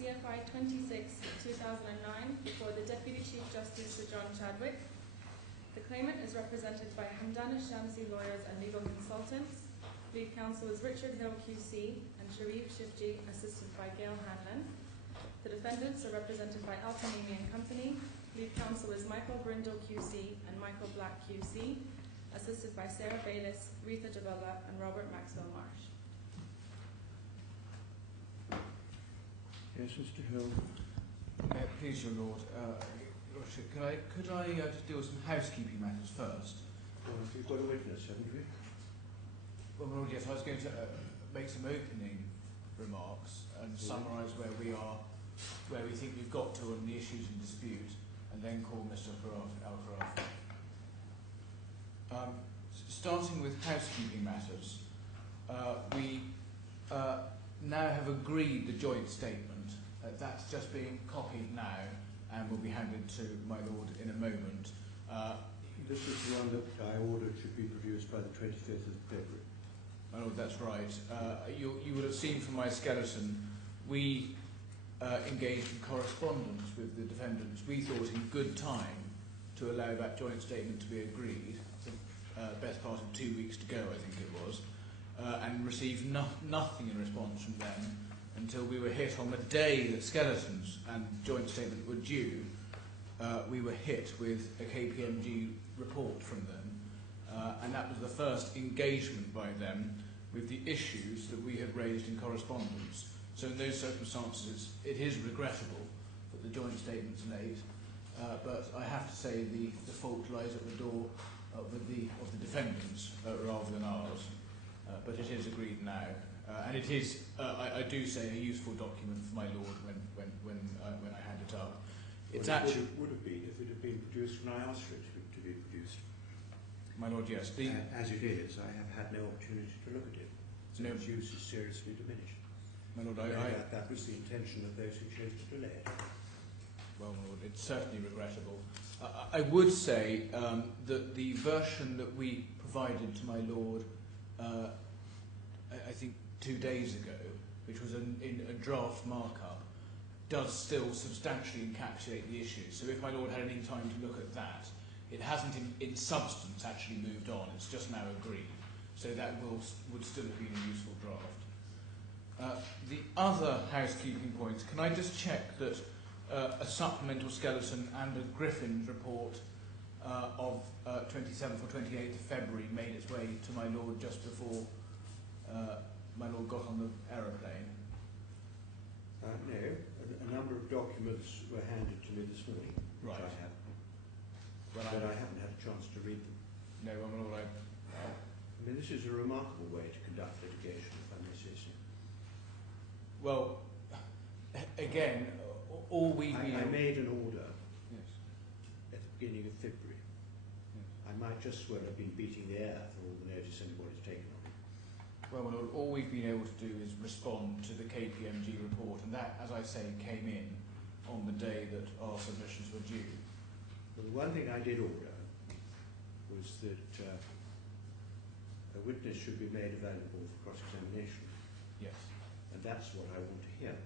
CFI 26/2009 before the Deputy Chief Justice Sir John Chadwick. The claimant is represented by Hamdan Shamsi lawyers and legal consultants. Lead counsel is Richard Hill QC and Sharif Shifji, assisted by Gail Hanlon. The defendants are represented by Al-Tamimi and Company. Lead counsel is Michael Brindle QC and Michael Black QC, assisted by Sarah Bayliss, Retha Jabella, and Robert Maxwell Marsh. Yes, Mr. Hill. Please, your Lord. Could I just deal with some housekeeping matters first? Well, if you've got a witness, haven't you? Well, my Lord, yes, I was going to make some opening remarks and summarise where we are, where we think we've got to on the issues in dispute, and then call Mr. AlKhorafi. Starting with housekeeping matters, we now have agreed the joint statement. That's just being copied now and will be handed to my Lord in a moment. This is the one that I ordered should be produced by the 25th of February. My Lord, that's right. You would have seen from my skeleton, we engaged in correspondence with the defendants. We thought in good time to allow that joint statement to be agreed, best part of 2 weeks to go, I think it was, and received nothing in response from them until we were hit on the day that skeletons and joint statement were due. We were hit with a KPMG report from them, and that was the first engagement by them with the issues that we had raised in correspondence. So in those circumstances, it is regrettable that the joint statement's late, but I have to say the fault lies at the door of the defendants rather than ours. But it is agreed now, and it is, I do say, a useful document for my Lord when I hand it up. It's well, actually would have been if it had been produced when I asked for it to be produced. My Lord, yes. As it is, I have had no opportunity to look at it. So its use is seriously diminished. My Lord, that was the intention of those who chose to delay it. Well, my Lord, it's certainly regrettable. I would say that the version that we provided to my Lord, I think 2 days ago, which was in a draft markup, does still substantially encapsulate the issue. So if my Lord had any time to look at that, it hasn't in substance actually moved on, it's just now agreed. So that would still have been a useful draft. The other housekeeping points, can I just check that a supplemental skeleton and a Griffin's report of 27th or 28th of February made its way to my Lord just before my Lord got on the aeroplane? No, a number of documents were handed to me this morning, which right. I have, but I haven't had a chance to read them. No, my Lord, I mean, this is a remarkable way to conduct litigation, if I may say so. Well, again, all we I made an order yes. at the beginning of February. Yes. I might just well have been beating the air for all the notice anybody's taken on it. Well, my Lord, all we've been able to do is respond to the KPMG report, and that, as I say, came in on the day that our submissions were due. Well, the one thing I did order was that a witness should be made available for cross-examination. Yes. And that's what I want to hear.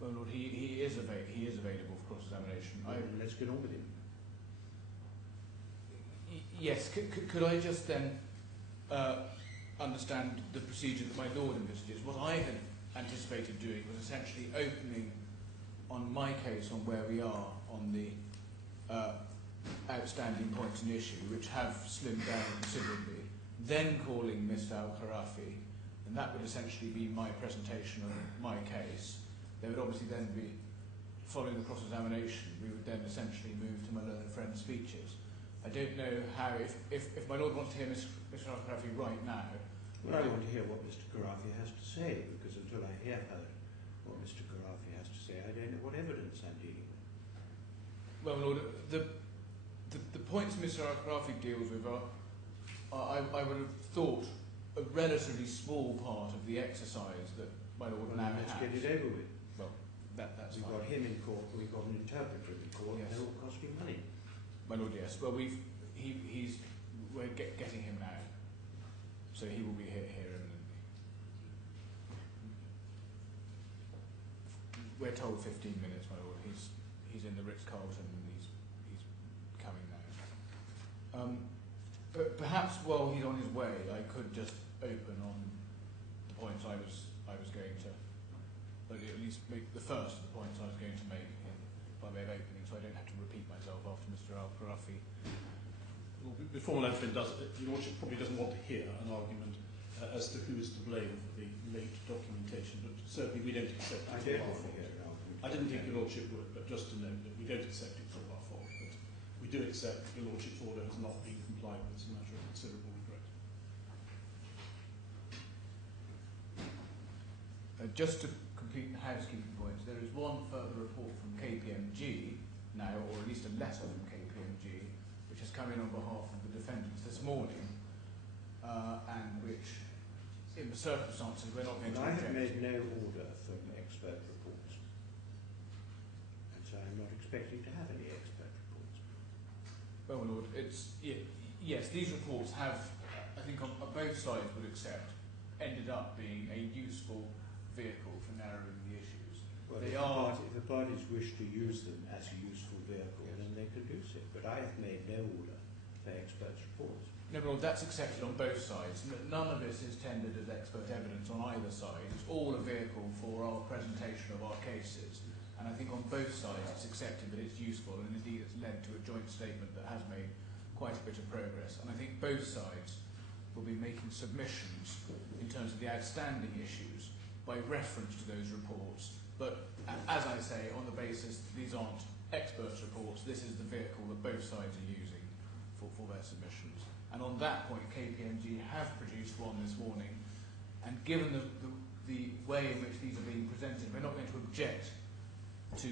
Well, Lord, he is available for cross-examination. Well, let's get on with him. Yes. Could I just then understand the procedure that my Lord envisages? What I had anticipated doing was essentially opening on my case on where we are on the outstanding points in issue, which have slimmed down considerably, then calling Mr. AlKhorafi, and that would essentially be my presentation of my case. There would obviously then be, following the cross-examination, we would then essentially move to my learned friend's speeches. I don't know how, if my Lord wants to hear Mr. AlKhorafi right now. Well, I want to hear what Mr. AlKhorafi has to say, because until I hear what Mr. AlKhorafi has to say, I don't know what evidence I'm dealing with. Well, Lord, the points Mr. AlKhorafi deals with are, I would have thought, a relatively small part of the exercise that my Lord now has. Let's get it over with. Well, that's we've fine. Got him in court, we've got an interpreter in court, yes. And they're all costing money. My Lord, yes. Well, we're getting him now, so he will be here imminently. we're told 15 minutes, my lord. He's in the Ritz-Carlton and he's coming now. But perhaps while he's on his way, I could just open on the points I was going to, at least make the first of the points I was going to make by way of opening, so I don't have to repeat myself after Mr. AlKhorafi. Well, before Latif does it, Your Lordship probably doesn't want to hear an argument as to who is to blame for the late documentation, but certainly we don't accept it. I don't want to hear an argument. I didn't think Your Lordship would, but just to note that we don't accept it's all our fault, but we do accept that Your Lordship's order has not been complied with. It's a matter of considerable regret. Just to complete the housekeeping points, there is one further report from KPMG now, or at least a letter from KPMG, which has come in on behalf of the defendants this morning, and which, in the circumstances, we're not going to I reject. have made no order from expert reports, and so I'm not expecting to have any expert reports. Well, my lord, yes, these reports have, I think on both sides would accept, ended up being a useful vehicle for narrowing the issues. Well, They if the parties wish to use them as a useful vehicle, Yes. then they can do so. But I have made no order for experts' reports. No, my lord, that's accepted on both sides. None of this is tendered as expert evidence on either side. It's all a vehicle for our presentation of our cases. And I think on both sides it's accepted that it's useful, and indeed it's led to a joint statement that has made quite a bit of progress. And I think both sides will be making submissions in terms of the outstanding issues by reference to those reports. But as I say, on the basis that these aren't experts' reports, this is the vehicle that both sides are using for their submissions. And on that point, KPMG have produced one this morning, and given the way in which these are being presented, we're not going to object to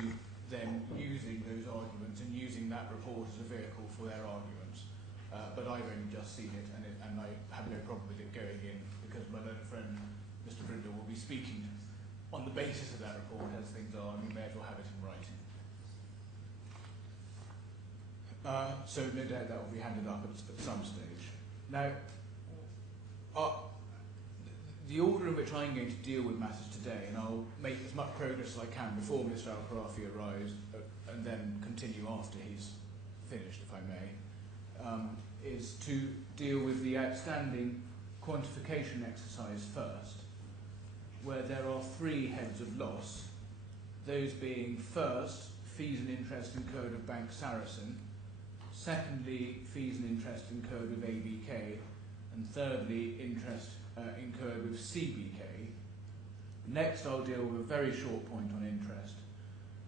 them using those arguments and using that report as a vehicle for their arguments. But I've only just seen it, and I have no problem with it going in, because my learned friend, Mr. Brindle, will be speaking on the basis of that report as things are, and we may as well have it in writing. So no doubt that will be handed up at some stage. Now, the order in which I'm going to deal with matters today, and I'll make as much progress as I can before Mr. AlKhorafi arrives, and then continue after he's finished, if I may, is to deal with the outstanding quantification exercise first, where there are three heads of loss, those being first, fees and interest incurred of Bank Sarasin, secondly, fees and interest incurred with ABK, and thirdly, interest incurred with CBK. Next I'll deal with a very short point on interest,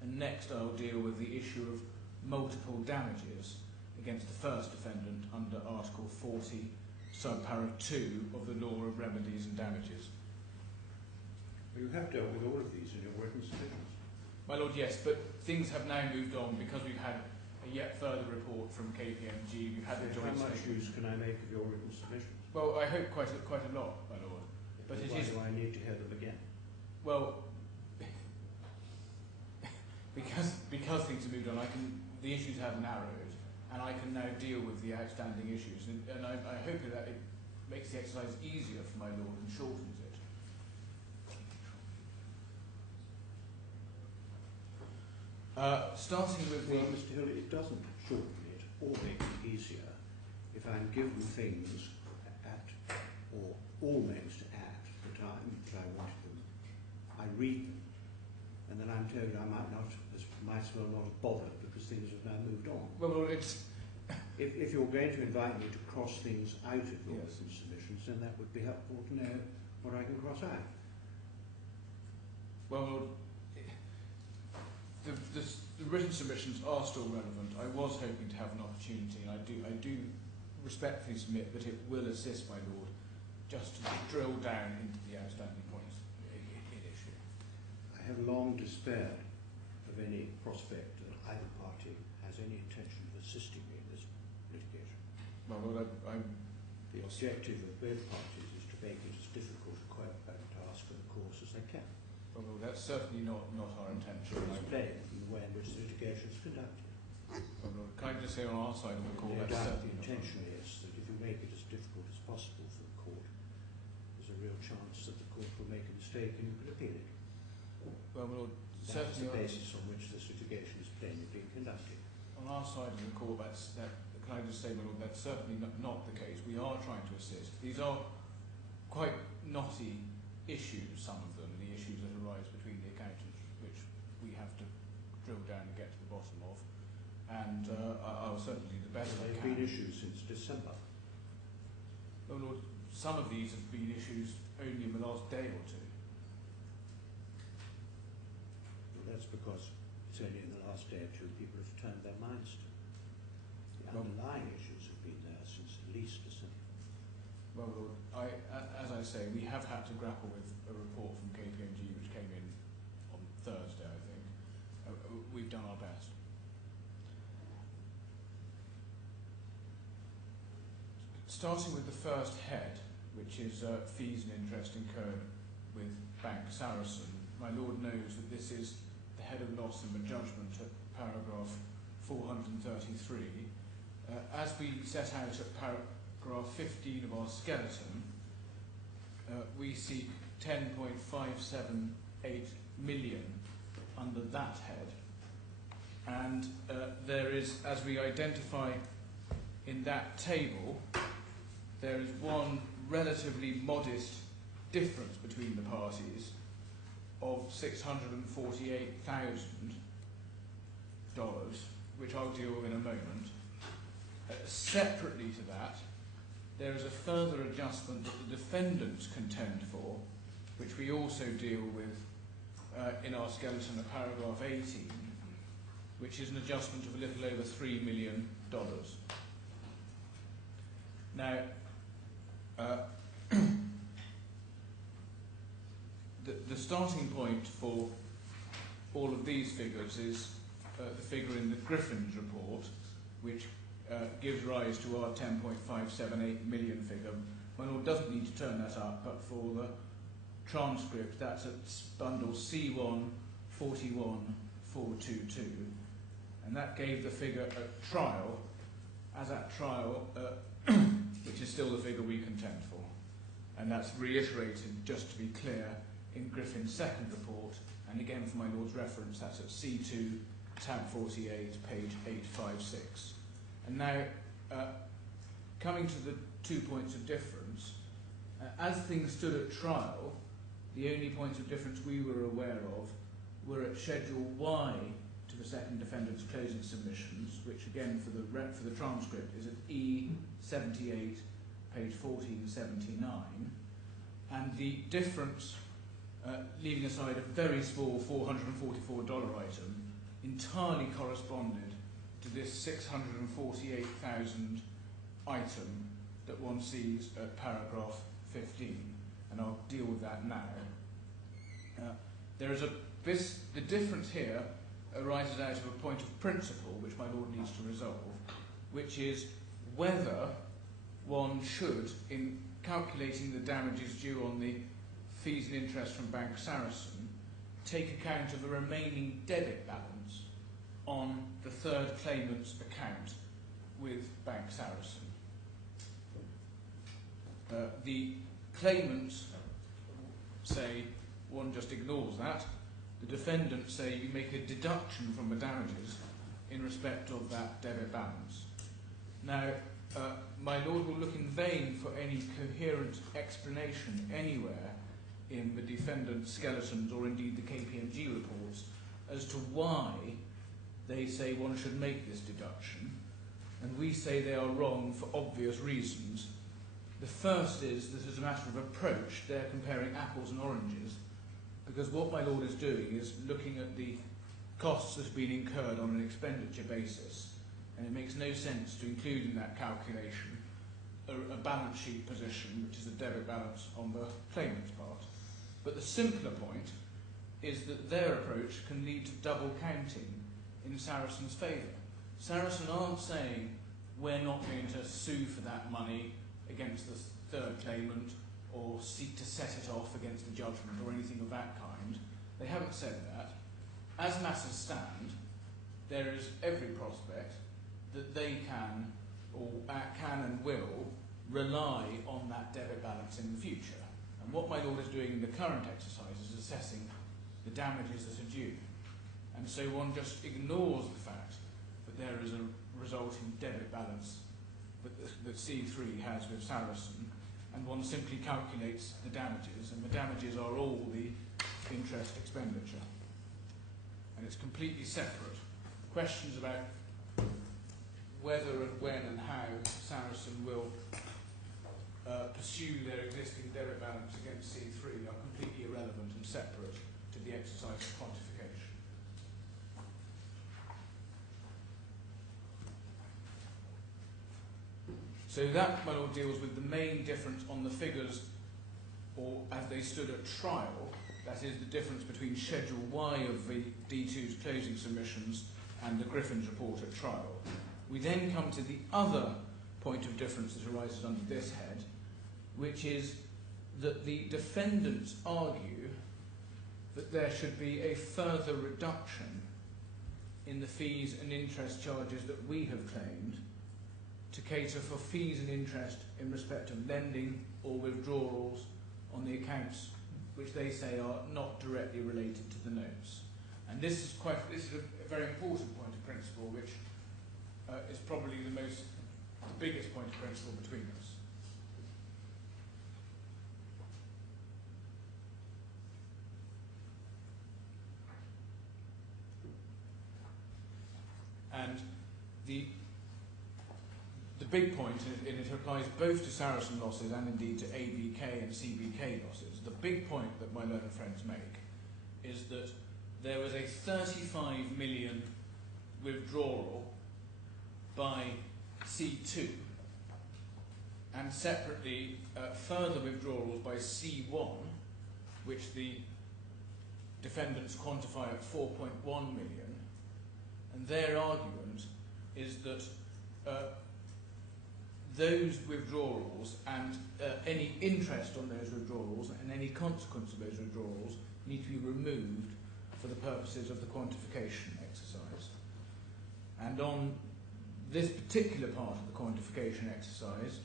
and next I'll deal with the issue of multiple damages against the first defendant under Article 40, subpara 2 of the Law of Remedies and Damages. You have dealt with all of these in your written submissions. My Lord, yes, but things have now moved on because we've had a yet further report from KPMG. We've had the joint How much statement. use can I make of your written submissions? Well, I hope quite a lot, my Lord. But Why do I need to hear them again? Well, because things have moved on, the issues have narrowed, and I can now deal with the outstanding issues. And I hope that it makes the exercise easier for my Lord and shortens it. Starting with the... Well, Mr. Hill, it doesn't shorten it or make it easier if I'm given things at, or almost at, the time that I wanted them. I read them, and then I'm told I might as well not have bothered because things have now moved on. Well, it's... If you're going to invite me to cross things out of your Yes. written submissions, then that would be helpful to know what I can cross out. Well, the written submissions are still relevant. I was hoping to have an opportunity, and I do respectfully submit that it will assist my Lord just to drill down into the outstanding points in issue. I have long despaired of any prospect that either party has any intention of assisting me in this litigation. My Lord, The objective of both parties is to make it as difficult a task for the course as they can. well, that's certainly not our intention. It's plain from the way in which the litigation is conducted. Well, Lord, can I just say on our side of the call, No that's doubt the certainly not our intention is that if you make it as difficult as possible for the court, there's a real chance that the court will make a mistake and you can appeal it. Well, my Lord, That's the Certainly, basis on which this litigation is plainly being conducted. on our side of the court, can I just say, my lord, that's certainly not the case. We are trying to assist. These are quite knotty issues, some of them, the issues that arise between the accountants, which we have to drill down and get to the bottom of. And I'll certainly do the best I They've can. been issued since December. Oh Lord, some of these have been issues only in the last day or two. Well, that's because it's only in the last day or two people have turned their minds to. The underlying issues have been there since at least December. Well, Lord, as I say, we have had to grapple with a report from KPMG which came in on Thursday, I think. We've done our best. Starting with the first head, which is fees and interest incurred with Bank Saracen, my Lord knows that this is the head of loss and the judgment at paragraph 433. As we set out at paragraph 15 of our skeleton, we seek 10.578 million under that head. And there is, as we identify in that table, there is one relatively modest difference between the parties of $648,000, which I'll deal with in a moment. Separately to that, there is a further adjustment that the defendants contend for, which we also deal with in our skeleton of paragraph 18, which is an adjustment of a little over $3 million. Now, the starting point for all of these figures is the figure in the Griffin's report, which gives rise to our 10.578 million figure. My Lord doesn't need to turn that up, but for the transcript, that's at bundle C1 41422, and that gave the figure at trial, as at trial, which is still the figure we contend for. And that's reiterated, just to be clear, in Griffin's second report, and again for my Lord's reference, that's at C2, tab 48, page 856. And now, coming to the 2 points of difference, as things stood at trial, the only points of difference we were aware of were at Schedule Y to the second defendant's closing submissions, which again for the transcript is at E78, page 1479, and the difference, leaving aside a very small $444 item, entirely corresponded to this 648,000 item that one sees at paragraph 15, and I'll deal with that now. The difference here arises out of a point of principle which my Lord needs to resolve, which is whether one should, in calculating the damages due on the fees and interest from Bank Saracen, take account of the remaining debit balance on the third claimant's account with Bank Saracen. The claimants say one just ignores that. The defendants say you make a deduction from the damages in respect of that debit balance. Now, my Lord will look in vain for any coherent explanation anywhere in the defendant's skeletons or indeed the KPMG reports as to why they say one should make this deduction, and we say they are wrong for obvious reasons. The first is that as a matter of approach, they're comparing apples and oranges, because what my Lord is doing is looking at the costs that have been incurred on an expenditure basis, and it makes no sense to include in that calculation a balance sheet position, which is the debit balance on the claimant's part. But the simpler point is that their approach can lead to double counting in Saracen's favour. Saracen aren't saying we're not going to sue for that money against the third claimant or seek to set it off against the judgment or anything of that kind. They haven't said that. As matters stand, there is every prospect that they can and will rely on that debit balance in the future. And what my Lord is doing in the current exercise is assessing the damages that are due. And so one just ignores the fact that there is a resulting debit balance that C3 has with Saracen, and one simply calculates the damages, and the damages are all the interest expenditure. And it's completely separate. Questions about whether and when and how Saracen will pursue their existing debit balance against C3 are completely irrelevant and separate to the exercise of quantification. So that, my lord, deals with the main difference on the figures, or as they stood at trial, that is the difference between Schedule Y of the D2's closing submissions and the Griffin's report at trial. We then come to the other point of difference that arises under this head, which is that the defendants argue that there should be a further reduction in the fees and interest charges that we have claimed to cater for fees and interest in respect of lending or withdrawals on the accounts which they say are not directly related to the notes. And this is a very important point of principle, which is probably the biggest point of principle between us. And the big point, and it applies both to Saracen losses and indeed to ABK and CBK losses, the big point that my learned friends make is that there was a 35 million withdrawal by C2 and separately further withdrawals by C1, which the defendants quantify at 4.1 million, and their argument is that those withdrawals and any interest on those withdrawals and any consequence of those withdrawals need to be removed for the purposes of the quantification exercise. And on this particular part of the quantification exercise,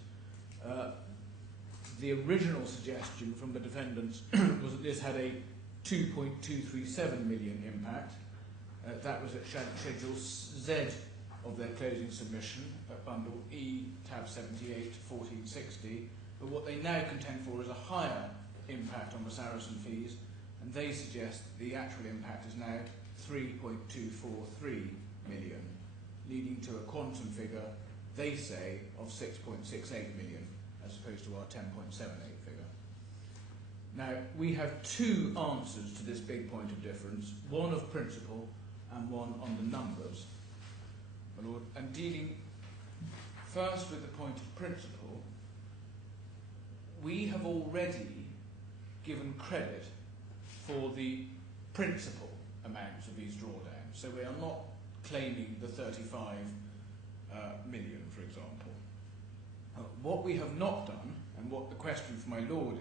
the original suggestion from the defendants was that this had a 2.237 million impact. That was at Schedule Z of their closing submission, at Bundle E, tab 78, 1460. But what they now contend for is a higher impact on the Saracen fees, and they suggest that the actual impact is now 3.243 million, leading to a quantum figure, they say, of 6.68 million, as opposed to our 10.78 figure. Now, we have two answers to this big point of difference, one of principle and one on the numbers. My Lord, and dealing first with the point of principle, we have already given credit for the principal amounts of these drawdowns. So we are not claiming the 35 million, for example. What we have not done, and what the question for my Lord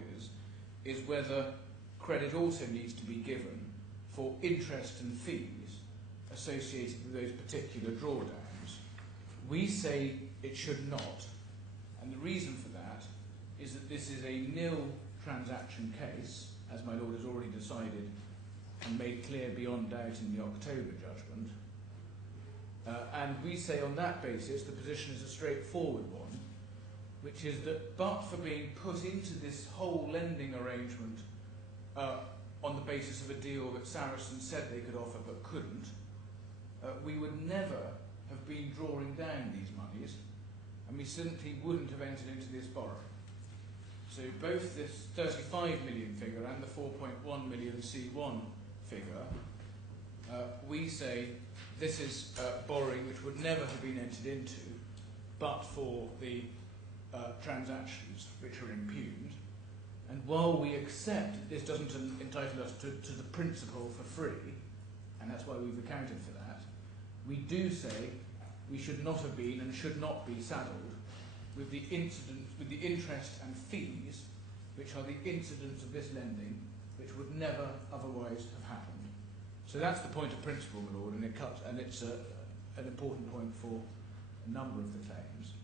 is whether credit also needs to be given for interest and fees associated with those particular drawdowns. We say it should not, and the reason for that is that this is a nil transaction case, as my Lord has already decided and made clear beyond doubt in the October judgment. And we say on that basis the position is a straightforward one, which is that but for being put into this whole lending arrangement on the basis of a deal that Saracen said they could offer but couldn't, we would never have been drawing down these monies, and we simply wouldn't have entered into this borrowing. So both this 35 million figure and the 4.1 million C1 figure, we say this is borrowing which would never have been entered into but for the transactions which are impugned. And while we accept that this doesn't entitle us to the principal for free, and that's why we've accounted for that, we do say we should not have been and should not be saddled with the interest and fees, which are the incidents of this lending, which would never otherwise have happened. So that's the point of principle, my Lord, and it's an important point for a number of the claims.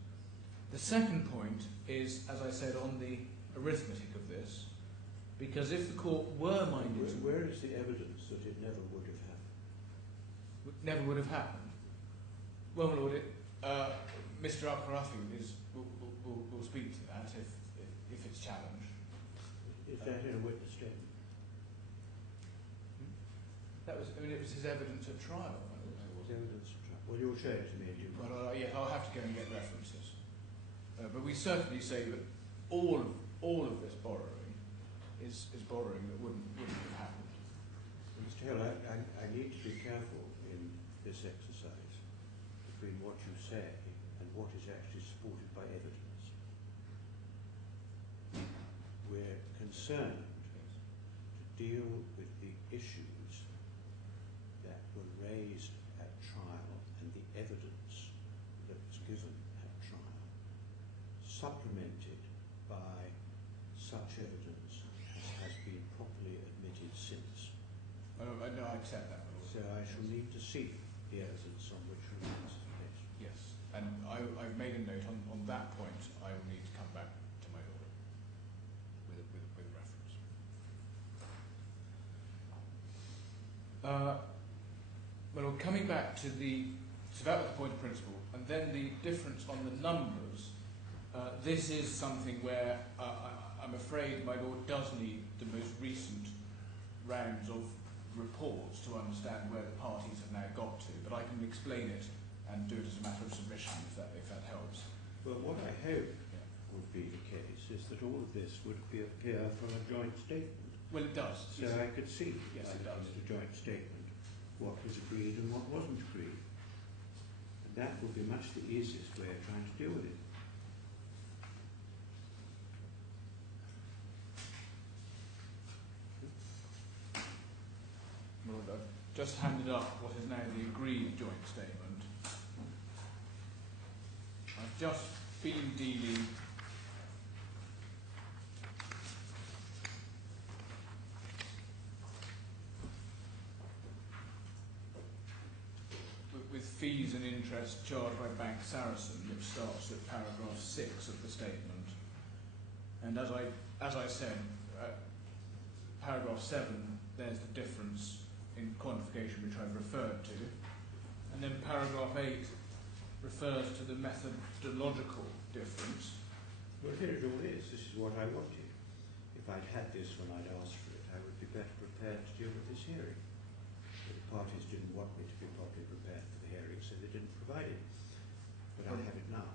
The second point is, as I said, on the arithmetic of this, because if the court were minded to... Where is the evidence that it never would have happened? never would have happened. Well, my lord, Mr. AlKhorafi will speak to that if it's challenged. Is that in a witness statement? That was, I mean, it was his evidence at trial. It was evidence at trial. Well, you'll show it to me, do you? Well, yeah, I'll have to go and get references. But we certainly say that all of this borrowing is borrowing that wouldn't have happened. Mr. Hill, I need to be careful in this exercise between what you say and what is actually supported by evidence. We're concerned to deal with the issues that were raised at trial and the evidence that was given at trial, supplemented by such evidence as has been properly admitted since. No, I accept that, my lord. So I shall need to seek the evidence on which reliance is based. Yes, and I've made a note on that point. I will need to come back to my lord with reference. Well, coming back to that was the point of principle, and then the difference on the numbers. This is something where I'm afraid my lord does need the most recent rounds of reports to understand where the parties have now got to, but I can explain it and do it as a matter of submission if that helps. Well, what I hope would be the case is that all of this would appear from a joint statement. Well, it does. So I could see, Yes, it does. The joint statement, what was agreed and what wasn't agreed. And that would be much the easiest way of trying to deal with it. Well, I've just handed up what is now the agreed joint statement. I've just been dealing with fees and interest charged by Bank Saracen, which starts at paragraph 6 of the statement. And as I said, paragraph 7, there's the difference in quantification which I've referred to. And then paragraph 8 refers to the methodological difference. Well, here it all is. This is what I wanted. If I'd had this when I'd asked for it, I would be better prepared to deal with this hearing. But the parties didn't want me to be properly prepared for the hearing, so they didn't provide it. But I have it now.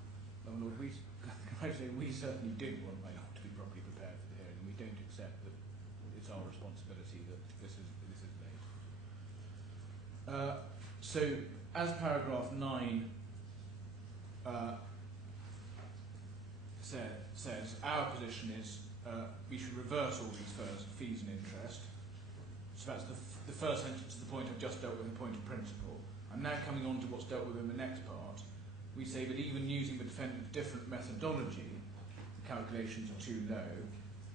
Oh, Lord, we certainly did want my lord to be properly prepared for the hearing, and we don't accept that it's our responsibility that this is late. So, as paragraph 9 says, our position is we should reverse all these fees and interest. So that's the first sentence to the point I've just dealt with, the point of principle. I'm now coming on to what's dealt with in the next part. We say that even using the defendant's different methodology, the calculations are too low.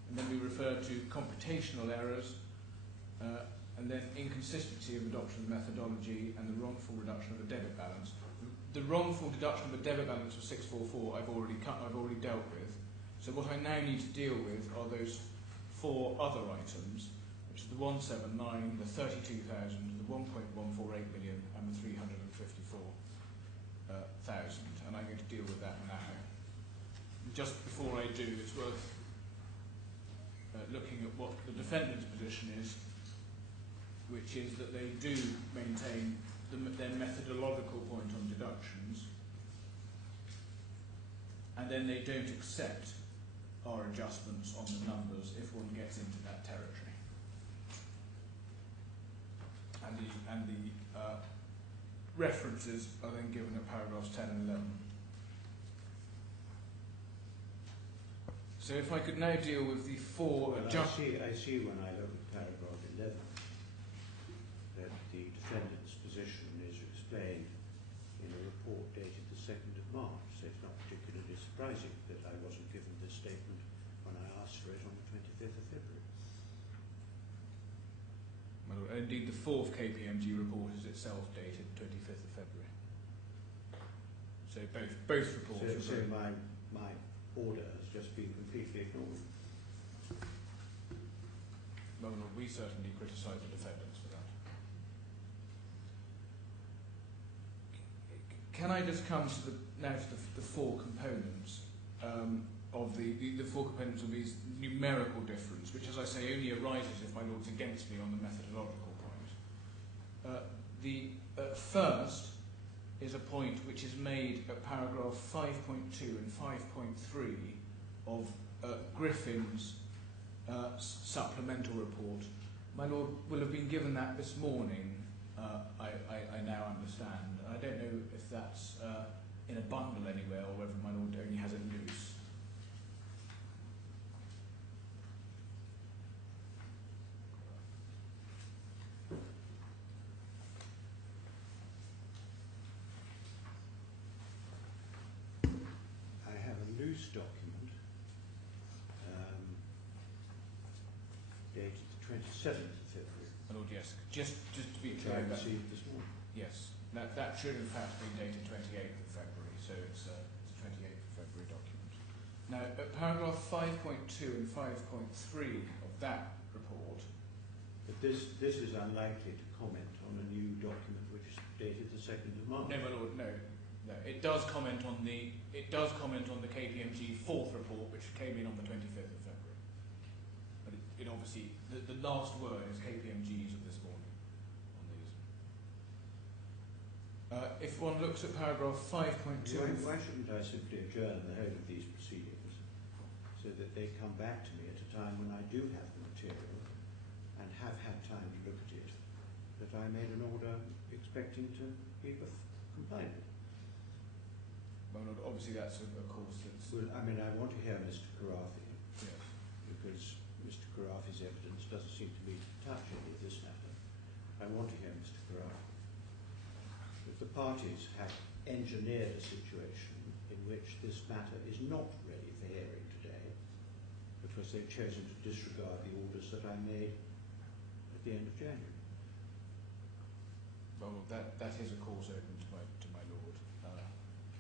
And then we refer to computational errors, and then inconsistency of adoption of methodology and the wrongful reduction of a debit balance. The wrongful deduction of a debit balance of 644 I've already dealt with. So what I now need to deal with are those 4 other items, which is the 179, the 32,000, the 1.148 million, and the 354,000. And I'm going to deal with that now. Just before I do, it's worth looking at what the defendant's position is, which is that they do maintain their methodological point on deductions, and then they don't accept our adjustments on the numbers if one gets into that territory. And the references are then given at paragraphs 10 and 11. So if I could now deal with the 4 adjustments. I see when I look at paragraph 11 that the defendant's position is explained in a report dated the 2nd of March, so it's not particularly surprising that I wasn't given this statement when I asked for it on the 25th of February. Well, indeed, the 4th KPMG report is itself dated 25th of February. So both reports. So my order has just been completely ignored. Well, we certainly criticise the defendants for that. can I just come to the four components of the four components of these numerical difference, which, as I say, only arises if my lord's against me on the methodological point. The first is a point which is made at paragraph 5.2 and 5.3 of Griffin's supplemental report. My lord will have been given that this morning, I now understand. I don't know if that's in a bundle anywhere or whether my lord only has it loose. I have a loose document dated the 27th of February. My lord, yes. Just to be Which clear, I received this morning. yes, that should in fact be dated 28th of February, so it's a 28th of February document. Now, at paragraph 5.2 and 5.3 of that report, But this is unlikely to comment on a new document which is dated the 2nd of March. no, my lord, no. It does comment on the KPMG fourth report, which came in on the 25th of February. But it obviously the last word is KPMG's of this morning on these. If one looks at paragraph 5.2, Why shouldn't I simply adjourn the whole of these proceedings so that they come back to me at a time when I do have the material and have had time to look at it, that I made an order expecting to be complied with? well, obviously that's a course that's Well, I mean, I want to hear Mr. AlKhorafi, yes. because Mr. AlKhorafi's evidence doesn't seem to me to touch any of this matter. I want to hear Mr. AlKhorafi. If the parties have engineered a situation in which this matter is not ready for hearing today, because they've chosen to disregard the orders that I made at the end of January. Well, that is a course open to my lord.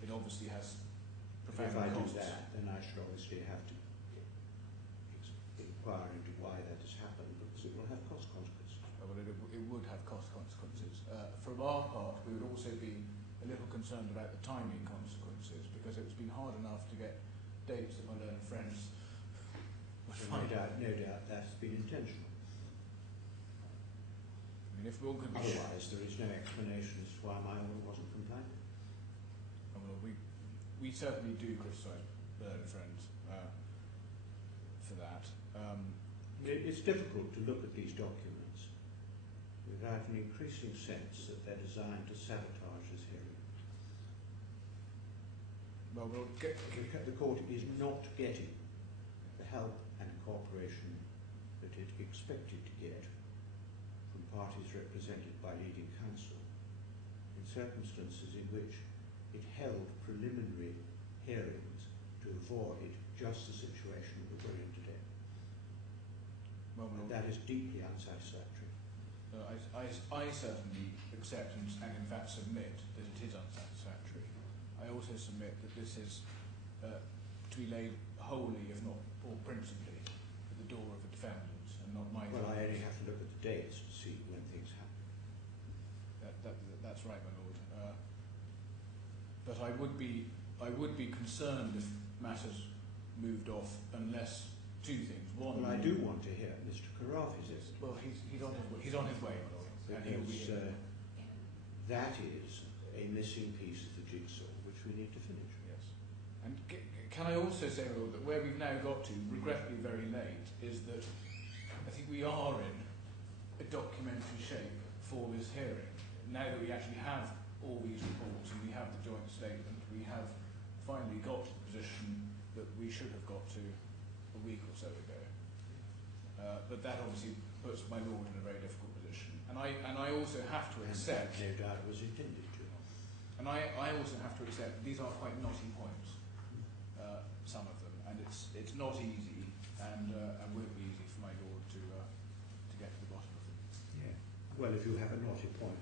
It obviously has If profound I do costs. that, then I should obviously have to inquire into why that has happened, because it will have cost consequences. Well, it would have cost consequences. For our part, we would also be a little concerned about the timing consequences, because it's been hard enough to get dates that my learned friends would So find. no doubt that's been intentional. I mean, if one could be Otherwise, there is no explanation as to why my order wasn't complied with. well, we certainly do criticise learned friends for that. It's difficult to look at these documents without an increasing sense that they're designed to sabotage this hearing. Well, The court is not getting the help and cooperation that it expected to get from parties represented by leading counsel in circumstances in which it held preliminary hearings to avoid just the situation that we're in today. And that is deeply unsatisfactory. I certainly accept and in fact submit that it is unsatisfactory. I also submit that this is to be laid wholly, if not or principally, at the door of the defendant and not my. Well, I only have to look at the dates to see when things happen. That's right, my lord. But I would be concerned if matters moved off unless two things. One. Well, I do want to hear Mr. AlKhorafi's evidence. Well, he's on his way, my lord. And he'll be Because that is a missing piece of the jigsaw which we need to finish. yes. And can I also say, my lord, that where we've now got to, regrettably very late, is that I think we are in a documentary shape for this hearing. Now that we actually have all these reports and we have the joint statement, we have finally got to the position that we should have got to a week or so ago. But that obviously puts my lord in a very difficult position. And I also have to accept. No doubt it was intended to. And I also have to accept these are quite knotty points, some of them, and it's not easy, and won't be easy for my lord to get to the bottom of them. Yeah. Well, if you have a knotty point,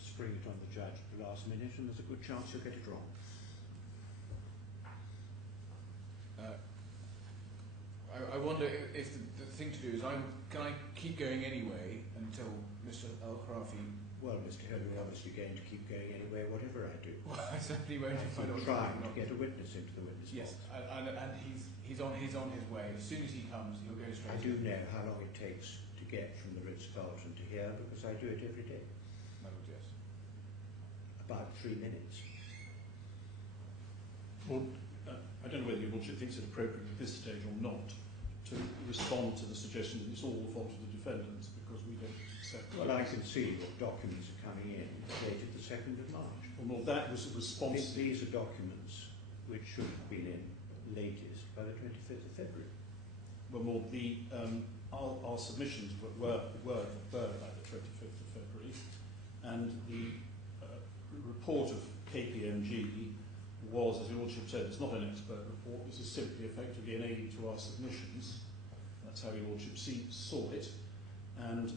spring it on the judge at the last minute, and there's a good chance you'll get it wrong. I wonder if the thing to do is can I keep going anyway until Mr. AlKhorafi Well, Mr. Hill, you're obviously going to keep going anyway, whatever I do. Well, I certainly won't if I don't Trying to get a witness into the witness Yes, box. and he's on his way. As soon as he comes, he'll go straight. I do know how long it takes to get from the Ritz-Carlton to here because I do it every day. My lord, yes. About 3 minutes. Well, I don't know whether your lordship thinks it appropriate at this stage or not to respond to the suggestion that it's all the fault of the defendants because we don't accept. Well, I can see what documents are coming in dated the 2nd of March. Well, that was a response. These are documents which should have been in latest by the 25th of February. Well, more our submissions were by the 25th of February, and the report of KPMG was, as your lordship said, it's not an expert report. This is simply effectively an aid to our submissions. That's how your lordship saw it. And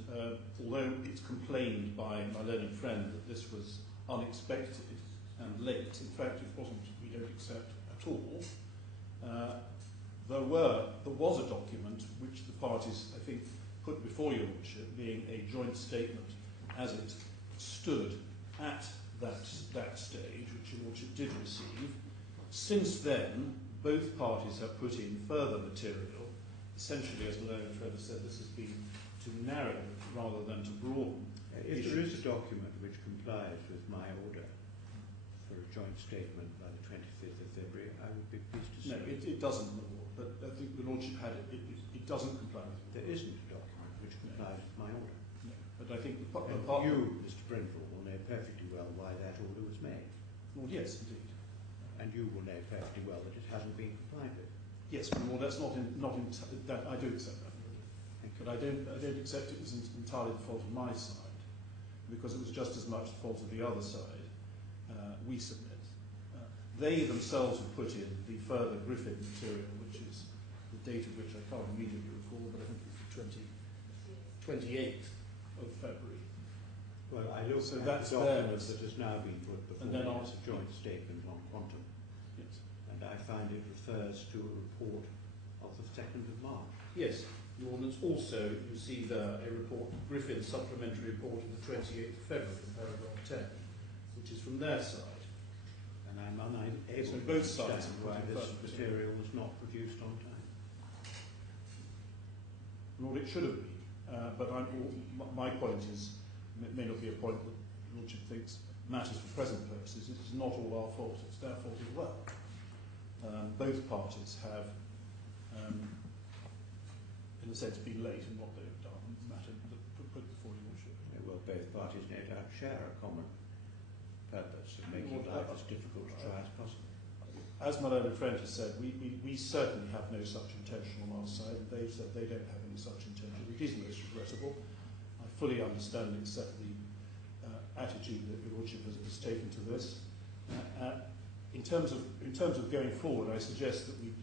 although it's complained by my learned friend that this was unexpected and late, in fact it wasn't. We don't accept at all. There was a document which the parties, I think, put before your lordship, being a joint statement as it stood at that stage, which your lordship did receive. Since then, both parties have put in further material. Essentially, as the learned friend has said, this has been to narrow rather than to broaden. If there is a document which complies with my order for a joint statement by the 25th of February, I would be pleased to see. No, it doesn't, my lord, but I think the lordship had it. It doesn't comply with it. There isn't a document which complies with my order. No. But I think You, Mr. Brindle, will know perfectly well why that order was made. Well, yes, indeed. And you will know perfectly well that it hasn't been complied with. Yes, well, that's not that I do accept that, but I don't accept it was entirely the fault of my side, because it was just as much the fault of the other side. We submit. They themselves have put in the further Griffin material, which is the date of which I can't immediately recall, but I think it's the 28th of February. Well, I look So at that's the document theirs. that has now been put before And then me I'll- as a joint statement on quantum, Yes. and I find it refers to a report of the 2nd of March. Yes, Your Honours, also you see there a report, Griffin's supplementary report of the 28th of February, paragraph 10, which is from their side. And I'm unable So to both sides understand have why put in this further material was not produced on time. Lord, it should have been, but my point is, may not be a point that the Lordship thinks matters for present purposes. It is not all our fault, it's their fault as well. Both parties have, in a sense, been late in what they've done, matter that put before your Lordship. Well, both parties no doubt share a common purpose of making life as difficult to try as possible. As my learned friend has said, we certainly have no such intention on our side, and they've said they don't have any such intention. It is most regrettable. I fully understand and accept the attitude that your Lordship has taken to this. In terms of going forward, I suggest that we,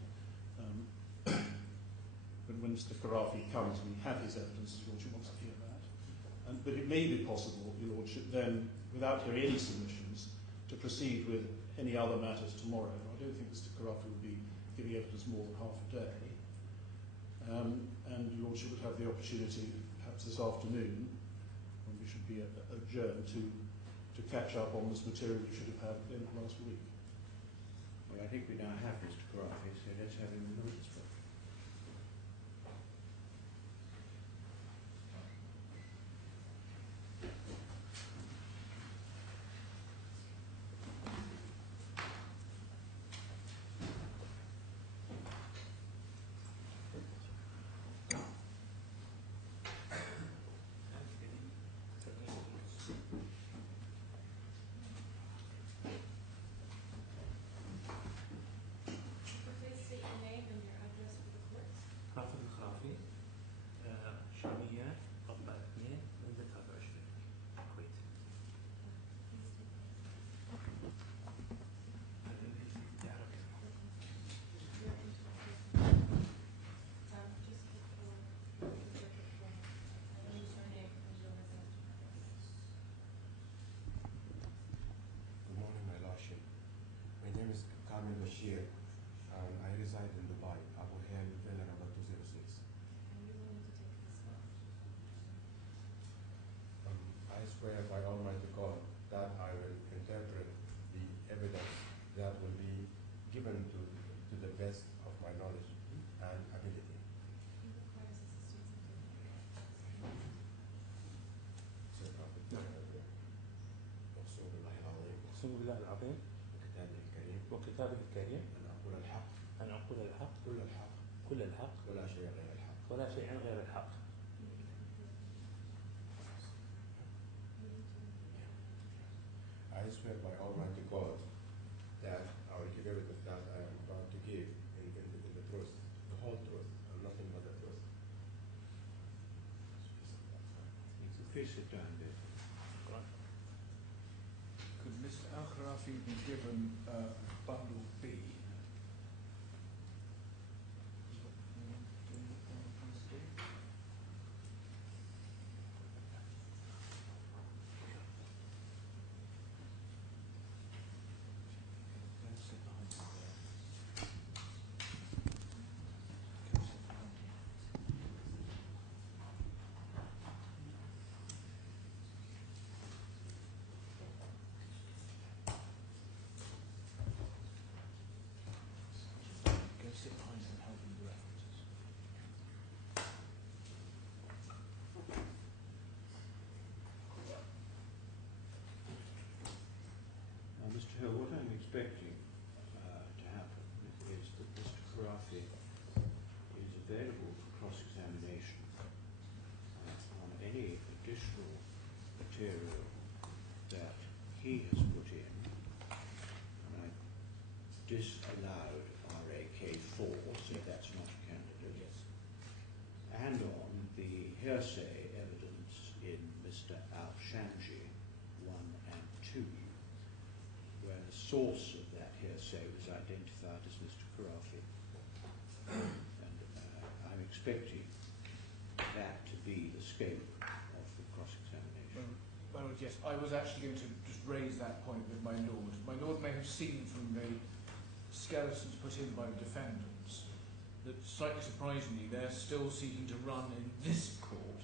when Mr. AlKhorafi comes, we have his evidence, as your Lordship wants to hear that. But it may be possible, your Lordship, then, without hearing any submissions, to proceed with any other matters tomorrow. I don't think Mr. AlKhorafi would be giving evidence more than half a day. And your Lordship would have the opportunity, perhaps this afternoon, when we should be adjourned, to catch up on this material we should have had at the end of last week. Well, I think we now have Mr. AlKhorafi, so let's have him in the witness box. Please state your name and your address for the court. Rafed AlKhorafi, شامية 4 من 23 الكويت. Good morning, my lordship. My name is Kamil Bashir, and I reside in Dubai, Abu Dhabi, villa number 206. I swear swear by Almighty God that I will interpret the evidence that will be given to the best of my knowledge and ability. أقسم بالله العظيم وكتابه الكريم وكتابه الكريم أن أقول الحق أن أقول الحق كل الحق كل الحق ولا شيء غير الحق. ولا شيء غير الحق. I swear by Almighty God that I will give evidence that I am about to give in the truth, the whole truth, and nothing but the truth. Please sit down there. Could Mr. AlKhorafi be given bundle B? Sit behind him and help him with the references. Mr. Hill, what I'm expecting to happen is that Mr. AlKhorafi is available for cross-examination on any additional material that he has put in. And I disallowed RAK4, so that's not a candidate. Yes. And on the hearsay evidence in Mr. Al-Shamji 1 and 2, where the source of that hearsay was identified as Mr. AlKhorafi. And I'm expecting that to be the scope of the cross-examination. Well, yes, I was actually going to just raise that point with my lord. My lord may have seen from the skeletons put in by the defendants that, slightly surprisingly, they're still seeking to run in this court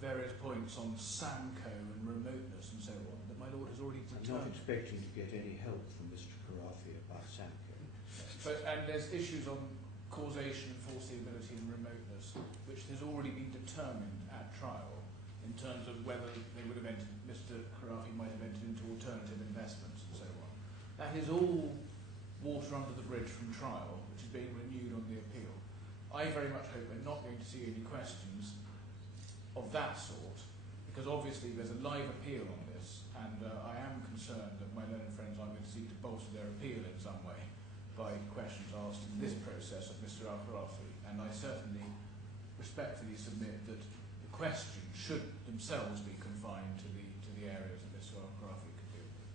various points on Samco and remoteness and so on, that my lord has already I'm not determined. expecting to get any help from Mr. AlKhorafi about Samco. And there's issues on causation, foreseeability and remoteness, which has already been determined at trial in terms of whether they would have entered, Mr. AlKhorafi might have entered into alternative investments and so on. That is all water under the bridge from trial, which is being renewed on the appeal. I very much hope we're not going to see any questions of that sort, because obviously there's a live appeal on this, and I am concerned that my learned friends are going to seek to bolster their appeal in some way by questions asked in this process of Mr. AlKhorafi, and I certainly respectfully submit that the questions should themselves be confined to the areas that Mr. AlKhorafi could deal with.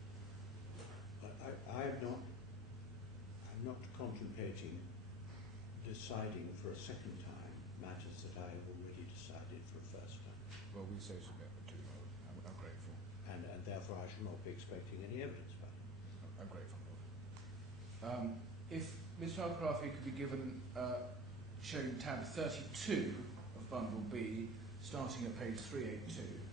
I'm not contemplating deciding for a second time matters that I have already decided for a first time. Well, we so submit to you, I'm grateful. And therefore I shall not be expecting any evidence about it. I'm grateful, Lord. If Mr. AlKhorafi could be given, showing tab 32 of bundle B, starting at page 382.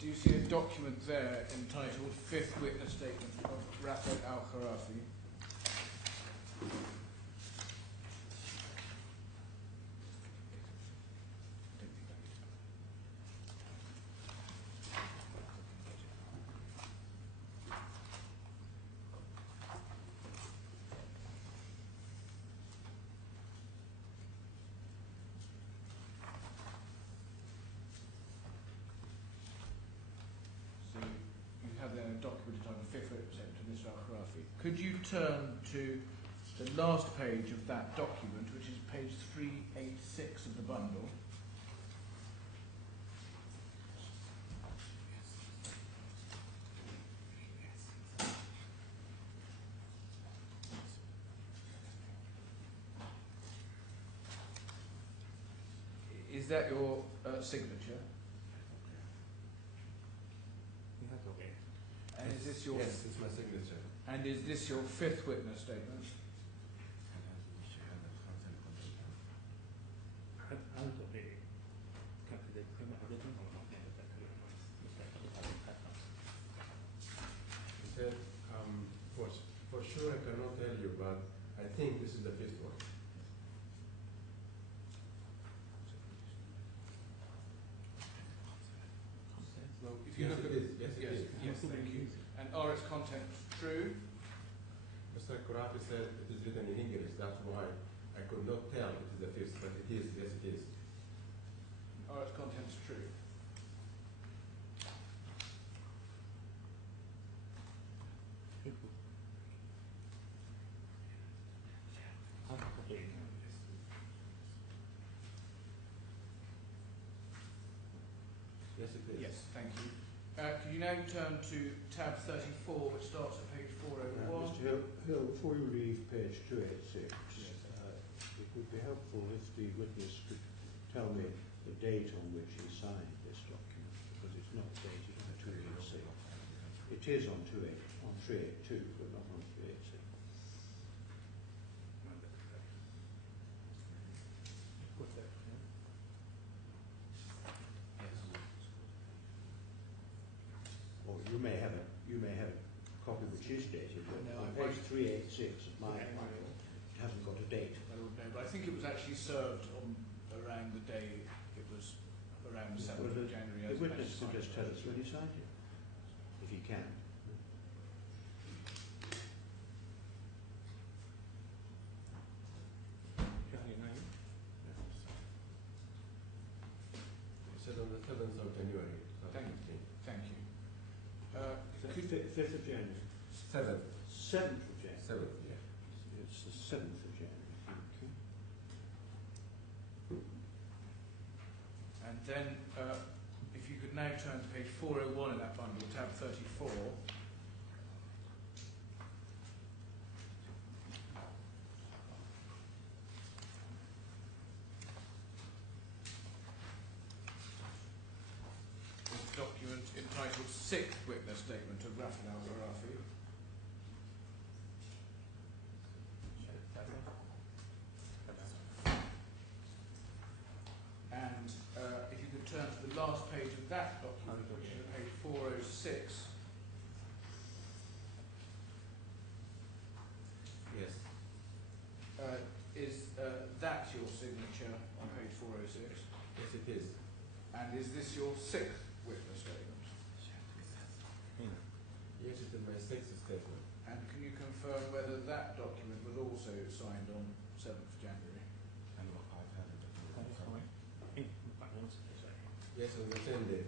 Do you see a document there entitled Fifth Witness Statement of Rafed AlKhorafi? Could you turn to the last page of that document, which is page 386 of the bundle? Is that your signature? And is this this your Yes, it's my signature. and is this your fifth witness statement? He said, for sure I cannot tell you, but I think this is the fifth one. Well, if you Yes, look it at is. Yes, it is. yes, thank you. And are its contents true? Mr. AlKhorafi said it is written in English. That's why I could not tell it is the fifth, but it is. Yes, it is. Are its contents true? Yes, it is. Yes, thank you. Could you now turn to tab 34, which starts at page 401? Mr. Hill, before you leave page 286, it would be helpful if the witness could tell me the date on which he signed this document, because it's not dated on 286. It is on 382, but not on 386. Or you may have a copy which is dated, but No, on I page 386 of my file, it hasn't got a date. I don't know, but I think it was actually served on around the day it was around the 7th of January. The witness can just tell us when he signed it, if he can. It said on the 7th of January. Thank you. Thank you. 5th of January. 7th. 7th of January. 7th, yeah. It's the 7th of January. Thank you. And then, if you could now turn to page 401 in that bundle, tab 34. This document entitled Sixth Witness Statement of Rafed AlKhorafi. And if you could turn to the last page of that document, which is at page 406. Yes. Is that your signature on page 406? Yes, it is. And is this your sixth witness statement? Yes, it is my sixth statement. And can you confirm whether that document was also signed on 7th of January? Yes, on the same day.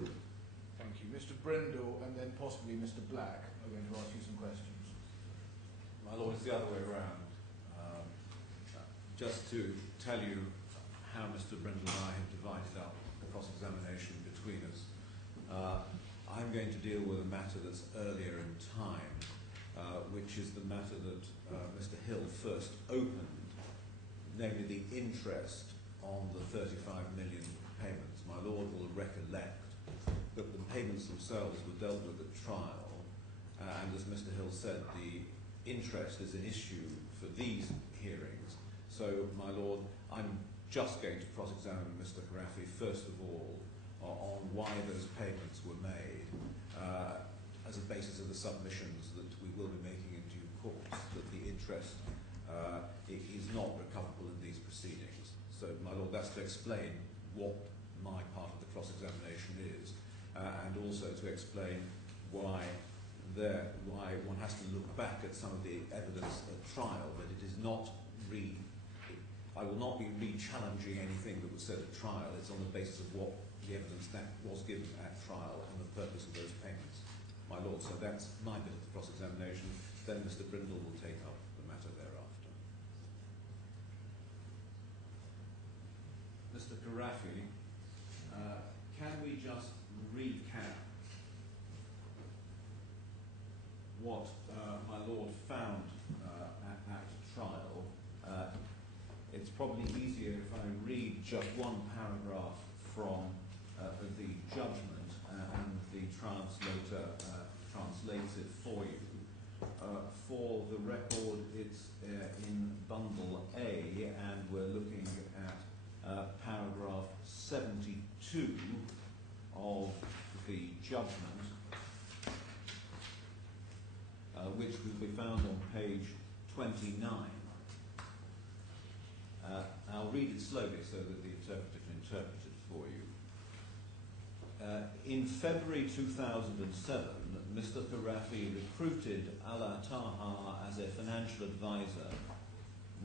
Thank you. Mr. Brindle and then possibly Mr. Black are going to ask you some questions. My Lord, it's the other way around. Just to tell you how Mr. Brindle and I have divided up the cross-examination between us, I'm going to deal with a matter that's earlier in time, which is the matter that Mr. Hill first opened, namely the interest on the 35 million payments. My Lord will recollect that the payments themselves were dealt with at trial, and as Mr. Hill said, the interest is an issue for these hearings. So, my Lord, I'm just going to cross-examine Mr. AlKhorafi first of all on why those payments were made as a basis of the submissions that we will be making in due course, that the interest is not recoverable in these proceedings. So, my Lord, that's to explain what my part of the cross-examination is, and also to explain why one has to look back at some of the evidence at trial, but it is not I will not be re-challenging anything that was said at trial. It's on the basis of what the evidence that was given at trial and the purpose of those payments. My Lord, so that's my bit of the cross-examination. Then Mr. Brindle will take up the matter thereafter. Mr. AlKhorafi, can we just recap what my Lord found at trial? It's probably easier if I read just one paragraph from the judgment and the translator translates it for you. For the record, it's in bundle A, and we're looking at paragraph 72 of the judgment, which will be found on page 29. I'll read it slowly so that the interpreter can interpret it for you. In February 2007, Mr. AlKhorafi recruited Ala Taha as a financial advisor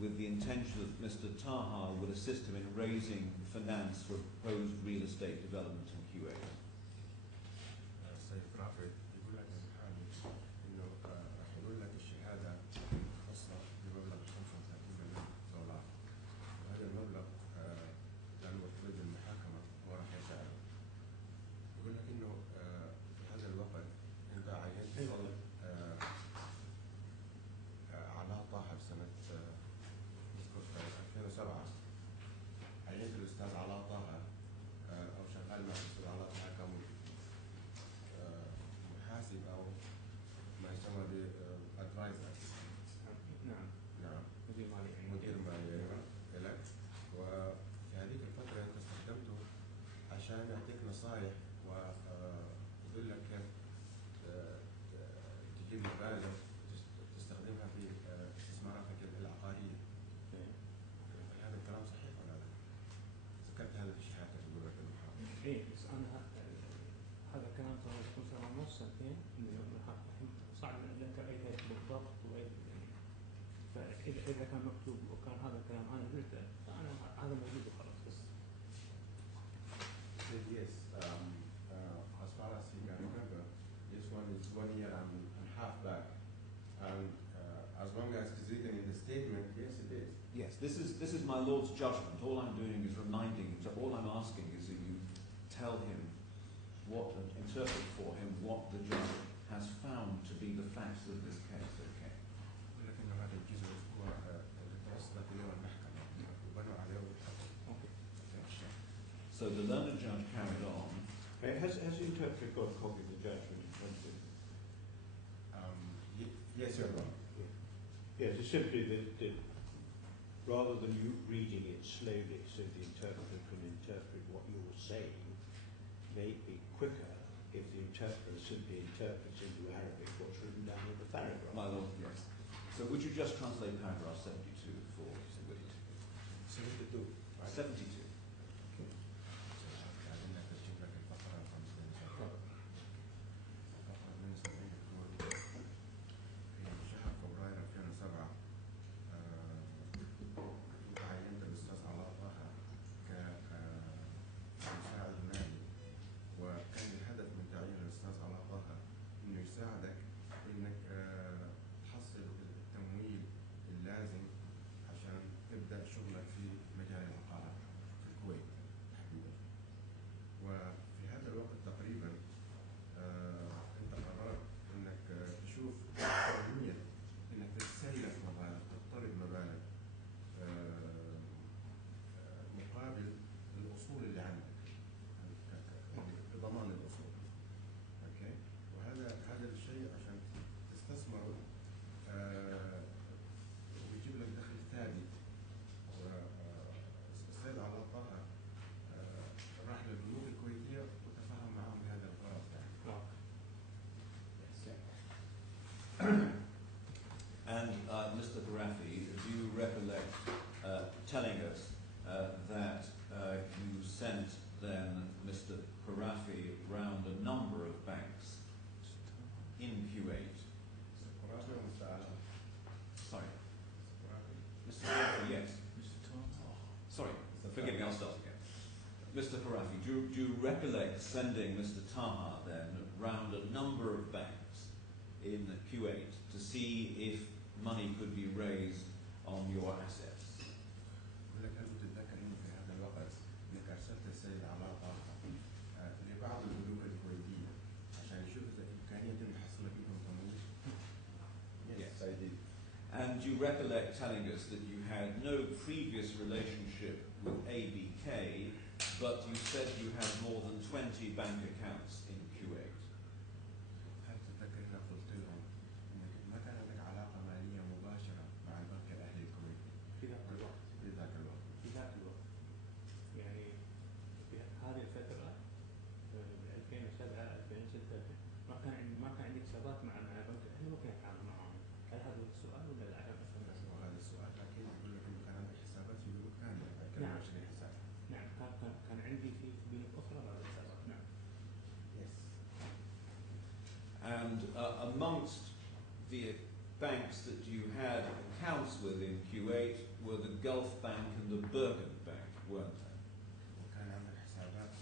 with the intention that Mr. Taha would assist him in raising finance for a proposed real estate development in Kuwait. سيد رافد يقول لك المحامي انه يقول لك الشهاده خاصه بمبلغ 35 مليون دولار، وهذا المبلغ لانه افرض المحاكمه هو راح يساعده. يقول لك انه في هذا الوقت انت عينت على طه بسنه 2007 عينت الاستاذ علاء طه او شغال مع الاستاذ علاء طه كمحاسب او ما يسمى بادفايزر. نعم. نعم. مدير مالي. مدير مالي لك، وفي هذيك الفتره انت استخدمته عشان يعطيك نصائح ويقول لك كيف تجيب مبالغ تستخدمها في استثماراتك العقاريه. هذا الكلام صحيح ولا لا؟ ذكرت هذا في الشهاده تقول لك المحامي. ايه بس انا هذا الكلام صار يكون سنه ونص سنتين، صعب انك اي بالضبط واي يعني، فاذا كان مكتوب وكان هذا الكلام انا قلته فانا هذا موجود وخلاص. بس Yes, as far as you can remember, this one is 1 year and a half back, and as long as it's written in the statement, yes, it is. Yes, this is my Lord's judgment. All I'm doing is reminding him, so all I'm asking is that you tell him what, and interpret for him what the judge has found to be the facts of this case, okay? ولكن هذا الجزء هو توصلت إليه المحكمة وبنوا عليه. Okay. So the learned judge carried on. Has the interpreter got a copy of the judgment in front of him? Yes, Your Honor. Yes, it's simply that rather than you reading it slowly so the interpreter can interpret what you're saying, may it be quicker if the interpreter simply interprets into Arabic what's written down in the paragraph. My Lord, yes. So would you just translate paragraph 72 for Willie? 72. 72. And Mr. AlKhorafi, do you recollect telling us that you sent then Mr. AlKhorafi round a number of banks in Kuwait? Sorry. Mr. AlKhorafi, yes. Sorry, forgive me, I'll start again. Mr. AlKhorafi, do you recollect sending Mr. Taha then round a number of banks in Kuwait to see if money could be raised on your assets? ولك هل تتذكر انه في هذا الوقت انك ارسلت السيد علاء طه لبعض البنوك الكويتيه عشان يشوف اذا امكانيه نحصل فيهم تمويل؟ Yes, I did. And you recollect telling us that you had no previous relationship with ABK, but you said you had more than 20 bank accounts in Kuwait. هل تتذكر And amongst the banks that you had accounts with in Kuwait were the Gulf Bank and the Bergen Bank, weren't they? وكان عندك حسابات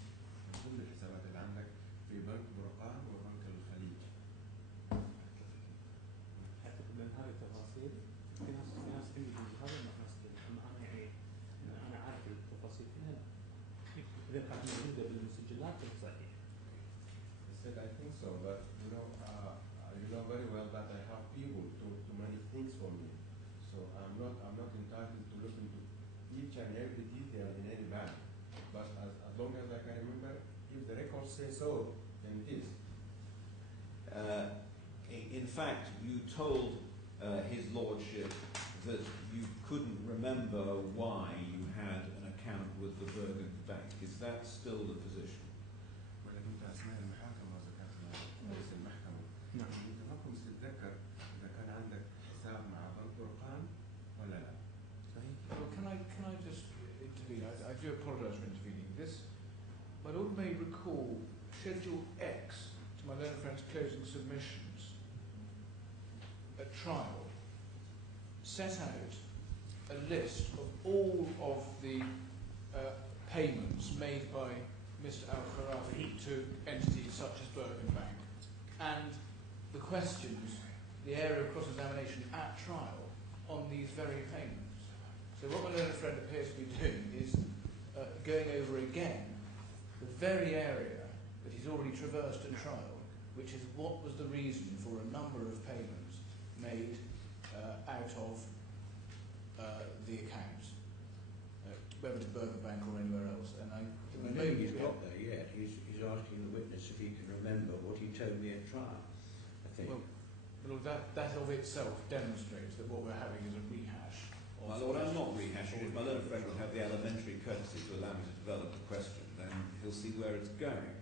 من ضمن الحسابات اللي عندك في بنك برقان وبنك الخليج. حتى من هذه التفاصيل في ناس عندي هذا المقصد اما انا يعني انا عارف التفاصيل كلها اذا كانت موجوده بالمسجلات صحيح. I said I think so, but you know very well that I have people to manage things for me, so I'm not entitled to look into each and every detail in any bank. But as long as I can remember, if the records say so, then it is. In fact, you told his lordship that you couldn't remember why you had an account with the Bergen Bank. Is that still the position? ولكن انت اثناء المحاكمه ذكرت رئيس المحكمه. نعم. انت ما كنت تتذكر اذا كان عندك حساب مع بنك برقان ولا لا. Well, can I just intervene? I do apologise for intervening. This, my lord may recall Schedule X to my learned friend's closing submissions at trial set out a list of all of the payments made by Mr. AlKhorafi to entities such as Bergen Bank, and the questions, the area of cross-examination at trial on these very payments. So what my learned friend appears to be doing is going over again the very area that he's already traversed at trial, which is what was the reason for a number of payments made out of the accounts, whether to Bergen Bank or anywhere else. And I know he's got there yet. He's asking the witness if he can remember what he told me at trial, I think. Well, that of itself demonstrates that what we're having is a rehash. My lord, I'm not rehashing it. My learned friend will have the elementary courtesy to allow me to develop the question, then he'll see where it's going.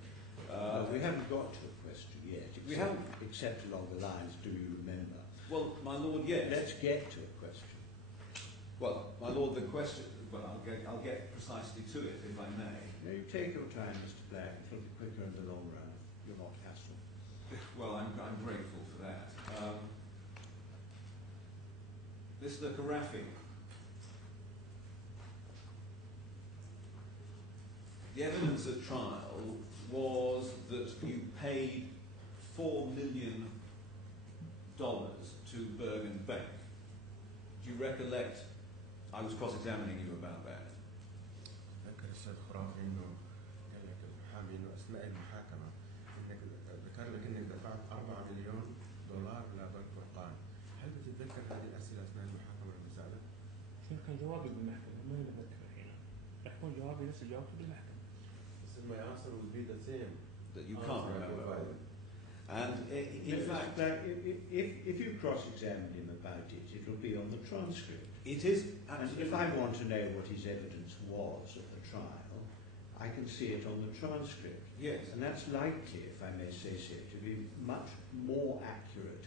We haven't got to a question yet. We haven't. Except along the lines, do you remember? Well, my lord, yes. Let's get to a question. Well, my lord, the question. Well, I'll get precisely to it, if I may. No, you take your time, Mr. Black. It'll be quicker in the long run. You're not hassled. Well, I'm grateful for that. Mr. AlKhorafi, the evidence at trial was that you paid $4 million to Bergen Bank. Do you recollect? I was cross-examining you about that. ذكر السيد خرافي انه قال لك المحامي انه اثناء المحاكمه انك ذكر لك انك دفعت $4 مليون لبنك برقان. هل بتتذكر هذه الاسئله اثناء المحاكمه اللي سالت؟ شنو كان جوابي بالمحكمه؟ ما بتذكر الحين. راح يكون جوابي نفس جوابي بالمحكمه. My answer would be the same. That you can't remember. And in fact, if you cross-examine him about it, it'll be on the transcript. It is. And if I want to know what his evidence was at the trial, I can see it on the transcript. Yes. And that's likely, if I may say so, to be much more accurate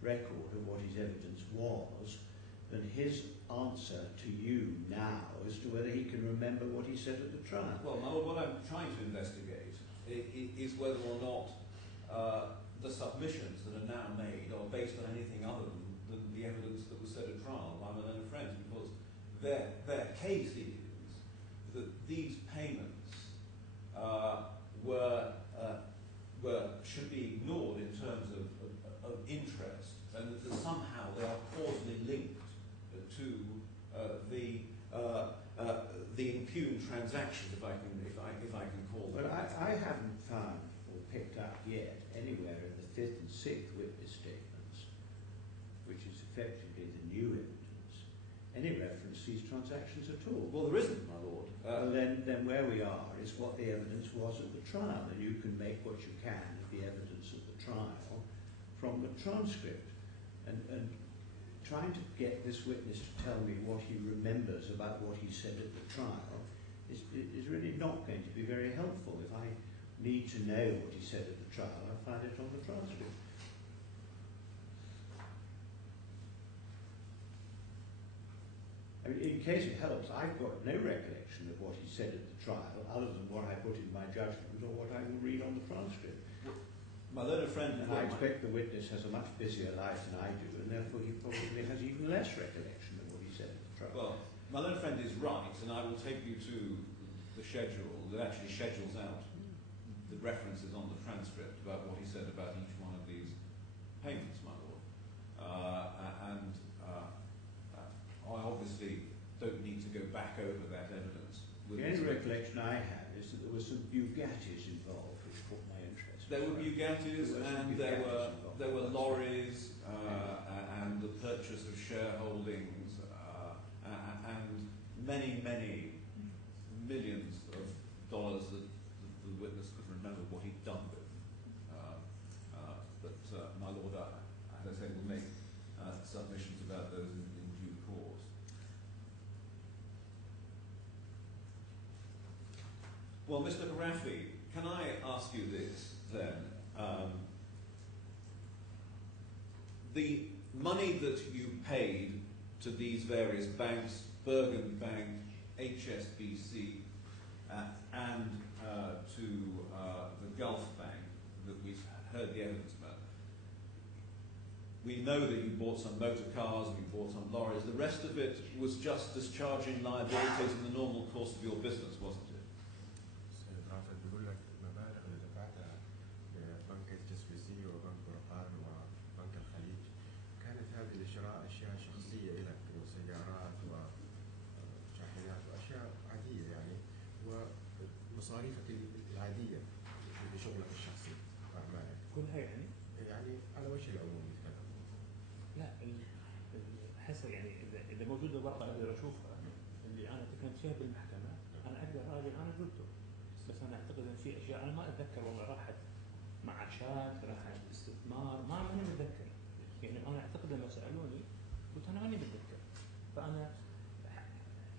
record of what his evidence was than his answer to you now as to whether he can remember what he said at the trial. Well, my lord, what I'm trying to investigate is whether or not the submissions that are now made are based on anything other than the evidence that was said at trial by my learned friends, because their case is that these payments should be ignored in terms of interest, and that somehow they are causally linked to the impugned transactions, if I can call them. But I haven't found or picked up yet anywhere in the 5th and 6th witness statements, which is effectively the new evidence, any reference to these transactions at all. Well, there isn't, my lord. Well, then where we are is what the evidence was at the trial, and you can make what you can of the evidence at the trial from the transcript. And trying to get this witness to tell me what he remembers about what he said at the trial is really not going to be very helpful. If I need to know what he said at the trial, I'll find it on the transcript. I mean, in case it helps, I've got no recollection of what he said at the trial, other than what I put in my judgment or what I will read on the transcript. My learned friend And I expect the witness has a much busier life than I do, and therefore he probably has even less recollection of what he said at the trial. Well, my learned friend is right, and I will take you to the schedule that actually schedules out the references on the transcript about what he said about each one of these payments, my lord. I obviously don't need to go back over that evidence. The only recollection I have is that there were some Bugattis involved, which caught my interest. There were Bugattis, and there were lorries, and the purchase of shareholdings, and many millions of dollars that the witness could remember what he'd done with. But my lord, as I say, will make submissions about those in due course. Well, Mr. AlKhorafi, can I ask you this then? The money that you paid to these various banks, Bergen Bank, HSBC, and to the Gulf Bank that we've heard the evidence about, we know that you bought some motor cars and you bought some lorries. The rest of it was just discharging liabilities in the normal course of your business, wasn't it? سيد رافد بيقول لك المبالغ اللي دفعتها لبنك HSBC وبنك برقان وبنك الخليج كانت هذه لشراء أشياء شخصية لك وسيارات وشاحنات وأشياء عادية يعني ومصاريفك العادية لشغلك الشخصي وأعمالك. كلها يعني؟ يعني على وجه العموم يتكلم. لا حسب يعني اذا موجوده ورقه اقدر اشوفها اللي انا تكلمت فيها بالمحكمه انا اقدر اراجع انا قلته بس انا اعتقد ان في اشياء انا ما اتذكر والله راحت معاشات راحت استثمار ماني متذكر يعني انا اعتقد لما سالوني قلت انا ماني متذكر فانا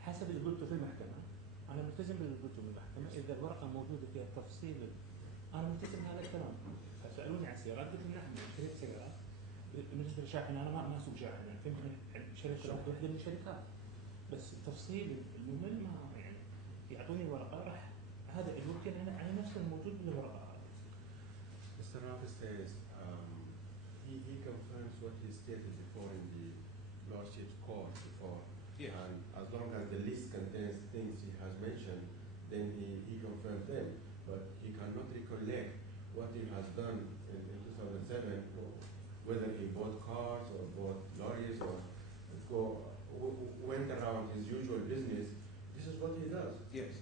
حسب اللي قلته في المحكمه انا ملتزم باللي قلته في المحكمه اذا الورقه موجوده فيها تفصيل انا ملتزم بهذا الكلام فسالوني عن السيارات قلت نعم اشتريت سيارات بالنسبه للشاحنه انا ما اسوق شاحنه فهمت شركه واحده من الشركات بس التفصيل الممل ما يعني يعطوني ورقه راح هذا الوكيل انا على نفس الموجود بالورقه هذه. Mr. Rafed says he confirms what he stated before in the lordship's court before. Yes. And as long as the list contains things he has mentioned, then he confirms them. But he cannot recollect what he has done in 2007, whether he bought cars or bought lorries or went around his usual business. This is what he does. Yes.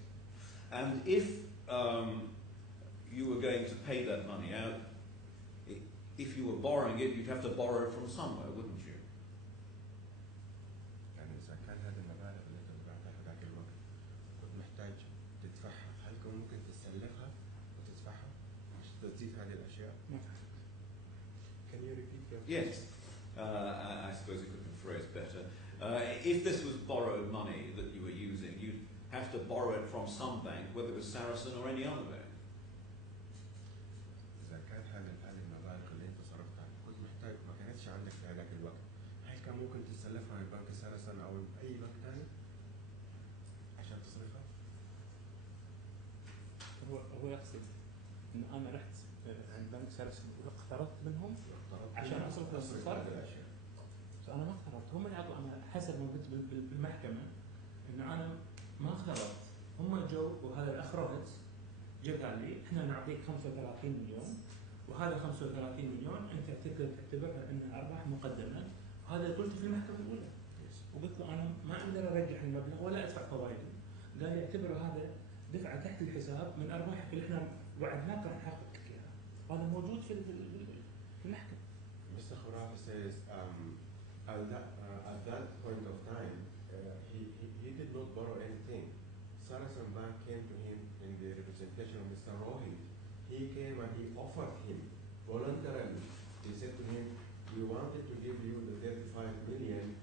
And if you were going to pay that money out, if you were borrowing it, you'd have to borrow it from somewhere, wouldn't you? يعني إذا كان هذه المبالغ اللي أنت دفعتها في ذاك الوقت كنت محتاج تدفعها، هل كان ممكن تسلفها وتدفعها مش تزيد هذه الأشياء؟ Can you repeat your question? Yes. I suppose it could be phrased better. If this was borrowed money that you were using, you'd have to borrow it from some bank, whether it was Sarasin or any other bank. إذا كان هذه المبالغ اللي أنت صرفتها كنت محتاج ما كانتش عندك في هذاك الوقت، هل كان ممكن تسلفها من بنك سارسن أو أي بنك ثاني عشان تصرفها؟ هو يقصد إن أنا رحت عند بنك سارسن واقترضت منهم عشان أصرف هذه الأشياء. فأنا ما اقترضت هم اللي عطوا أنا حسب ما قلت بالمحكمة إنه أنا ما اقترضت هم جو وهذا الأخ رافد جا قال لي إحنا نعطيك 35 مليون وهذا 35 مليون أنت تقدر تعتبرها إنها أرباح مقدمة وهذا قلت في المحكمة الأولى وقلت له أنا ما أقدر أرجح المبلغ ولا أدفع فوائد قال لي اعتبره هذا دفعة تحت الحساب من أرباحك اللي إحنا وعدناك راح نحقق لك إياها هذا موجود في المحكمة. Mr. Khorafi says at that point of time he did not borrow anything. Sarasin Bank came to him in the representation of Mr. Rohit. He came and he offered him voluntarily. He said to him, we wanted to give you the 35 million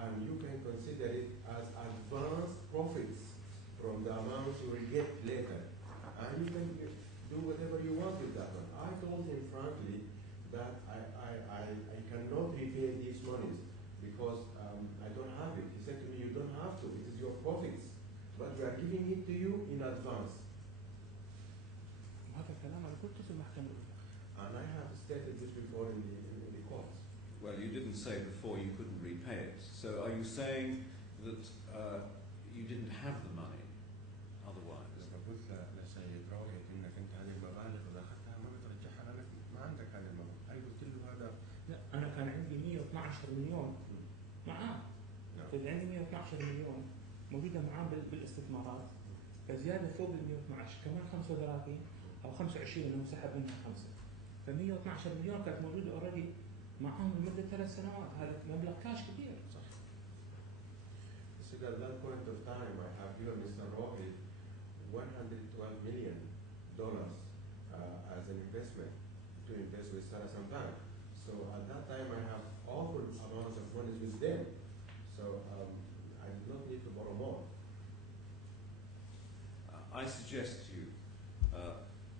and you can consider it as advance profits from the amounts you will get later. And you can do whatever you want with that one. I told him frankly that I cannot repay these monies because I don't have it. He said to me, you don't have to. It is your profits. But we are giving it to you in advance. وهذا الكلام أنا قلته في المحكمة الأولى. And I have stated this before in the courts. Well, you didn't say before you couldn't repay it. So are you saying that you didn't have the money otherwise? لما قلت لسيد راغب انك انت هذه المبالغ اذا اخذتها ما بترجعها لانك ما عندك هذه المبالغ، هل قلت له هذا؟ لا انا كان عندي 112 مليون معاه. فاذا عندي 112 مليون موجوده معاه بالاستثمارات، فزياده فوق ال 112 كمان 35 او 25 انه سحب منها 5، ف 112 مليون كانت موجوده اوريدي معهم لمده 3 سنوات. هذا مبلغ كاش كبير. صح. So at that point of time I have given Mr. Rafed $112 million as an investment to invest with Sarasin-Alpen. So at that time I have awful amounts of money with them. So I did not need to borrow more. I suggest to you,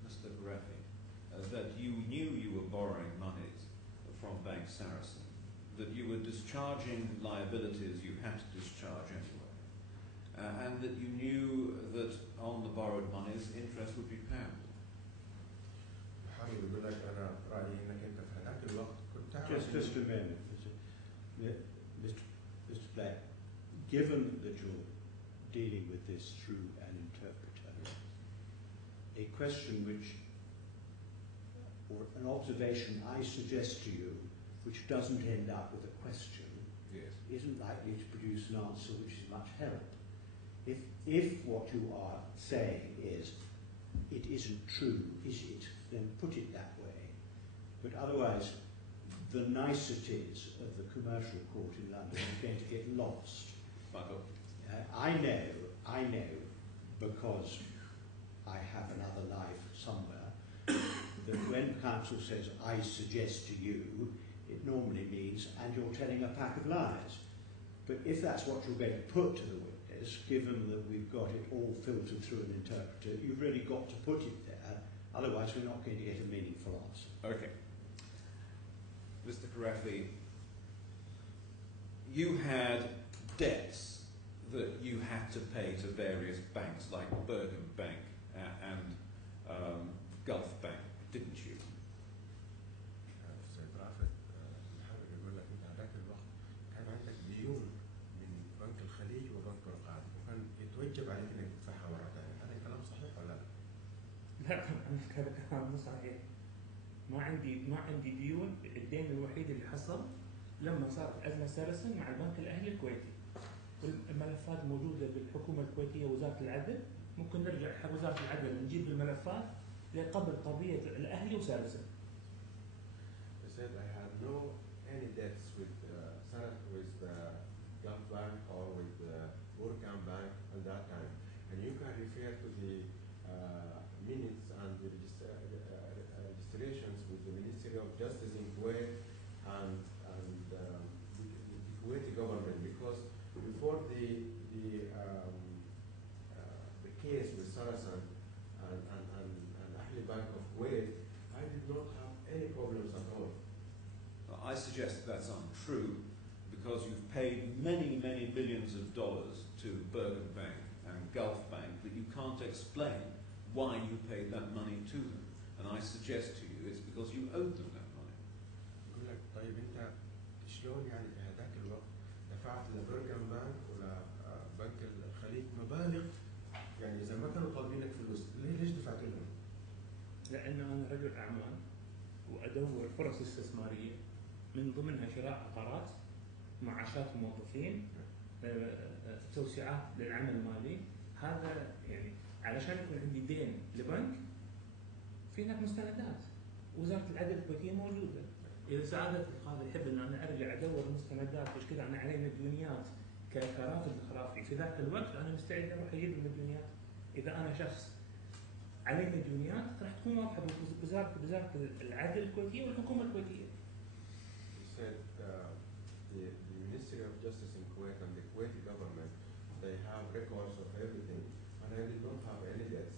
Mr. AlKhorafi, that you knew you were borrowing monies from Bank Sarasin, that you were discharging liabilities you had to discharge anyway, and that you knew that on the borrowed monies interest would be payable. بحاول يقول لك انا رايي انك انت في هذاك الوقت كنت تعرف. Just a minute, Mr. Black. Given that you're dealing with this through an interpreter, a question which, or an observation I suggest to you, which doesn't end up with a question, Yes. isn't likely to produce an answer which is much help. If what you are saying is, it isn't true, is it, then put it that way. But otherwise, the niceties of the commercial court in London are going to get lost. I know, because I have another life somewhere, that when counsel says, I suggest to you, it normally means, and you're telling a pack of lies. But if that's what you're going to put to the witness, given that we've got it all filtered through an interpreter, you've really got to put it there, otherwise we're not going to get a meaningful answer. Okay. Mr. AlKhorafi, you had debts that you had to pay to various banks like Bergen Bank and Gulf Bank, didn't you? سيد رافد بحاول يقول لك انت هذاك الوقت كان عندك ديون من بنك الخليج وبنك القاعدة وكان يتوجب عليك انك تدفعها مرة ثانية، هذا الكلام صحيح ولا لا؟ لا هذا كلام مو صحيح. ما عندي ديون. الدين الوحيد اللي حصل لما صارت أزمة سارسن مع البنك الأهلي الكويتي. والملفات موجودة بالحكومة الكويتية وزارة العدل، ممكن نرجع حق وزارة العدل نجيب الملفات لقبل قضية الأهلي وسارسن. He said I had no any debts with Gulf Bank or with Burkan Bank at that time, and you can refer to the minutes and the registrations with the Ministry of Justice in Kuwait and the Kuwaiti government, because before the case with Sarasin and Ahli Bank of Kuwait, I did not have any problems at all. I suggest that's untrue, because you've paid many, many millions of dollars to Bergen Bank and Gulf Bank that you can't explain why you paid that money to them. And I suggest to you it's because you owed them that money. يقول لك طيب انت شلون يعني في هذاك الوقت دفعت لبرغن بانك ولا بنك الخليج مبالغ، يعني اذا ما كانوا طالبينك فلوس ليش دفعت لهم؟ لأنه أنا رجل أعمال وأدور فرص استثمارية، من ضمنها شراء عقارات، معاشات موظفين، توسعات للعمل المالي. هذا يعني علشان يكون عندي دين لبنك في هناك مستندات، وزارة العدل الكويتية موجودة. إذا سعادة القاضي يحب أن أنا أرجع أدور مستندات وش كذا أنا علي مديونيات كرافد الخرافي في ذاك الوقت، أنا مستعد أروح أجيب المديونيات. إذا أنا شخص علي مديونيات راح تكون واضحة بوزارة العدل الكويتية والحكومة الكويتية. He said the Ministry of Justice in Kuwait and the Kuwaiti government, they have records of everything, and I did not have any debts.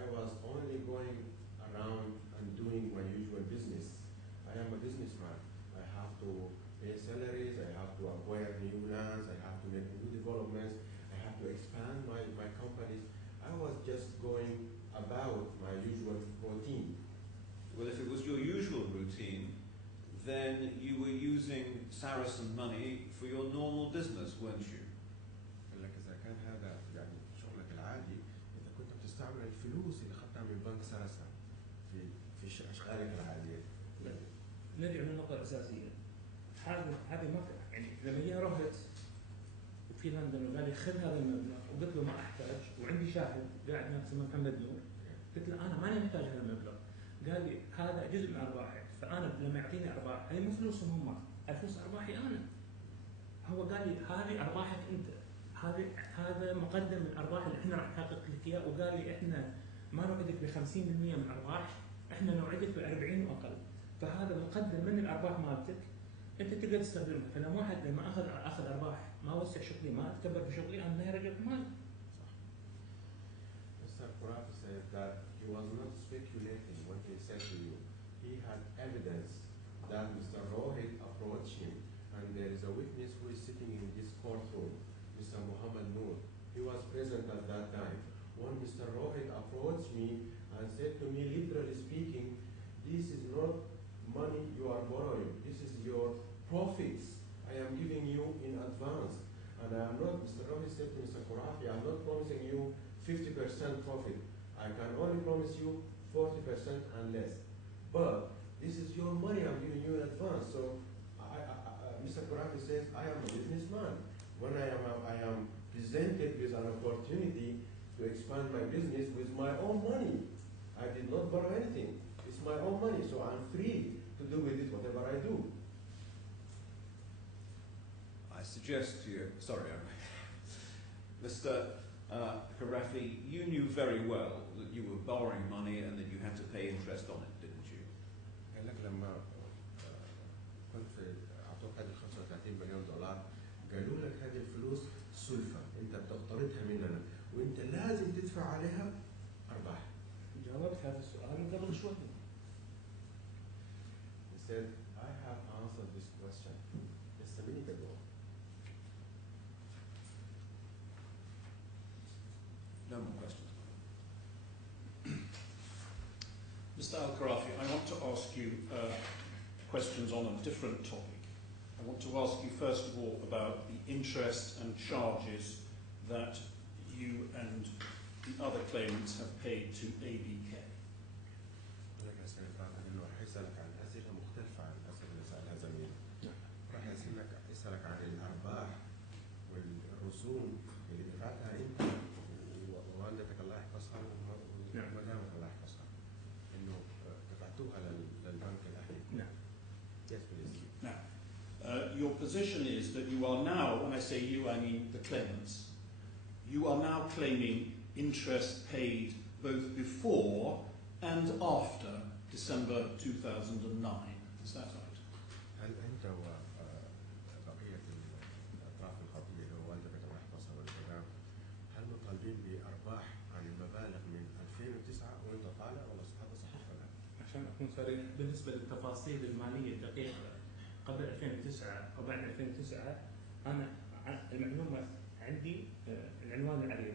I was only going around and doing my usual business. I am a businessman. I have to pay salaries, I have to acquire new lands, I have to make new developments, I have to expand my companies. I was just going about my usual routine. Well, if it was your usual Saracen money for your normal business, weren't you? قال لك اذا كان هذا يعني شغلك العادي اذا كنت بتستعمل الفلوس اللي اخذتها من بنك سارسن في اشغالك العاديه. نرجع للنقطة الأساسية. هذه ما يعني لما جاء رافد وفي لندن وقال لي خذ هذا المبلغ وقلت له ما أحتاج وعندي شاهد قاعد هناك اسمه محمد نور، قلت له أنا ماني محتاج هذا المبلغ. قال لي هذا جزء من أرباحك، فأنا لما يعطيني أرباح هذه مو فلوسهم هم، الفلوس أرباحي أنا. هو قال لي هذه أرباحك أنت، هذا مقدم من الأرباح اللي إحنا راح نحقق لك إياه، وقال لي إحنا ما نوعدك ب 50% من الأرباح، إحنا نوعدك ب 40 وأقل. فهذا مقدم من الأرباح مالتك أنت تقدر تستخدمها. فلما واحد لما أخذ أرباح ما وسع شغلي ما أتكبر بشغلي أنا ما رجعت مالي. Mr. AlKhorafi said that he was not speculating when he said to you. He had evidence that Mr. Rohit approached him, and there is a witness who is sitting in this courtroom, Mr. Mohamed Noor. He was present at that time. When Mr. Rohit approached me and said to me, literally speaking, this is not money you are borrowing. This is your profits I am giving you in advance. And I am not, Mr. Rohit said to Mr. AlKhorafi, I am not promising you 50% profit. I can only promise you 40% and less. But this is your money I'm giving you in advance. So Mr. AlKhorafi says, I am a businessman. When I am presented with an opportunity to expand my business with my own money, I did not borrow anything. It's my own money, so I'm free to do with it whatever I do. I suggest to you, sorry, Mr. AlKhorafi, you knew very well that you were borrowing money and that you had to pay interest on it, didn't you? قال لك لما كنت اعطوك هذه 35 مليون دولار قالوا لك هذه الفلوس سلفه انت بتقترضها مننا وانت لازم تدفع عليها ارباح. جاوبت هذا السؤال قبل شوي. He said, I have answered this question just a minute ago. No more questions. Mr. AlKhorafi, I want to ask you questions on a different topic. I want to ask you first of all about the interest and charges that you and the other claimants have paid to ABK. راح يسألك عن أسئلة مختلفة عن الأسئلة اللي سألها زميلي. راح يسألك عن الأرباح والرسوم اللي دفعتها أنت ووالدتك الله يحفظها ومدامك الله يحفظها. إنه دفعتوها للبنك الأهلي. نعم. Yes, please. Now, your position is that you are now, when I say you, I mean the claimants, you are now claiming interest paid both before and after December 2009. Is that right? هل أنت وبقية الأطراف الخطية اللي هو والدتك الله يحفظها والمدام هل مطالبين بأرباح عن المبالغ من 2009 وأنت طالع ولا هذا صحيح ولا لا؟ عشان أكون صريح بالنسبة للتفاصيل المالية الدقيقة قبل 2009 أو بعد 2009 أنا المعلومة عندي العنوان العريض،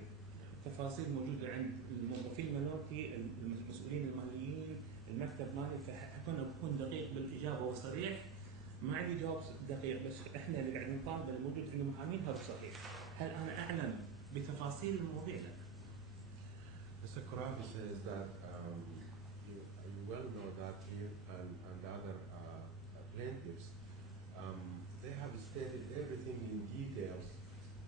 تفاصيل موجودة عند الموظفين المالوتي المسؤولين الماليين المكتب مالي، فأكون دقيق بالإجابة وصريح. ما عندي جواب دقيق، بس إحنا اللي قاعدين نطالب الموجود عند المحامين هذا صحيح. هل أنا أعلم بتفاصيل المواضيع؟ لا. Mr. AlKhorafi says that you well know that he and the other plaintiffs they have stated everything in details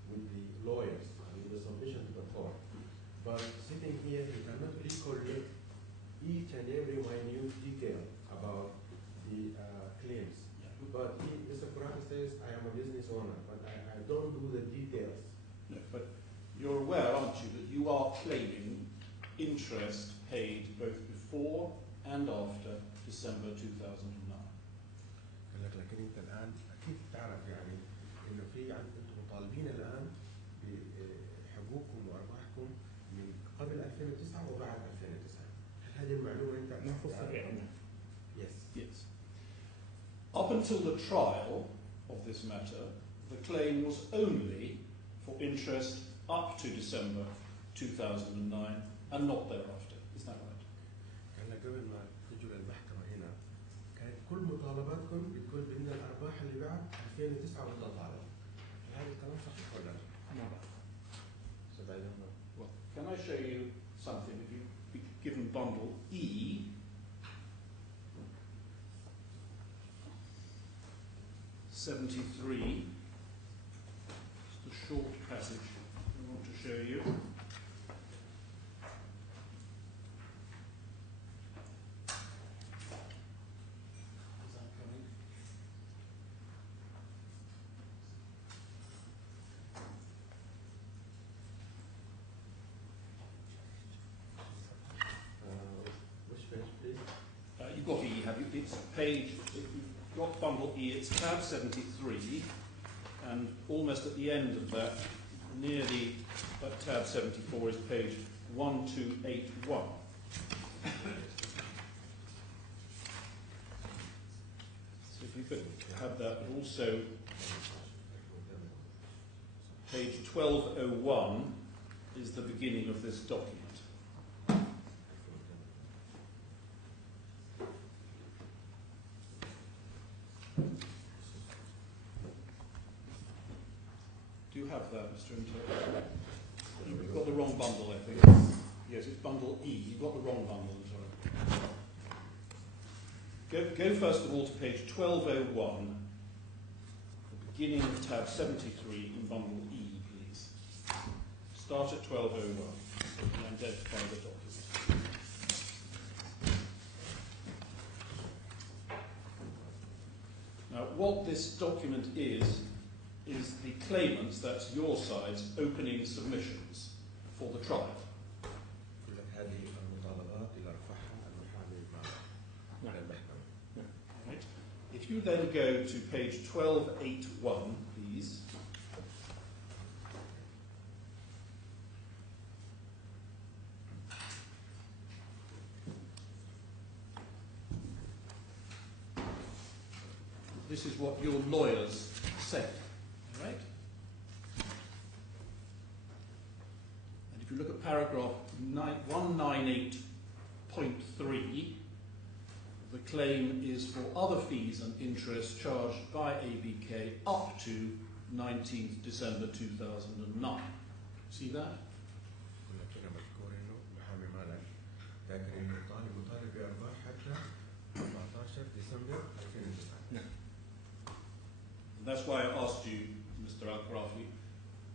with the lawyers and with the submission to the court. But sitting here, he cannot recollect each and every minute detail about the claims. But Mr. AlKhorafi says, I am a business owner, but I don't do the details. No, but you're aware, aren't you, that you are claiming interest paid both before and after December 2009? لكن انت الان اكيد تعرف يعني انه في انتم مطالبين الان بحقوقكم وارباحكم من قبل 2009 وبعد 2009. هل هذه المعلومه انت صحيح؟ Yes. Yes. Up until the trial of this matter, the claim was only for interest up to December 2009 and not thereafter. Is that right? كان قبل ما تجوا للمحكمه هنا كانت كل مطالبه مطالباتكم بتقول بان الارباح اللي بعد 2009 متضاعفه. هذا الكلام صحيح ولا لا؟ ما بعرف. So they don't know. Well, can I show you something? If you've given bundle E, '73, just a short passage I want to show you. Is that coming? Which page, please? You've got E, have you? It's page, you've got bundle E, it's tab 73, and almost at the end of that, nearly at tab 74, is page 1281. So if you could have that, but also page 1201 is the beginning of this document. Do you have that, Mr. Interpreter? You've got the wrong bundle, I think. Yes, it's bundle E. You've got the wrong bundle, sorry. Go first of all to page 1201, the beginning of tab 73 in bundle E, please. Start at 1201 and identify the document. Now, what this document is the claimants, that's your side's, opening submissions for the trial. يقول لك هذه المطالبات اللي رفعها المحامي مع المحكمة. Right. If you then go to page 1281, please. This is what your lawyers said, right? And if you look at paragraph 198.3, the claim is for other fees and interest charged by ABK up to 19th December 2009. See that? يقول لك هنا مذكور انه محامي مالك لكن انه مطالب بارباح حتى 14 ديسمبر 2009. And that's why I asked you, Mr. AlKhorafi,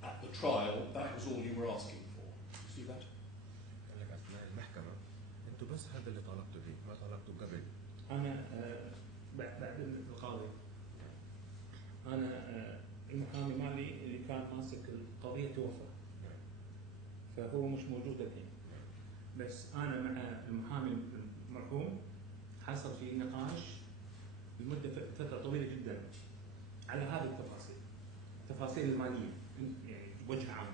at the trial, that was all you were asking for. See that? قال لك اثناء المحكمة انتم بس هذا اللي طالبتوا فيه ما طالبتوا قبل. انا بعد القاضي انا المحامي مالي اللي كان ماسك القضيه توفى فهو مش موجود الحين بس انا مع المحامي المرحوم حصل في نقاش لمده فتره طويله جدا على هذه التفاصيل الماليه يعني بوجه عام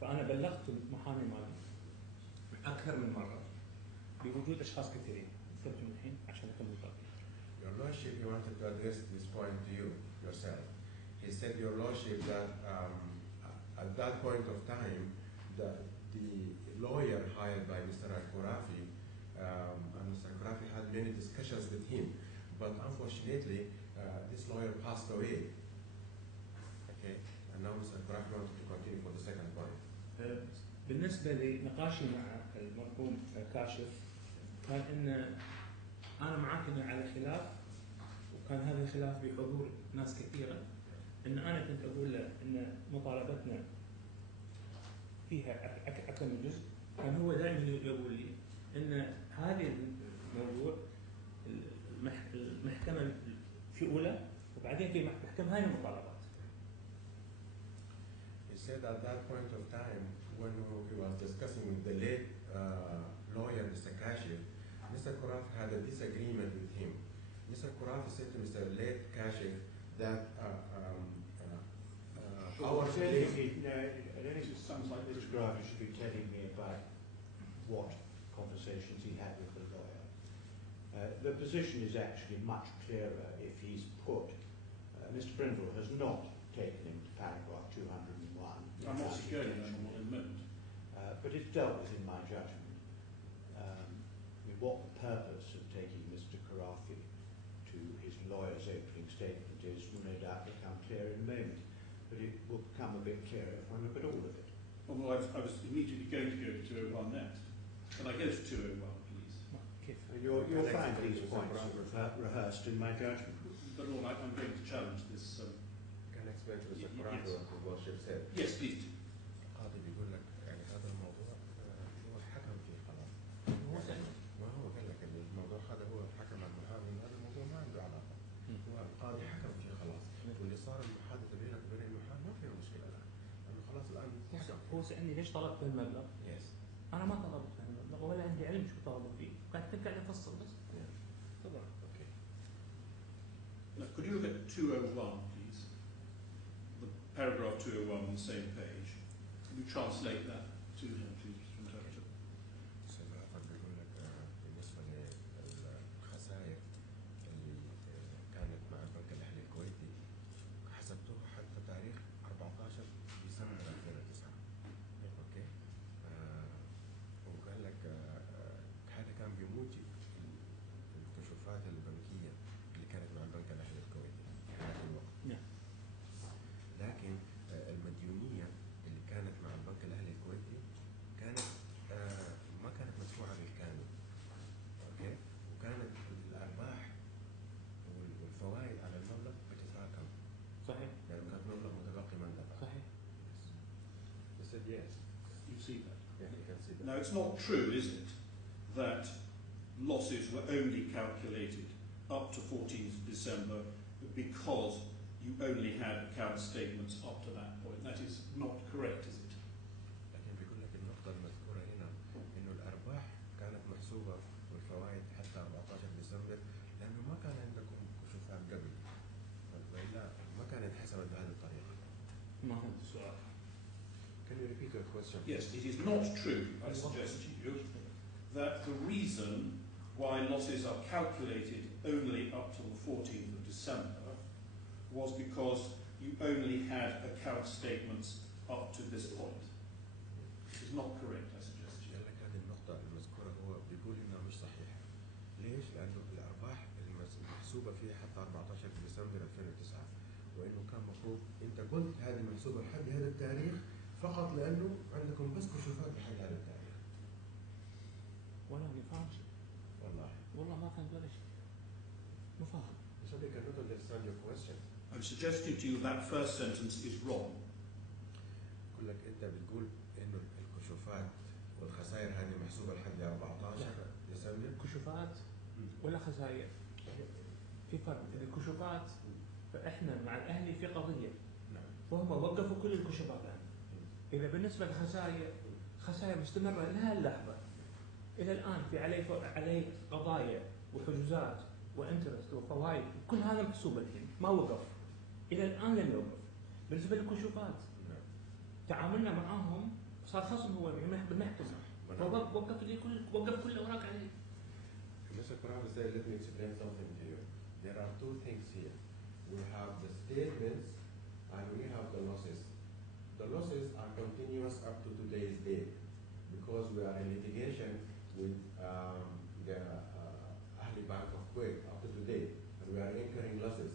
فانا بلغت المحامي مالي اكثر من مره بوجود اشخاص كثيرين استخدم الحين عشان اكمل القضيه. Your Lordship, he wanted to address this point to you yourself. He said, Your Lordship, that at that point of time, the lawyer hired by Mr. AlKhorafi, and Mr. AlKhorafi had many discussions with him, but unfortunately, this lawyer passed away. Okay, and now Mr. AlKhorafi wanted to continue for the second point. بالنسبه لنقاشي مع المرحوم كاشف كان ان انا معاك على خلاف وكان هذا الخلاف بحضور ناس كثيره ان انا كنت اقول له ان مطالبتنا فيها اكثر من جزء كان هو دائما يقول لي ان هذا الموضوع المحكمه في اولى وبعدين في محكمه هاي المطالبات. He said at that point of time when he was discussing with the late lawyer Mr. Kashif, Mr. AlKhorafi had a disagreement with him. Mr. AlKhorafi said to Mr. late Kashif that our claim... It sounds like Mr. AlKhorafi should be telling me about what conversations he had with the lawyer. The position is actually much clearer if he's put... Mr. Brindle has not taken him to paragraph 201. I'm not going in a minute. But it's dealt with in my judgment. What the purpose of taking Mr. AlKhorafi to his lawyer's opening statement is will no doubt become clear in a moment, but it will become a bit clearer if I look at all of it. Well, I was immediately going to go to 201 next. Can I go to 201, please? And you'll find these points rehearsed in my judgment. But Lord, I'm going to challenge this. Can I explain to Mr. Yes. Qurati what the worship said? Yes, please. القاضي بيقول لك يعني هذا الموضوع هو الحكم فيه خلاص. ما هو قال لك الموضوع هذا هو الحكم على المحامي، هذا الموضوع ما عنده علاقة. هو القاضي حكم فيه خلاص. واللي صار المحادثة بينك وبين المحامي ما فيها مشكلة الآن. لأنه خلاص الآن حكم. هو سألني ليش طلبت المبلغ؟ Yes. أنا ما طلبت المبلغ ولا عندي علم شو طلبوا فيه، قاعد ترجع لي أفصل بس. تفضل. Okay. Now, could you look at 201, please? The paragraph 201 on the same page. Can you translate that to him, please, Mr. Interpreter? So الآخر بيقول لك بالنسبة للخسائر اللي كانت مع البنك الأهلي الكويتي حسبتوها حتى تاريخ 14 ديسمبر 2009. اوكي. وقال لك هذا كان بموجب الكشوفات البنكية اللي كانت مع البنك الأهلي الكويتي في ذاك الوقت. نعم. لكن المديونية اللي كانت مع البنك الأهلي الكويتي كانت ما كانت مدفوعة بالكامل. اوكي. وكانت الأرباح والفوائد على المبلغ بتتراكم. صحيح. يعني كان مبلغ متبقي ما اندفع. صحيح. He said yes. You see that? Yeah, you can see that. Now, it's not true, is it, that losses were only calculated up to 14th December because you only had account statements up to that point? That is not correct, is it? لكن بيقول لك النقطة المذكورة هنا إنه الأرباح كانت محسوبة والفوائد حتى 14 ديسمبر لأنه ما كان عندكم كشوفات قبل، وإلا ما كانت حسبت بهذه الطريقة. ما فهمت السؤال. Can you repeat your question? Yes, it is not true, I suggest to you, that the reason why losses are calculated only up till the 14th of December was because you only had account statements up to this point. It is not correct, I suggest to you. قال لك هذه النقطة المذكورة هو بيقول إنها مش صحيحة. ليش؟ لأنه الأرباح المحسوبة فيها حتى 14 ديسمبر 2009 وإنه كان مفروض أنت قلت هذه محسوبة لحد هذا التاريخ فقط لأنه عندكم بس كشوفات لحد هذا التاريخ. ولا ما فاهم شيء. والله ما فهمت ولا شيء. ما فاهم. So they cannot understand your question. I'm suggesting to you that first sentence is wrong. يقول لك أنت بتقول إنه الكشوفات والخسائر هذه محسوبة لحد 14 ديسمبر. كشوفات ولا خسائر. في فرق. الكشوفات فإحنا مع الأهلي في قضية. نعم. وهم وقفوا كل الكشوفات الآن. إذا بالنسبة للخسائر خسائر مستمرة لها اللحظة. إلى الآن في عليه قضايا وحجوزات وانترست وفوائد كل هذا محسوب الحين ما وقف. إلى الآن لم يوقف. بالنسبة للكشوفات تعاملنا معهم صار خصم هو بالمحكمة. وقف كل الأوراق عليه. Mr. Qurati said, let me explain something to you. There are two things here. We have the statements and we have the losses. The losses are continuous up to today's date because we are in litigation with the Ahli Bank of Kuwait up to today and we are incurring losses.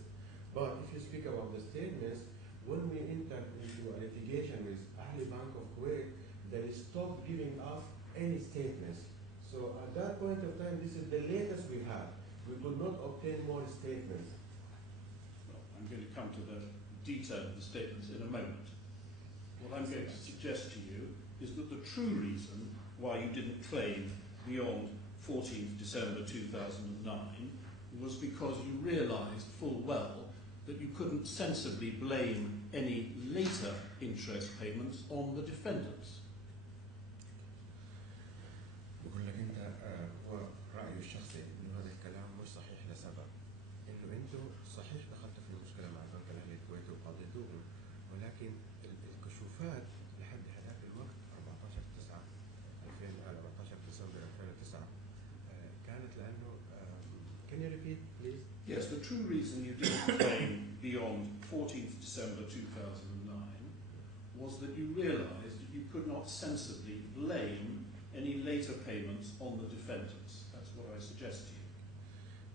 But if you speak about the statements, when we enter into a litigation with Ahli Bank of Kuwait, they stopped giving us any statements. So at that point of time, this is the latest we had. We could not obtain more statements. Well, I'm going to come to the detail of the statements in a moment. What I'm going to suggest to you is that the true reason why you didn't claim beyond 14th December 2009 was because you realised full well that you couldn't sensibly blame any later interest payments on the defendants. بقول لك انت هو رايي الشخصي انه هذا الكلام مش صحيح لسبب انه انتم صحيح دخلتوا في مشكله مع البنك الاهلي الكويتي وقضيتوهم ولكن الكشوفات لحد هذاك الوقت 14 ديسمبر 2009 كانت لانه can you repeat please? Yes, the true reason you didn't claim beyond 14th December 2009 was that you realised that you could not sensibly blame any later payments on the defendants. That's what I suggest to you.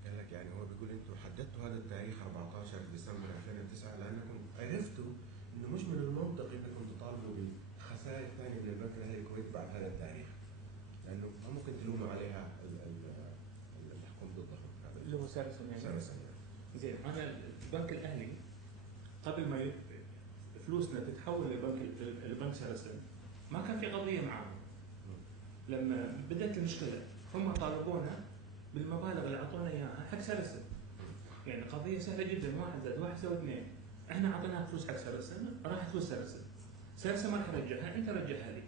قال لك يعني هو بتقول انتوا حددتوا هذا التاريخ 14 ديسمبر 2009 لانكم عرفتوا انه مش من المنطق انكم تطالبوا بالخسائر الثانيه من البنك الاهلي الكويت بعد هذا التاريخ، لانه ما ممكن تلوموا عليها الحكم ضدهم. هذا اللي هو سارسن يعني. سارسن. زين انا البنك الاهلي قبل ما فلوسنا تتحول لبنك سارسن ما كان في قضيه معاهم. لما بدات المشكله هم طالبونا بالمبالغ اللي اعطونا اياها حق سارسن. يعني قضيه سهله جدا، 1 زائد 1 يساوي 2. احنا اعطيناها فلوس حق سارسن، راحت فلوس سارسن. سارسن ما راح يرجعها، انت رجعها لي.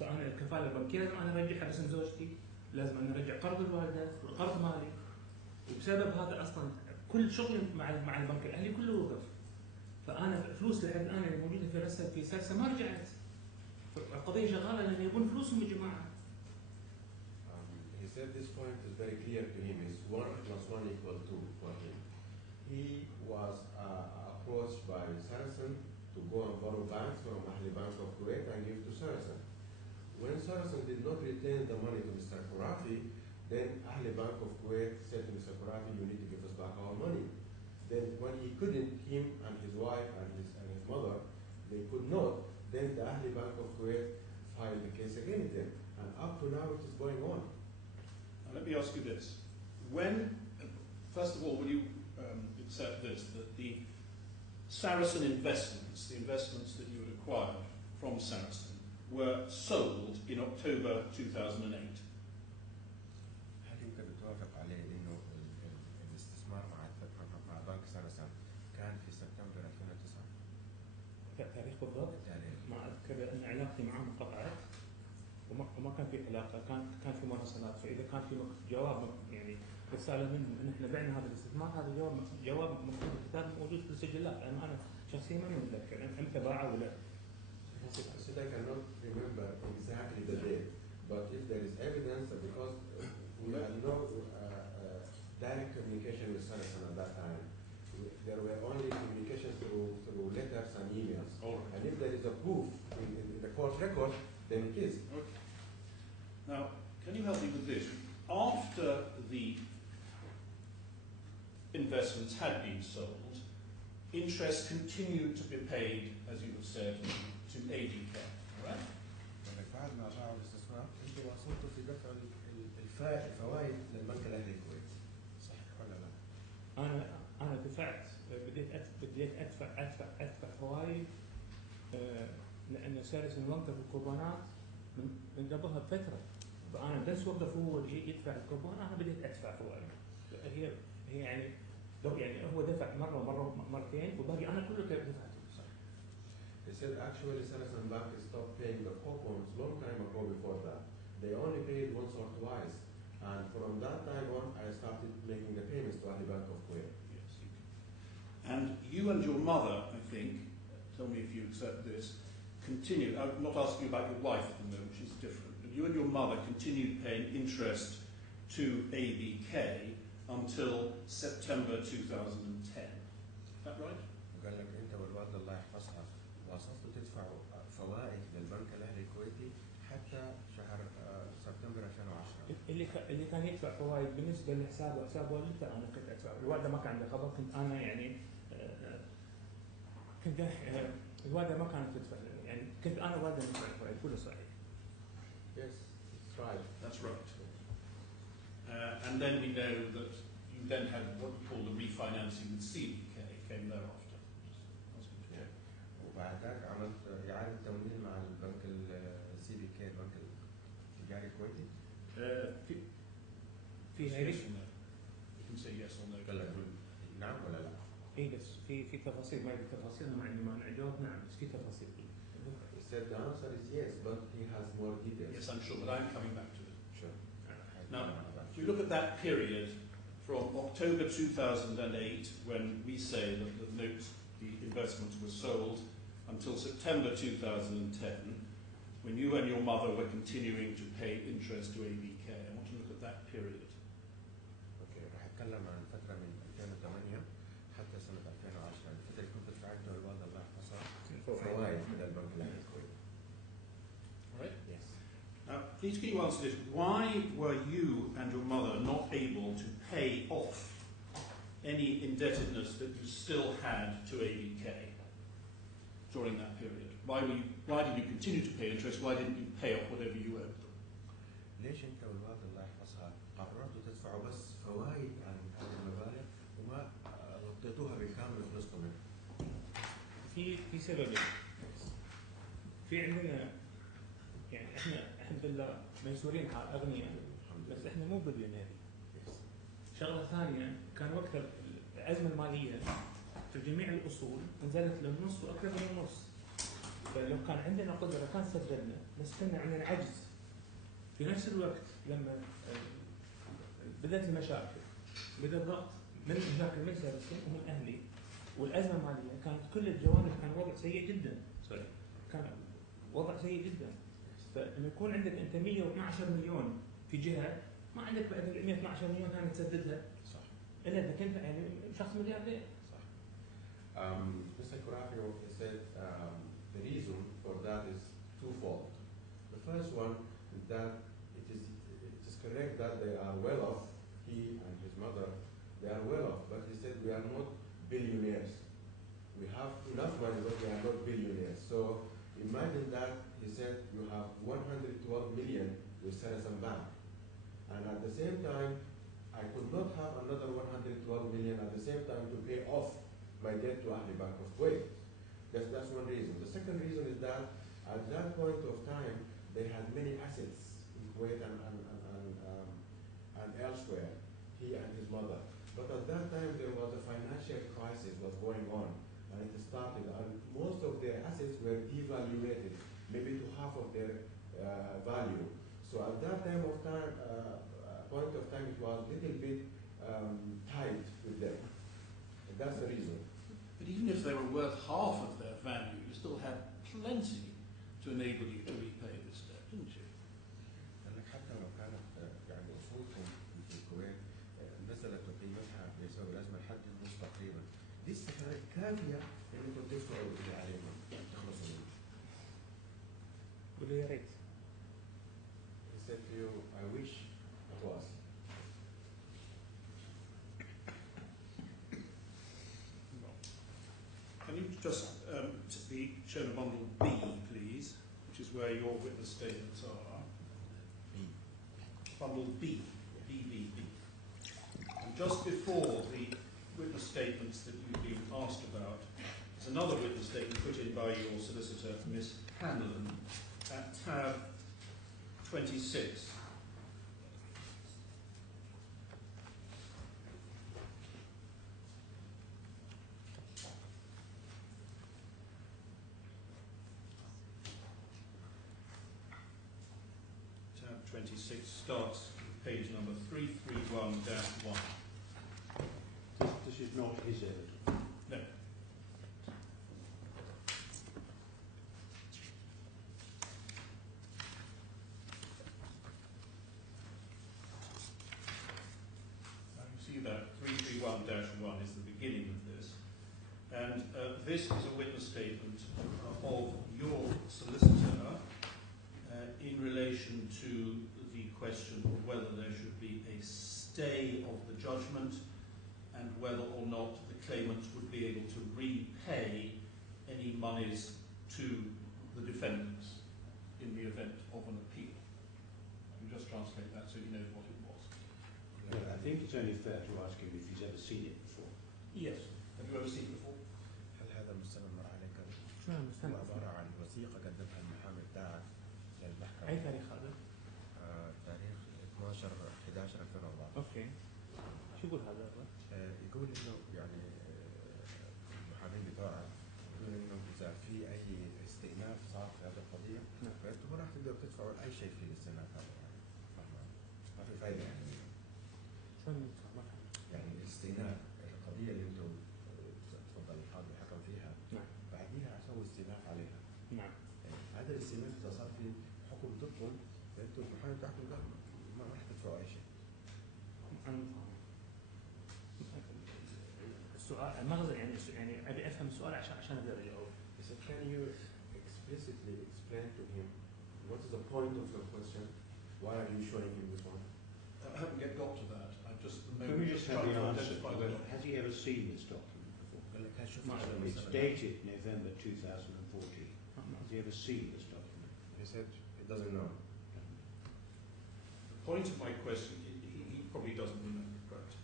فانا الكفاله البنكيه لازم انا ارجعها باسم زوجتي، لازم انا ارجع قرض الوالده والقرض مالي. وبسبب هذا اصلا كل شغلي مع البنك الاهلي كله وقف. فانا فلوس لحد الان اللي موجوده في رسل في سارسن ما رجعت. القضيه شغاله لان يبون فلوسهم يا جماعه. He said this point is very clear to him. It's 1 + 1 = 2 for him. He was approached by Sarasin to go and borrow banks from Ahli Bank of Kuwait and give to Sarasin. When Sarasin did not return the money to Mr. AlKhorafi, then Ahli Bank of Kuwait said to Mr. AlKhorafi, you need to give us back our money. Then when he couldn't, him and his wife and his mother, they could not, then the Ahli Bank of Kuwait filed the case against them. And up to now it is going on. Now, let me ask you this. When, first of all, will you accept this, that the Sarasin investments, the investments that you had acquired from Sarasin, were sold in October 2008? هل يمكن توافق عليه انه الاستثمار مع بنك سارسن كان في سبتمبر 2009؟ تاريخ بالضبط؟ ما اذكر ان علاقتي معهم انقطعت وما كان في علاقه، كان في مراسلات. فاذا كان في جواب يعني رساله منهم ان احنا بعنا هذا الاستثمار، هذا جواب مكتوب الكتاب موجود في السجلات. انا شخصيا ما متذكر امتى باعوا ولا. I cannot remember exactly the date, but if there is evidence, because we had no direct communication with Sarasin at that time, there were only communications through letters and emails. Right. And if there is a proof in the court record, then it is. Okay. Now, can you help me with this? After the investments had been sold, interest continued to be paid, as you have said, to ADK, right? بعد ما باعوا الاستثمار انتم واصلتوا في دفع الفوائد للبنك الاهلي الكويتي. صحيح ولا لا؟ انا دفعت، بديت ادفع فوائد لان سارسن وقف الكوبونات من قبلها بفتره. فانا بس وقف هو يدفع الكوبون، انا بديت ادفع فوائد. هي يعني هو دفع مره مرتين وباقي انا كله دفعته. They said actually Sarasin Bank stopped paying the coupons long time ago before that. They only paid once or twice. And from that time on, I started making the payments to Ahli Bank of Kuwait. Yes. And you and your mother, I think, tell me if you accept this, continued, I'm not asking you about your wife at the moment, she's different, but you and your mother continued paying interest to ABK until September 2010. Is that right? وقال لك انت والوالده الله يحفظها واصلتوا تدفعوا فوائد للبنك الاهلي الكويتي حتى شهر سبتمبر 2010. اللي كان يدفع فوائد بالنسبه لحسابه وحساب والدته انا كنت ادفع. الوالده ما كان عندها خبر، كنت انا يعني كنت الوالده ما كانت تدفع، يعني كنت انا والده ندفع الفوائد. كله صحيح. Yes, it's right. That's right. And then we know that you then had what we call the refinancing with CBK, came thereafter. وبعد ذلك عملت إعادة تمويل مع البنك السي بي كي، البنك التجاري الكويتي. في yes or no? You can say yes or no. قال لك نعم ولا لا؟ اي بس في تفاصيل، ما يبي تفاصيل، ما عندي مانع اجاوب نعم، بس في تفاصيل. He said the answer is yes, but he has more details. Yes, I'm sure, but I'm coming back to it. Sure. Now, if we look at that period from October 2008, when we say that the notes, the investments were sold, until September 2010, when you and your mother were continuing to pay interest to ABK. I want to look at that period. Okay, راح اتكلم عن فترة من 2008 حتى سنة 2010، الفترة اللي كنت دفعتها الوالدة الله يحفظها فوائد من البنك الاهلي الكويتي. All right? Yes. Now, please can you answer this? Why were you and your mother not able to pay off indebtedness that you still had to ABK during that period? Why did you continue to pay interest? Why didn't you pay off whatever you owed them? ليش انت والوالد الله يحفظها قررتوا تدفعوا بس فوائد عن هذه المبالغ وما غطيتوها بالكامل وخلصتوا منها؟ في سببين. في عندنا يعني احنا الحمد لله ميسورين حال اغنياء بس احنا مو بليونير. شغله ثانيه كان وقت الازمه الماليه في جميع الاصول نزلت للنص واكثر من النص. فلو كان عندنا قدره كان سددنا بس كنا عندنا عجز. في نفس الوقت لما بدات المشاكل بدا الضغط من مشاكل من سارسين ومن اهلي والازمه الماليه كانت كل الجوانب كان وضع سيء جدا. كان وضع سيء جدا. فلما يكون عندك انت 112 مليون في جهه ما عندك بعد 112 مليون ثانيه تسددها. صح. الا اذا كنت يعني شخص ملياردير. صح. Mr. AlKhorafi said the reason for that is twofold. The first one is that it is correct that they are well off. He and his mother, they are well off. But he said we are not billionaires. We have enough money, but we are not billionaires. So imagine that he said you have 112 million with Sarasin-Alpen, and at the same time, I could not have another 112 million at the same time to pay off my debt to Ahli Bank of Kuwait. That's one reason. The second reason is that at that point of time, they had many assets in Kuwait and elsewhere, he and his mother. But at that time, there was a financial crisis was going on, and it started, and most of their assets were devaluated, maybe to half of their value. So at that time of time, point of time, it was a little bit tight with them. And that's the reason. But even if they were worth half of their value, you still had plenty to enable you to repay this debt, didn't you? لأنك حتى لو كانت يعني أصولهم في الكويت نزلت قيمتها بسبب الأزمة لحد النص تقريبا. دي كانت كافية إنكم تدفعوا اللي عليكم تخلصوا منه. قول يا ريت. He said to you, I wish it was. Can you just show the bundle B, please, which is where your witness statements are. Bundle B, B. And just before the witness statements that you've been asked about, there's another witness statement put in by your solicitor, Miss Hanlon, at tab 26. Tab 26 starts with page number 331-1. This is not his evidence. No. You see that 331-1 is the beginning of this, and this is a witness statement of your solicitor in relation to the question of whether there should be a stay of the judgment and whether or not the claimant would be able to repay any monies to the defendants in the event of an appeal. You just translate that so he knows what it was. Well, I think it's only fair to ask him if he's ever seen it before. Yes. Have you ever seen it before? هل هذا مستند عليك؟ شو المستند؟ هو عبارة عن وثيقة قدمها المحامي بتاعك للمحكمة. أي تاريخ هذا؟ تاريخ 12/11/2004. أوكي. شو يقول هذا؟ يقول إنه يعني المحامين بتوعك يقول إنه إذا في أي استئناف صار في هذه القضية فأنتم راح تقدروا تدفعوا أي شيء في الاستئناف هذا يعني ما في فايدة يعني. شو ندفع؟ يعني الاستئناف القضية اللي أنتم تفضل القاضي حكم فيها بعديها أسوي استئناف عليها. نعم. هذا الاستئناف إذا صار في حكم ضدكم فأنتم المحامي بتاعكم ده ما راح تدفعوا أي شيء. السؤال مغزى يعني أبي أفهم السؤال عشان أقدر أجاوب. So can you explicitly explain to him what is the point of your question? Why are you showing him this one? I haven't yet got to that. Can we just just have trying the to answer. identify the document. Has he ever seen this document before? It's dated November 2014. Has he ever seen this document? He said he doesn't know. The point of my question, he probably doesn't remember, correct?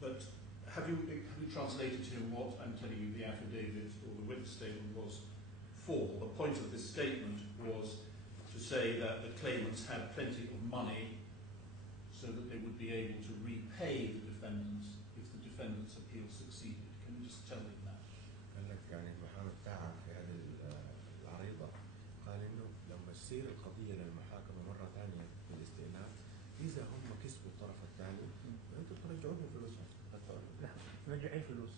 But have you translated to him what I'm telling you the affidavit or the witness statement was for? The point of this statement was to say that the claimants had plenty of money so that they would be able to repay the defendants if the defendants' appeal succeeded. Can you just tell him that? قال لك يعني محامي بتاعك في هذه العريضة قال إنه لما تصير القضية للمحاكمة مرة ثانية بالاستئناف إذا هم كسبوا الطرف الثاني فأنتم ترجعوا لهم فلوسهم. لا مرجعين فلوس.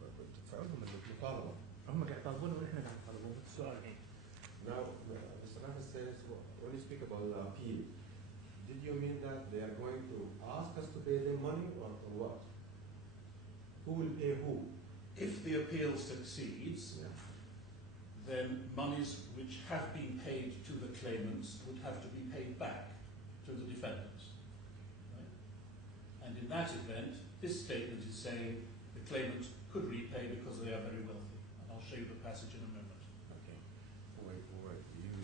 تدفعوا لهم المطالبة. هم قاعد يطالبون ونحن قاعد نطالبون. السؤال الحين. Now, Mr. Rafed says, when you speak about the appeal, did you mean that they are going to ask us to pay them money or what? Who will pay who? If the appeal succeeds, then monies which have been paid to the claimants would have to be paid back to the defendants. Right? And in that event, this statement is saying the claimants could repay because they are very wealthy. And I'll show you the passage in a moment. Okay. هو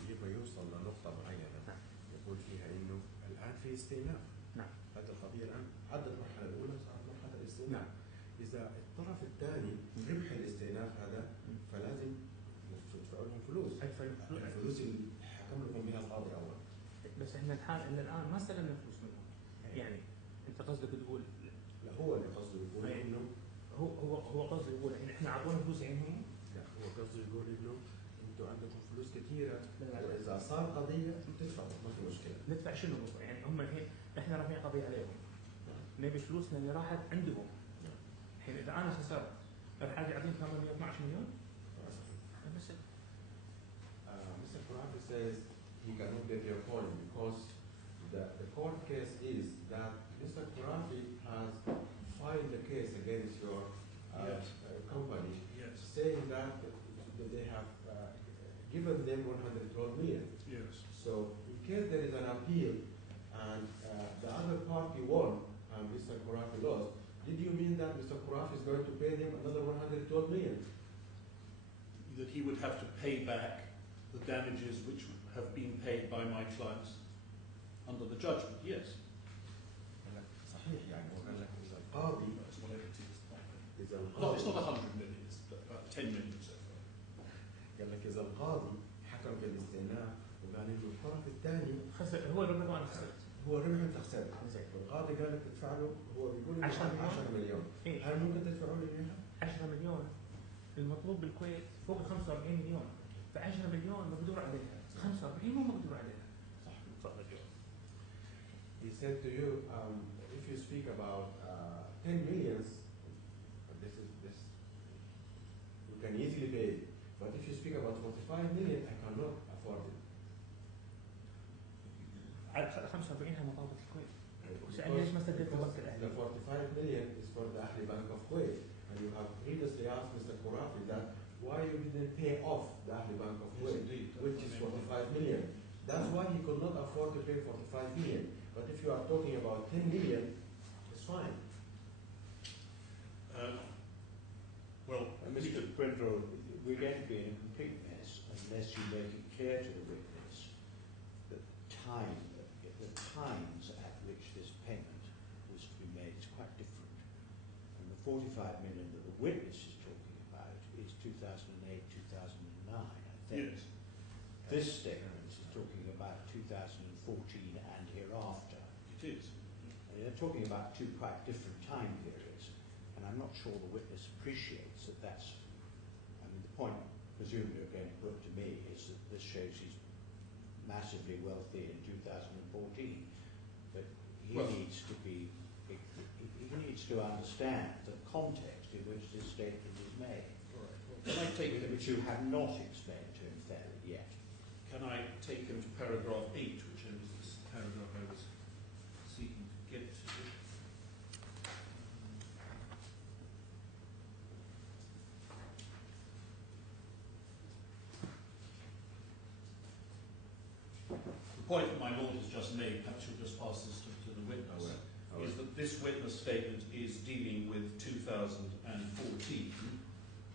يبغى يوصل لنقطة معينة يقول فيها إنه الآن في استئناف. نعم. هذه القضية الآن عدت المرحلة الأولى صارت مرحلة الاستئناف. إذا الطرف الثاني ربح الاستئناف هذا فلازم تدفعوا لهم فلوس. الفلوس اللي حكم لكم بها القاضي أول. بس إحنا الآن ما استلمنا فلوس منهم. يعني أنت قصدك تقول لا هو اللي قصده يقول إنه هو قصده يقول إحنا عطونا فلوس عندهم. لا هو قصده يقول إنه أنتوا عندكم فلوس كثيرة وإذا صار قضية تدفعوا ما في مشكلة. ندفع شنو؟ يعني هم الحين إحنا رافعين قضية عليهم. نبي فلوسنا اللي راحت عندهم. الحين إذا أنا خسرت راح أرجع أعطيهم 812 مليون. بس Mr. AlKhorafi says he cannot get your point because the court case is that Mr. AlKhorafi has filed a case against your company saying that they have given them 112 million. Yes. So in case there is an appeal and the other party won and Mr. AlKhorafi lost, did you mean that Mr. AlKhorafi is going to pay them another 112 million? That he would have to pay back the damages which have been paid by my clients under the judgment, yes. صحيح يعني وقال لك إذا القاضي إذا القاضي It's not 100 million, it's about 10 million so far. قال لك إذا القاضي حكم بالاستئناف وقال إنه الطرف الثاني خسر هو ربح وأنا خسرت. هو ربح أنت خسرت. والقاضي قال لك تدفع له هو بيقول 10 مليون. إيه؟ هل ممكن تدفعوا له إياها؟ 10 مليون المطلوب بالكويت فوق 45 مليون. ف 10 مليون مقدور عليها. 45 مو مقدور عليها. صح. He said to you, if you speak about 10 millions, this you can easily pay it. But if you speak about 45 million, I cannot afford it. على 45 هي مطالبة الكويت. وسألني ليش ما سددت الوقت الأهلي. The 45 million is for the Ahli Bank of Kuwait, and you have previously asked Mr. AlKhorafi that why you didn't pay off the Ahli Bank of Kuwait, which is 45 million. That's why he could not afford to pay 45 million. But if you are talking about 10 million, it's fine. Mr. Brindle, we're going to be in a complete mess unless you make it clear to the witness that the times at which this payment was to be made is quite different. And the 45 million that the witness is talking about is 2008, 2009, I think. Yes. This statement is talking about 2014 and hereafter. It is. And they're talking about two quite different time periods, and I'm not sure the witness appreciates that that's, I mean, the point presumably you're going to put to me is that this shows he's massively wealthy in 2014, but he needs to understand the context in which this statement is made. Can I take him which you have not explained to him fairly yet. Can I take him to paragraph 8, which is this paragraph I was seeking to get to? The point that my lord has just made, perhaps you'll just pass this to the witness. is that this witness statement is dealing with 2014,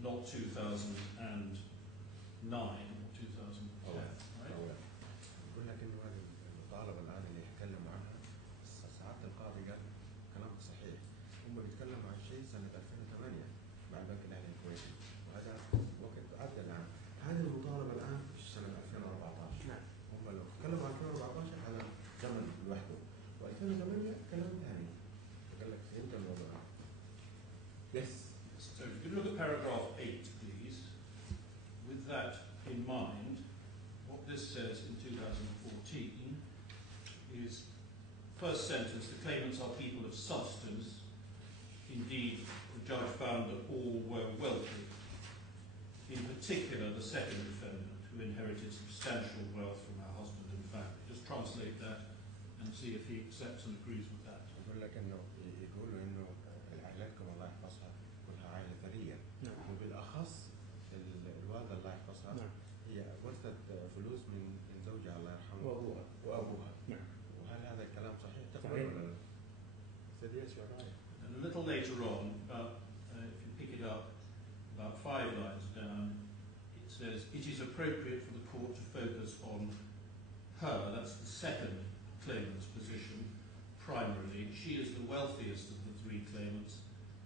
not 2009 or 2010, right? يقول لك انه هذه المطالبه الان اللي يتكلم عنها سعاده القاضي قال كلامك صحيح. هم بيتكلموا عن شيء سنه 2008 مع البنك الاهلي الكويتي، وهذا وقت عدى الان. هذه المطالبه الان في سنه 2014. نعم. هم لو تكلموا عن 2014 هذا زمن لوحده، و2008 كلام ثاني. قال لك فهمت الموضوع. Yes. So if you could look at paragraph 8, please. With that in mind, what this says in 2014 is, first sentence, the claimants are people of substance. Indeed, the judge found that all were wealthy. In particular, the second defendant, who inherited substantial wealth from her husband and family. Just translate that and see if he accepts and agrees with that. يقول لك انه يقولوا انه عائلتكم الله يحفظها كلها عائله ثريه، وبالاخص الوالده الله يحفظها هي ورثت فلوس من زوجها الله يرحمه وابوها. وهل هذا الكلام صحيح؟ تقبل ولا لا؟ said yes, you're right. And a little later on, if you pick it up, about 5 lines down, it says, it is appropriate for the court to focus on her, that's the second claimant's position, primarily. She is the wealthiest of the 3 claimants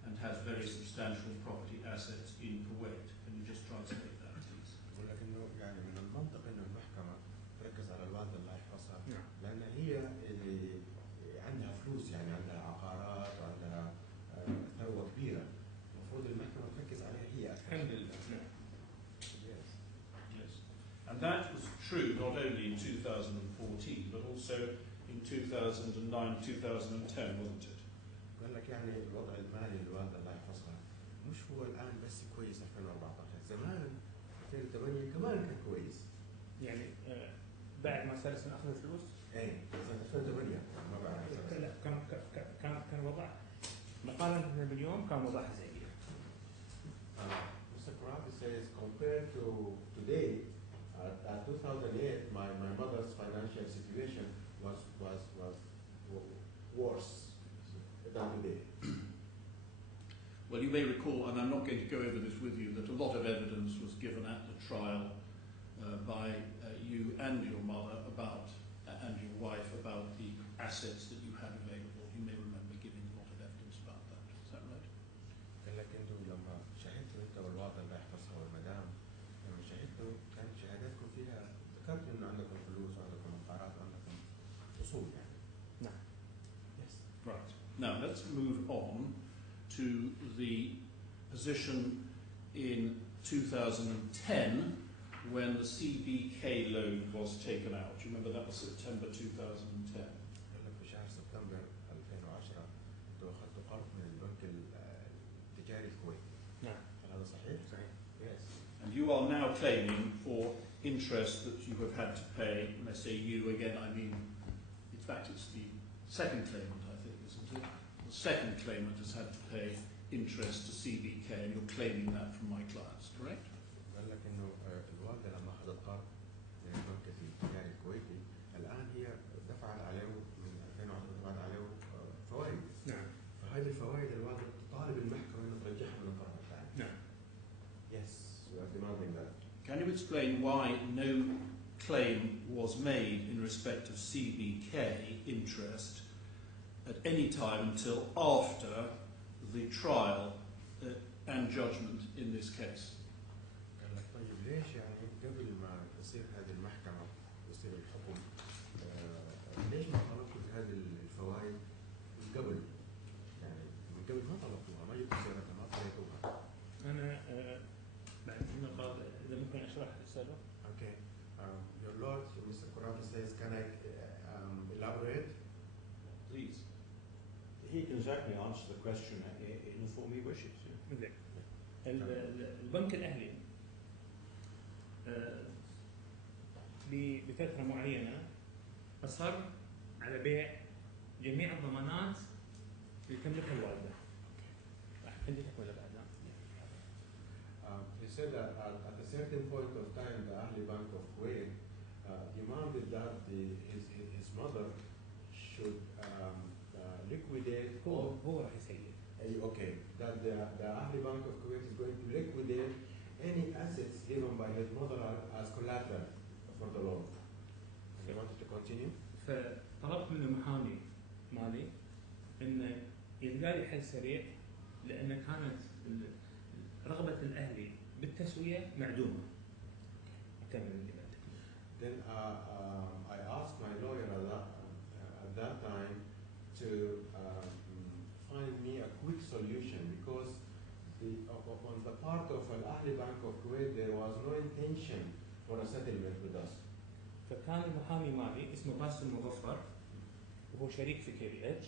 and has very substantial property assets in Kuwait. Can you just translate that, please? يقول لك انه يعني من المنطق انه المحكمه تركز على الوالده الله يحفظها، لان هي اللي عندها فلوس، يعني عندها عقارات وعندها ثروه كبيره. المفروض المحكمه تركز عليها هي اكثر. الحمد لله. Yes. Yes. And that was true not only in 2014, but also in 2009, 2010, wasn't it? قال لك يعني الوضع المالي للوالده الله يحفظها مش هو الان بس كويس 2014، زمان 2008 كمان كان كويس. يعني بعد ما سارسن اخذ الفلوس؟ ايه سنه 2008 ما بعرف. لا كان وضع مقارنة باليوم كان وضعها زي كده. Mr. Khurafi says compared to today, at 2008 my mother's financial situation was worse than today. Well, you may recall, and I'm not going to go over this with you, that a lot of evidence was given at the trial by you and your mother about, and your wife, about the assets that you had available. You may remember giving a lot of evidence about that. Is that right? قال لك انتم لما شهدتوا انت والوالده الله يحفظها والمدام، لما شهدتوا كانت شهاداتكم فيها ذكرتوا انه عندكم فلوس وعندكم عقارات وعندكم اصول يعني. نعم. Yes. Right. Now let's move on to the position in 2010 when the CBK loan was taken out. Do you remember that was September 2010? قال لك في شهر سبتمبر 2010 انتوا اخذتوا قرض من البنك التجاري الكويتي. نعم. هل هذا صحيح؟ صحيح. Yes. And you are now claiming for interest that you have had to pay. When I say you again, I mean, in fact, it's the second claimant, I think, isn't it? The second claimant has had to pay interest to CBK, and you're claiming that from my clients, correct? قال لك انه الوالده لما اخذت قرض من البنك التجاري الكويتي الان هي دفعت عليه من 2010 دفعت عليه فوائد. نعم. فهذه الفوائد الوالده تطالب المحكمه انها ترجعها من القرض الثاني. نعم. Yes, we are demanding that. Can you explain why no claim was made in respect of CBK interest at any time until after the trial and judgment in this case? قال لك طيب ليش يعني قبل ما تصير هذه المحكمة ويصير الحكم ليش ما طلبتوا هذه الفوائد من قبل؟ يعني من قبل ما طلبتوها، ما جبتوا سيرتها، ما طلبتوها. أنا بعد النقاط إذا ممكن أشرح السالفة. Okay. Your Lord, Mr. Khurafi says, can I elaborate? Please. He can certainly answer the question in the form he wishes. زين. البنك الأهلي بفترة معينة أصر على بيع جميع الضمانات اللي تملكها الوالدة. عندك ولا بعد؟ He said that at a certain point of time, the Ahli Bank of Kuwait demanded that his mother should liquidate هو راح يسيد. Okay, that the Ahli Bank of Kuwait is going to liquidate any assets given by his mother as collateral for the loan. You wanted to continue? فطلبت منه محامي مالي انه يلقى لي حل سريع لان كانت رغبه الاهلي بالتسويه معدومه. Then I asked my lawyer at that time to find me a quick solution because on the part of Al Ahli Bank of Kuwait there was no intention for a settlement with us. فكان المحامي مالي اسمه باسم مظفر وهو شريك في KBH.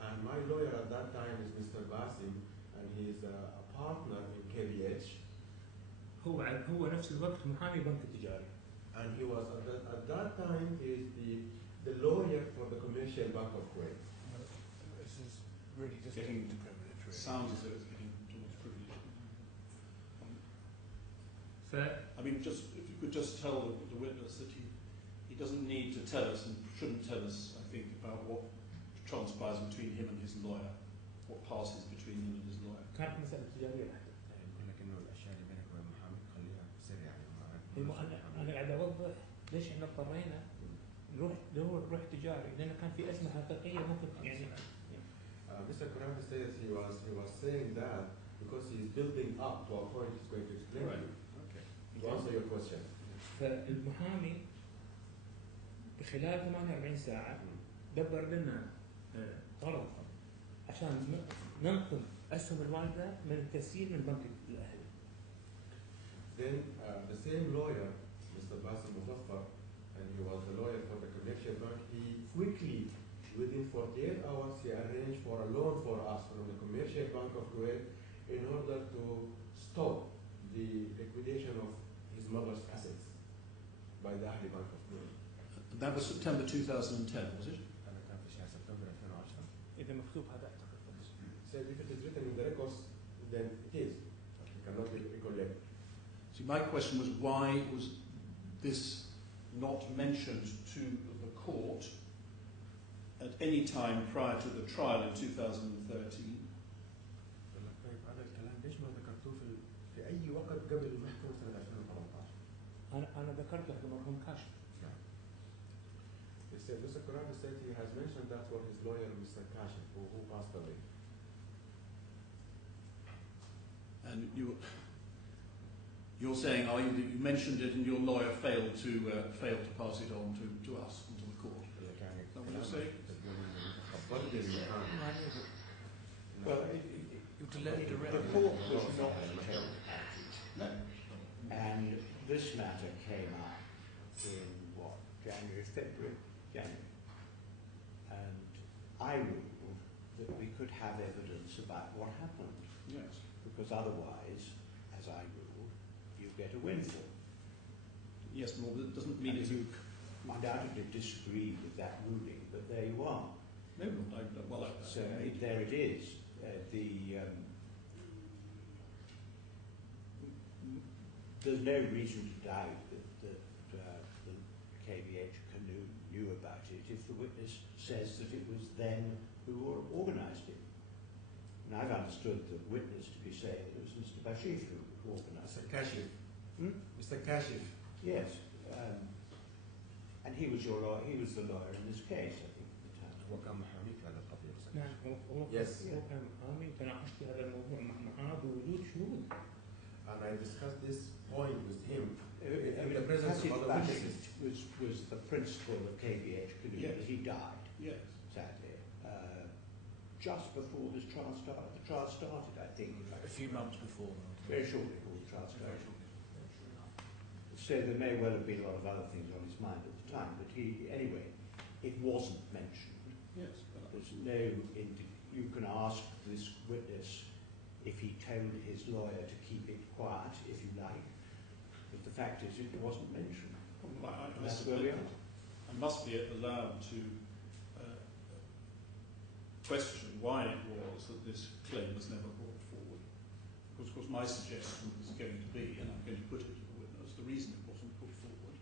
And my lawyer at that time is Mr. Basim and he is a partner in KBH. هو نفس الوقت محامي بنك التجاري. And he was at that time he is the lawyer for the Commercial Bank of Kuwait. This is really just getting into privilege. Sounds as though it's getting towards privilege. I mean, just if you could just tell the witness that he doesn't need to tell us and shouldn't tell us, I think, about what transpires between him and his lawyer, what passes between him and his lawyer. كانت مسألة تجارية بحتة. يقول لك إنه الأشياء اللي بينك وبين محمد خليها سر يعني. أنا قاعد أوضح ليش إحنا اضطرينا نروح تجاري لأن كان في أزمة حقيقية ممكن يعني. Mr. Qurabi says he was saying that because he is building up to a point he's going to explain. Right. Okay. To answer your question. فالمحامي بخلال 48 ساعة دبر لنا طرف عشان ننقذ أسهم الوالدة من التسييل من بنك الأهلي. Then the same lawyer, Mr. Basim Muzaffar, and he was the lawyer for the Commercial Bank, he quickly, within 48 hours, he arranged for a loan for us from the Commercial Bank of Kuwait in order to stop the liquidation of his mother's assets by the Ahli Bank of Kuwait. That was September 2010, was it? إذا مكتوب هذا أعتقد. Said if it is written in the records, then it is. It cannot be recollected. See, my question was why was this not mentioned to the court at any time prior to the trial in 2013? أنا ذكرت هذا المرحوم كاشف. He said, Mr. Qurabi said he has mentioned that for his lawyer, Mr. Kashif, who passed away. And you're saying, are you, that you mentioned it and your lawyer failed to pass it on to us and to the court? Is that what you're saying? Well, the court was not held No. and this matter came up in February, January. And I ruled that we could have evidence about what happened. Yes. Because otherwise, as I ruled, you get a windfall. Yes, but it doesn't mean you undoubtedly disagree with that ruling, but there you are. No, So there it is. There's no reason to doubt that the KBH knew about it if the witness says that it was them who organised it. And I've understood the witness to be saying that it was Mr. Bashir who organised it. Mr. Kashif. Mr. Kashif. Yes. And he was your lawyer. He was the lawyer in this case, I think, at the time. نعم هو كان محامي وتناقشت في هذا الموضوع معاه بوجود شهود. And I discussed this point with him in the presence of other witnesses. Was the principal of KBH Canoe. Yes. He died. Yes. Sadly. Just before this trial started. The trial started, I think. A few months before. Very shortly before the trial started. So there may well have been a lot of other things on his mind at the time, but anyway, it wasn't mentioned. Yes. There's no you can ask this witness if he told his lawyer to keep it quiet, if you like. But the fact is, it wasn't mentioned. That's where we are. I must be allowed to question why it was that this claim was never brought forward. Because, of course, my suggestion was going to be, and I'm going to put it to the witness, the reason it wasn't put forward,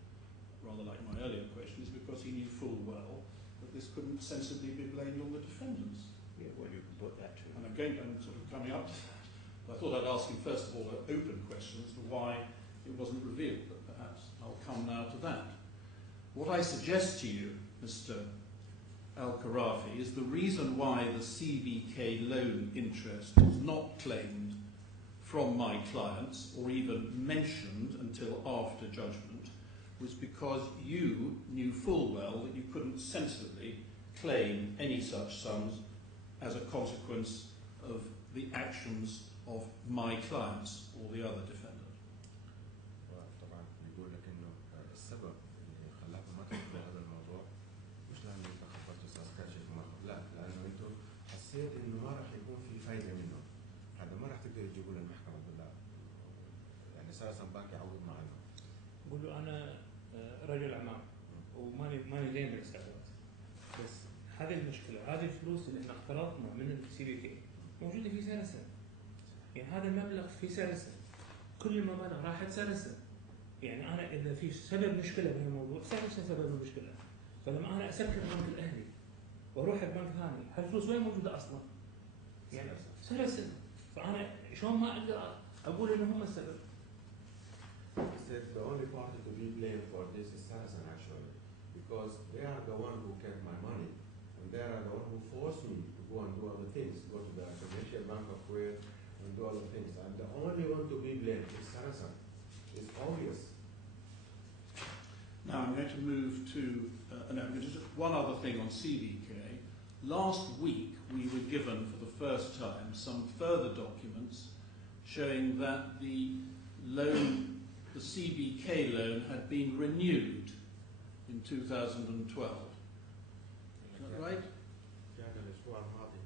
rather like my earlier question, is because he knew full well that this couldn't sensibly be blamed on the defendants. Yeah, well, you can put that to And again, I'm sort of coming up to I thought I'd ask you first of all an open question as to why it wasn't revealed, but perhaps I'll come now to that. What I suggest to you, Mr. AlKhorafi, is the reason why the CBK loan interest was not claimed from my clients or even mentioned until after judgment was because you knew full well that you couldn't sensibly claim any such sums as a consequence of the actions of my clients or the other defendant. طبعا بيقول لك انه السبب اللي خلاكم ما تدخلوا هذا الموضوع مش لانه انت خبرت استاذ كاشف لا لانه انتم حسيت انه ما راح يكون في فايده منه هذا ما راح تقدر تجيبوا للمحكمه بالله يعني سارسن بانك يعوض معنا قول له انا رجل اعمال وماني زين بالاستعباد بس هذه المشكله هذه الفلوس اللي احنا اقترضنا من السي بي كي موجوده في سارسن يعني هذا المبلغ في سارسن كل المبالغ راحت سارسن يعني انا اذا في سبب مشكله بهالموضوع سارسن سبب المشكله فلما انا اسكر البنك الاهلي واروح البنك ثاني هالفلوس وين موجوده اصلا؟ يعني سارسن فانا شلون ما اقدر اقول انه هم السبب؟ He said the only party to be blamed for this is Sarasin actually, because they are the one who kept my money, and they are the one who forced me to go and do other things, go to the commercial bank of Kuwait and do other things. And the only one to be blamed is Sarasin. It's obvious. Now I'm going to move to just one other thing on CBK. Last week we were given for the first time some further documents showing that the CBK loan had been renewed in 2012. Is that right? كان الأسبوع الماضي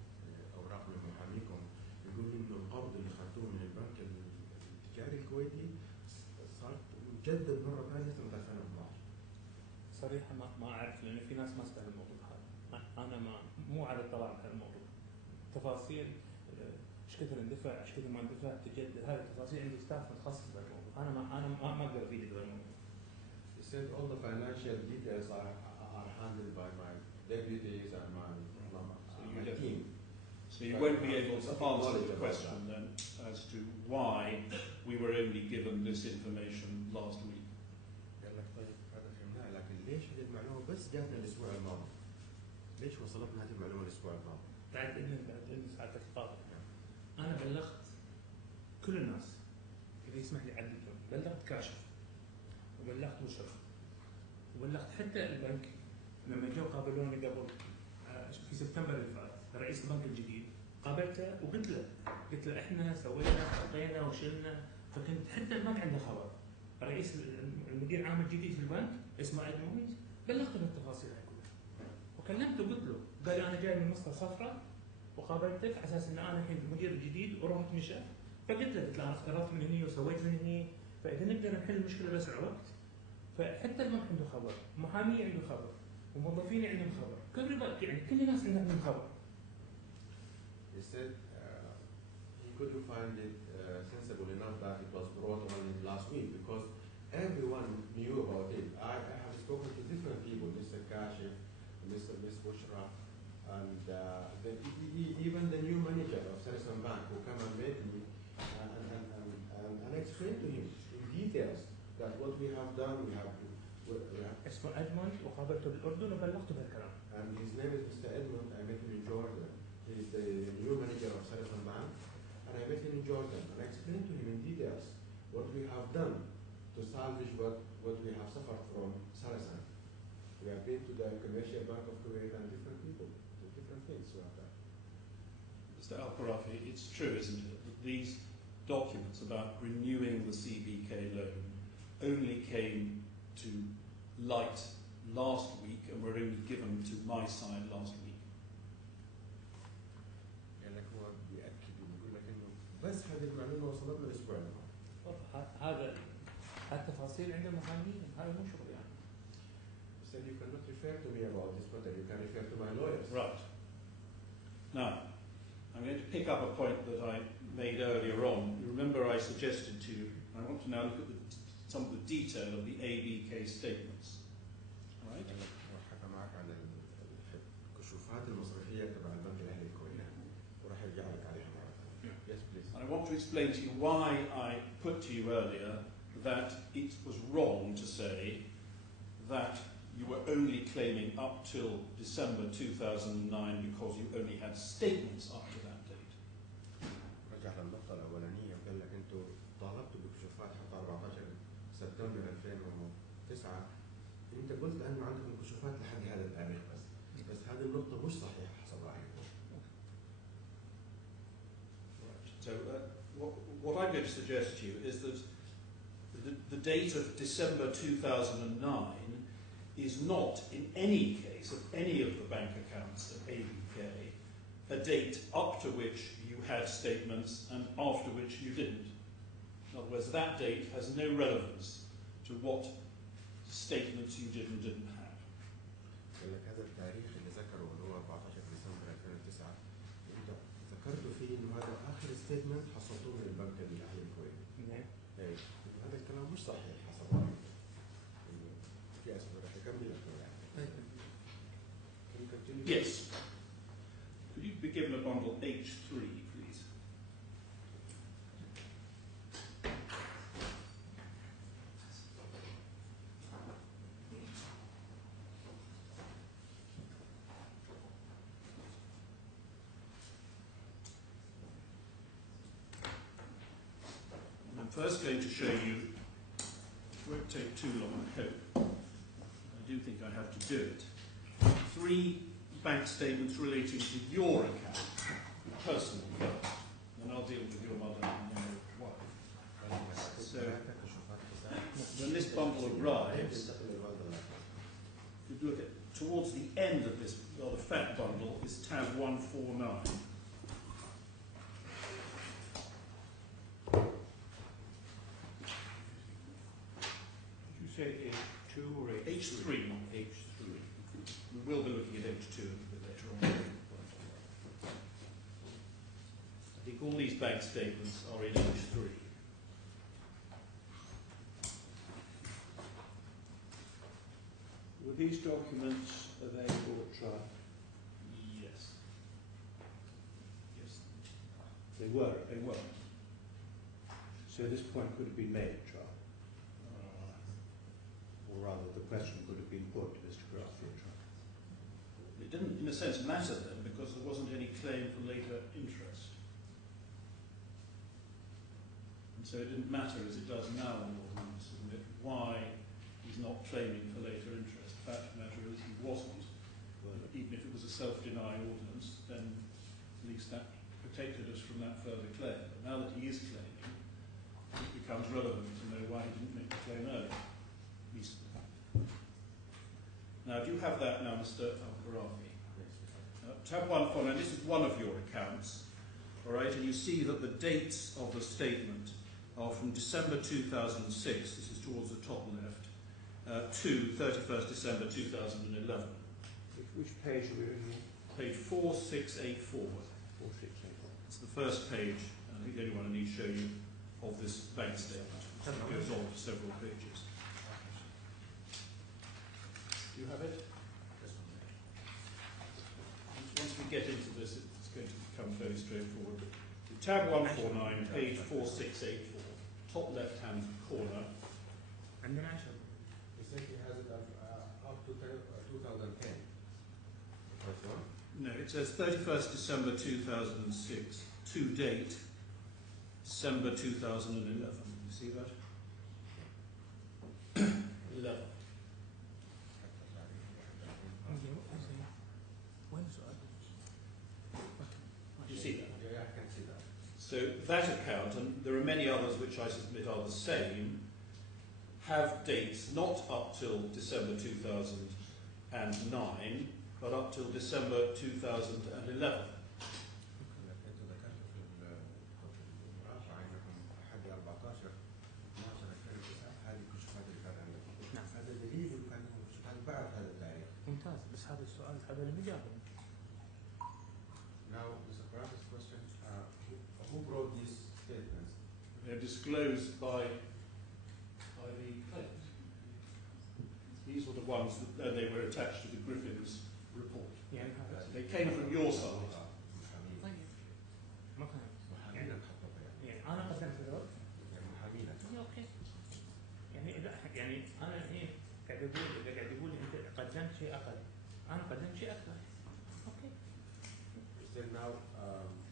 أوراق من محاميكم يقول إنه القرض اللي خدوه من البنك التجاري الكويتي صار مجدد مرة ثانية سنة 2012. صريحة ما أعرف لأن في ناس ما استهل الموضوع هذا أنا مو على اطلاع بهالموضوع تفاصيل ايش كثر اندفع ايش كثر ما اندفع تجدد هذه التفاصيل عندي ستاف متخصص بالموضوع انا ما اقدر افيدك بهالموضوع. He said all the financial details are handled by my deputies and my team. So you won't be able to answer the question then as to why we were only given this information last week. قال لك طيب هذا فهمناه لكن ليش هذه المعلومة بس جاتنا الأسبوع الماضي؟ ليش وصلتنا هذه المعلومة الأسبوع الماضي؟ بعد إذن ساعتك القاضي أنا بلغت كل الناس إذا يسمح لي عدل بلغت كاشف وبلغت مشرف وبلغت حتى البنك لما جو قابلوني قبل في سبتمبر اللي فات رئيس البنك الجديد قابلته وقلت له احنا سوينا حطينا وشلنا فكنت حتى البنك عنده خبر رئيس المدير العام الجديد في البنك اسمه ادموند بلغته بالتفاصيل كلها وكلمته وقلت له قال انا جاي من مصر صفراء وقابلتك على اساس ان انا الحين المدير الجديد ورحت مشى فقلت له انا اقترضت من هني وسويت من هني فاذا نقدر نحل المشكله باسرع وقت فحتى البنك عنده خبر محامي عنده خبر وموظفين عندهم خبر يعني كل الناس عندهم خبر. He said he couldn't find it sensible enough that it was brought only last week because everyone knew about it. I have spoken to different people, Mr. Kashif, Miss Bushra, and even the new manager of Sarasin Bank who came and met me and explained to him in details that what we have done, we have اسمه ادموند وقابلته بالاردن وبلغته بالكلام. And his name is Mr. Edmund. I met him in Jordan. He's the new manager of Sarasin Bank, and I met him in Jordan. And I explained to him in details what we have done to salvage what we have suffered from Sarasin. We have been to the commercial bank of Kuwait and different people, different things we have done. Mr. AlKhorafi, it's true, isn't it, that these documents about renewing the CBK loan only came to light last week and were only given to my side last week. يعني هو بيأكد وبيقول لك إنه بس هذه المعلومة وصلتنا الأسبوع الماضي. هذا التفاصيل عند المحامين هذا مو شغل يعني. He said you cannot refer to me about this matter. You can refer to my lawyers. Right. Now, I'm going to pick up a point that I made earlier on. You remember I suggested to you, I want to now look at some of the detail of the ABK statements. Right? الصفحات المصرفية تبع البنك الأهلي الكويتي وراح يرجع لك عليها مرة ثانية. Yes, please. And I want to explain to you why I put to you earlier that it was wrong to say that you were only claiming up till December 2009 because you only had statements up to that date. رجع للنقطة الأولانية وقال لك أنتوا طالبتوا بكشوفات حتى 14 سبتمبر 2009. أنت قلت أنه عندكم كشوفات لحد هذا التاريخ بس هذه النقطة مش صحيحة حسب رأيكم. Right. So what I'm going to suggest to you is that the date of December 2009 is not, in any case, of any of the bank accounts at ABK, a date up to which you had statements and after which you didn't. In other words, that date has no relevance to what statements you did and didn't have. قال لك هذا التاريخ اللي ذكره اللي هو 14 ديسمبر 2009 أنت ذكرتوا فيه إنه هذا آخر ستيتمنت حصلتوه من البنك الأهلي الكويتي. نعم. هذا الكلام مش صحيح حسب رأيي. في أسباب رح يكمل الكلام. Yes. Could you be given a bundle H3, please? I'm first going to show you, it won't take too long, I hope. I do think I have to do it. 3 bank statements relating to your account, your personal account. Then I'll deal with your mother and then your wife. So, when this bundle arrives, if you look at towards the end of this rather fat bundle is tab 149. Did you say H2 or H3. H3. We will be looking at H2 a bit later on. I think all these bank statements are in H3. Were these documents available at trial? Yes. Yes. They were. They were. So this point could have been made at trial? Or rather, the question could have been put to Mr. Grafi at trial? It didn't, in a sense, matter then, because there wasn't any claim for later interest. And so it didn't matter, as it does now, why he's not claiming for later interest. The fact of the matter is he wasn't. Even if it was a self-denying ordinance, then at least that protected us from that further claim. But now that he is claiming, it becomes relevant to know why he didn't make the claim earlier. Now, do you have that now, Mr. AlKhorafi? Tab 1 now this is one of your accounts, all right, and you see that the dates of the statement are from December 2006, this is towards the top left, to 31st December 2011. Which page are we reading? Page 4684. 4684. It's the first page, and I think the only one I need to show you of this bank statement. It goes on for several pages. Do you have it? Once we get into this, it's going to become very straightforward. Tab 149, page 4684, top left-hand corner. And then he said he has it up to 2010. No, it says 31st December 2006, to date, December 2011. You see that? 11. You see that? Yeah, I can see that. So that account, and there are many others which I submit are the same, have dates not up till December 2009, but up till December 2011. ممتاز بس هذا السؤال هذا اللي بيجاوب. Now, Mr. Grafi's question, who brought these statements? They're disclosed by the claimants. These were the ones that they were attached to the Griffin's report. يعني They came from your side. طيب ما فهمت يعني انا قدمت ردود اوكي يعني لا يعني انا الحين قاعد يقول انت قدمت شيء اقل انا قدمت شيء اكثر اوكي. So now,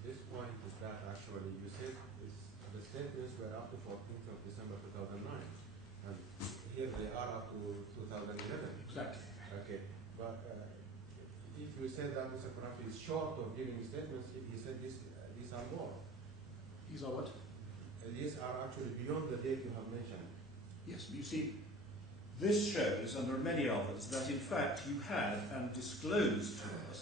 this point is that actually you said the statements were up to 14th of December 2009, and here they are up to 2011. Exactly. Okay, but if you said that Mr. AlKhorafi is short of giving statements, he said these are more. These are what? These are actually beyond the date you have mentioned. Yes, but you see, this shows, and there are many others, that in fact you had and disclosed to us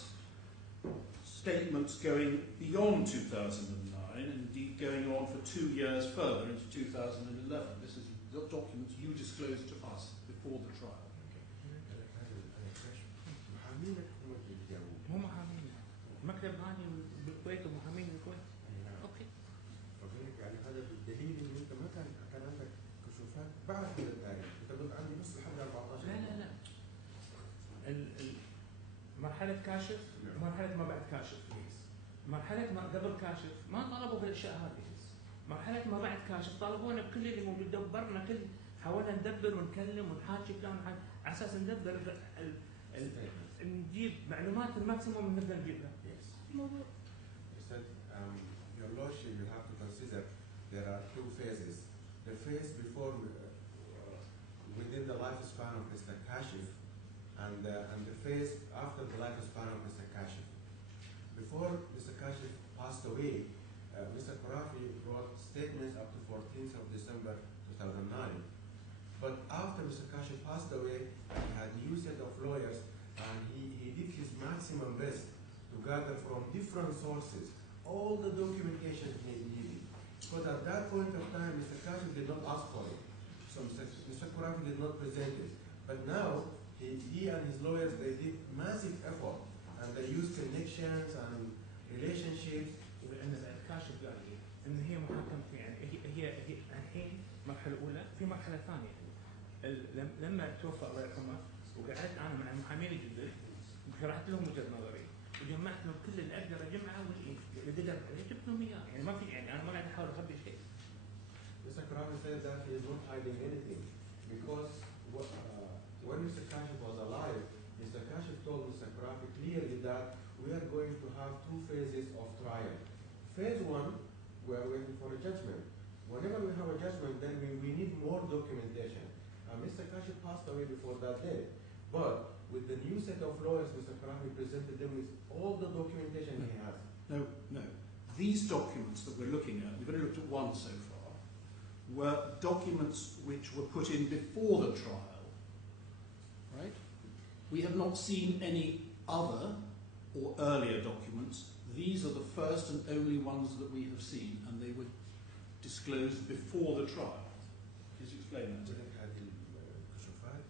statements going beyond 2009, and indeed going on for 2 years further into 2011. This is the documents you disclosed to us before the trial. مو محامين مكتب هاني بالكويت ومحامين بالكويت اوكي. يعني هذا بالدليل ان انت ما كان عندك كشوفات بعد هذا التاريخ، انت قلت عندي بس لحد 14. لا مرحلة كاشف ومرحلة ما بعد كاشف. مرحلة ما قبل كاشف ما طلبوا بالاشياء هذه. مرحلة ما بعد كاشف طلبونا بكل اللي موجود، دبرنا كل، حاولنا ندبر ونكلم ونحاكي كلام على اساس ندبر نجيب معلومات الماكسيموم نقدر نجيبها. الموضوع. Your Lordship, you have to consider there are 2 phases. The phase before, within the lifespan of Mr. Kashif, and the phase after the lifespan of Mr. Kashif. Before Mr. Kashif passed away, Mr. AlKhorafi wrote statements up to 14th of December 2009. But after Mr. Kashif passed away, he had new set of lawyers, and he did his maximum best to gather from different sources all the documentation he needed. Because at that point of time, Mr. Kashif did not ask for it. So Mr. AlKhorafi did not present it. But now, he and his lawyers, they did massive effort, and they used connections and relationships. لأن الكاشف قال لي إن هي محاكمة، يعني هي الحين المرحلة الأولى، في مرحلة ثانية. لما توفى الله يرحمه وقعدت أنا مع المحامين الجدد وشرحت لهم وجهة نظري وجمعت لهم كل اللي أقدر أجمعه واللي قدر عليه جبت لهم إياه، يعني ما في، يعني أنا ما قاعد أحاول أخبي شيء. Mr. AlKhorafi said that he is not hiding anything because when Mr. Kashif was alive, Mr. Kashif told Mr. AlKhorafi clearly that we are going to have 2 phases of trial. Phase 1, we are waiting for a judgment. Whenever we have a judgment, then we need more documentation. Mr. Kashif passed away before that day. But with the new set of lawyers, Mr. AlKhorafi presented them with all the documentation he has. No. These documents that we're looking at, we've only looked at one so far, were documents which were put in before the trial. Right? We have not seen any other or earlier documents. These are the first and only ones that we have seen, and they were disclosed before the trial. Please explain that. هذه الكشوفات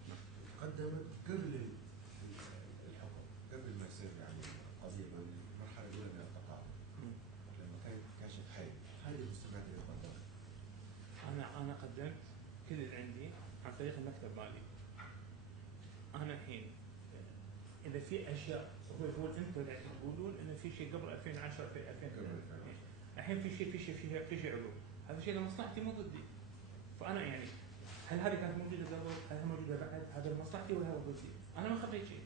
قدمت قبل الحكم، قبل ما يصير يعني قضية المرحلة الأولى من القضاء، لما كان كاشف حي، هذه مستمرة للقضاء. أنا قدمت كل اللي عندي عن طريق المكتب مالي. أنا الحين إذا في أشياء هو يقول أنتم قاعد تقولون إن في شيء قبل 2010 في 2000 الحين في شيء علوم، هذا الشيء لمصلحتي مو ضدي. فأنا يعني هل هذه كانت موجودة قبل؟ هل موجودة بعد؟ هذا لمصلحتي ولا هو ضدي؟ أنا ما خبيت شيء.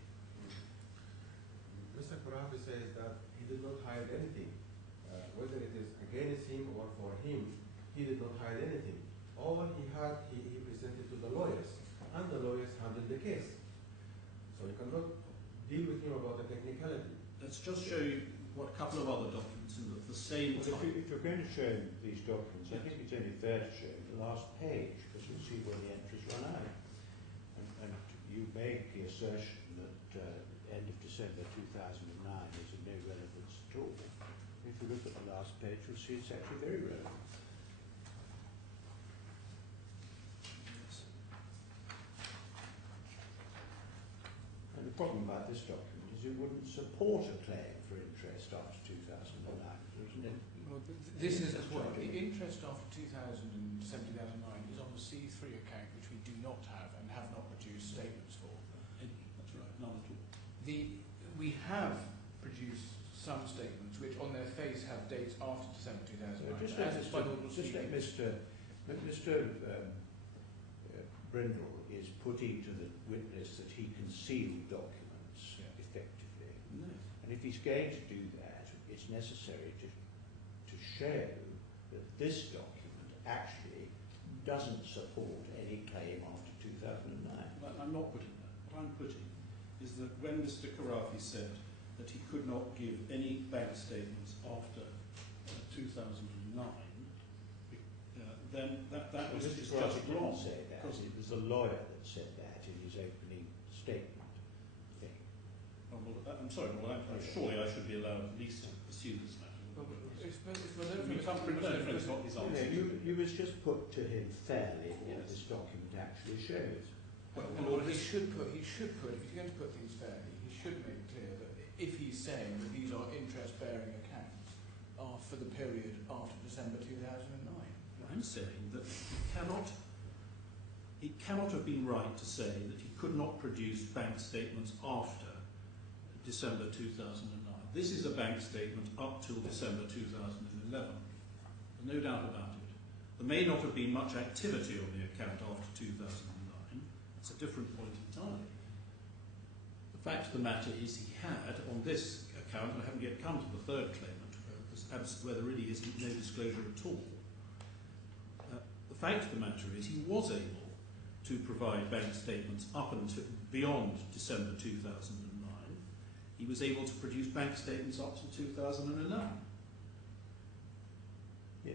Mr. AlKhorafi says that he did not hide anything, whether it is against him or for him. He did not hide anything. All he had, he presented to the lawyers, and the lawyers handled the case. So you cannot deal with him about the technicality. Let's just show you what a couple of other documents in the same Well, type. if you're going to show these documents, I think it's only fair to show the last page, because you'll see where the entries run out. And you make the assertion that end of December 2009 is of no relevance at all. If you look at the last page, you'll see it's actually very relevant. And the problem about this document is it wouldn't support a claim for interest after 2009. Isn't it? Well, this is as well. The interest after 2009 is on the C3 account, which we do not have and have not produced statements for. That's right, none at all. We have produced produce some statements which on their face have dates after December 2009. Just let Mr. Brindle is putting to the witness that he concealed documents effectively. No. And if he's going to do that, it's necessary to show that this document actually doesn't support any claim after 2009. I'm not putting that. What I'm putting is that when Mr. AlKhorafi said that he could not give any bank statements after 2009, then that was Mr. just AlKhorafi wrong. didn't say that. It was the lawyer that said that in his opening statement. I think. Oh, well, I'm sorry, surely I should be allowed at least to pursue this matter. You was just put to him fairly what this document actually shows. Well, he should put, if he's going to put things fairly, he should make clear that if he's saying that these are interest-bearing accounts are for the period after December 2009. I'm saying that he cannot have been right to say that he could not produce bank statements after December 2009. This is a bank statement up till December 2011. There's no doubt about it. There may not have been much activity on the account after 2009. It's a different point in time. The fact of the matter is he had, on this account, I haven't yet come to the third claimant, where there really is no disclosure at all. The fact of the matter is he was able to provide bank statements up until beyond December 2009. He was able to produce bank statements up to 2011. Yeah,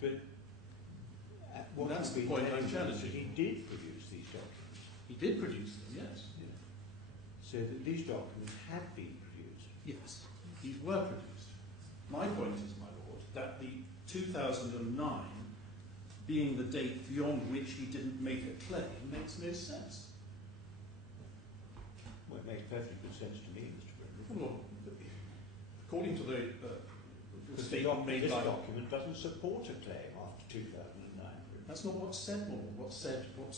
but that's the point I'm challenging. He did produce these documents. He did produce them, yes. Yeah. So that these documents had been produced. Yes, these were produced. My point is, my lord, that the 2009 being the date beyond which he didn't make a claim makes no sense. Well, it makes perfectly good sense to me, Mr. Brindle. Well, according to the statement made this by... document doesn't support a claim after 2009. That's not what's said, my lord. What's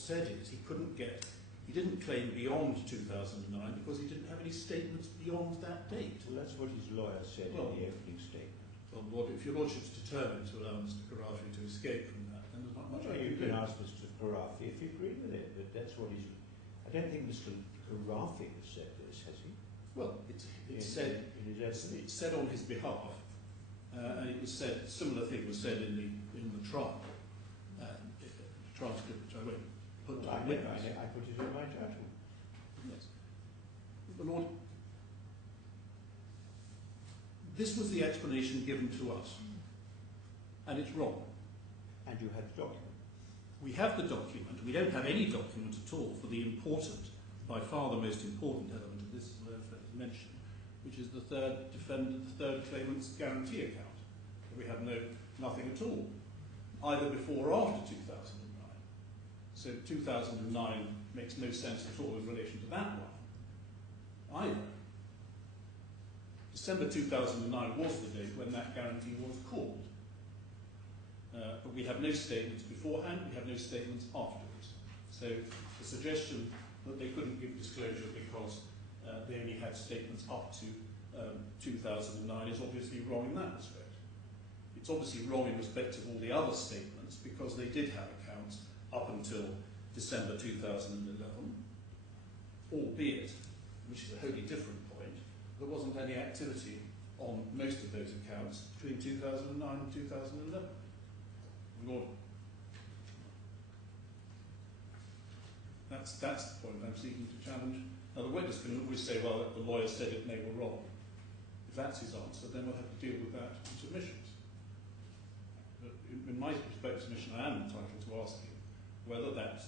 said is he didn't claim beyond 2009 because he didn't have any statements beyond that date. Well, that's what his lawyer said in the opening statement. Well, Lord, if your lordship's determined to allow Mr. AlKhorafi to escape from that, then there's not much I can do. You can ask Mr. AlKhorafi if you agree with it, but that's what he's... I don't think Mr. AlKhorafi has said this, has he? Well, it's said on his behalf, and it was said, a similar thing was said in the trial, transcript which I won't put to witness. I put it in my judgment. Yes. But Lord, this was the explanation given to us, and it's wrong. And you had the document. We have the document. We don't have any document at all for the important, by far the most important element of this, as I've mentioned, which is the third claimant's guarantee account. We have nothing at all, either before or after 2009. So 2009 makes no sense at all in relation to that one, either. December 2009 was the date when that guarantee was called. But we have no statements beforehand, we have no statements afterwards. So the suggestion that they couldn't give disclosure because they only had statements up to 2009 is obviously wrong in that respect. It's obviously wrong in respect of all the other statements because they did have accounts up until December 2011, albeit, which is a wholly different point, there wasn't any activity on most of those accounts between 2009 and 2011. Lord, that's the point I'm seeking to challenge. Now, the witness can always say, well, the lawyer said it and they were wrong. If that's his answer, then we'll have to deal with that in submissions. But in my respect submission, I am entitled to ask you whether that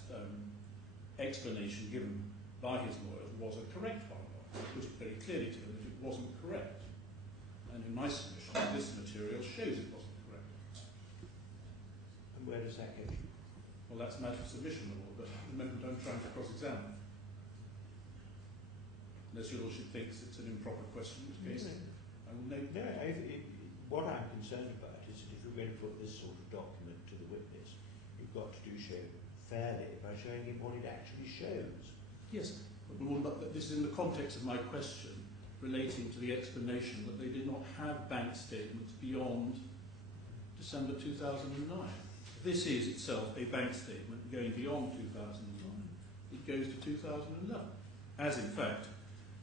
explanation given by his lawyer was a correct one. I put it very clearly to him that it wasn't correct. And in my submission, this material shows it wasn't correct. And where does that get you? Well, that's a matter of submission, my lord, but at the moment I'm trying to cross-examine. Unless your lordship thinks it's an improper question, in which case I will note. No, what I'm concerned about is that if you're going to put this sort of document to the witness, you've got to do so fairly by showing him what it actually shows. Yes, but this is in the context of my question relating to the explanation that they did not have bank statements beyond December 2009. This is itself a bank statement going beyond 2009. It goes to 2011, as in fact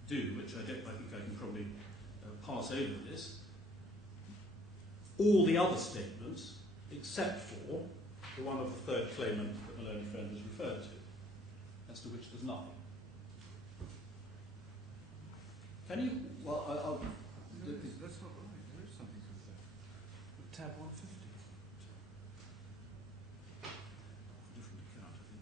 do, which I think I can probably pass over this, all the other statements, except for the one of the third claimant that my learned friend has referred to, as to which there's nothing. Can you? Well, I'll that's not right. There is something to that. Tab 150. different account, I think.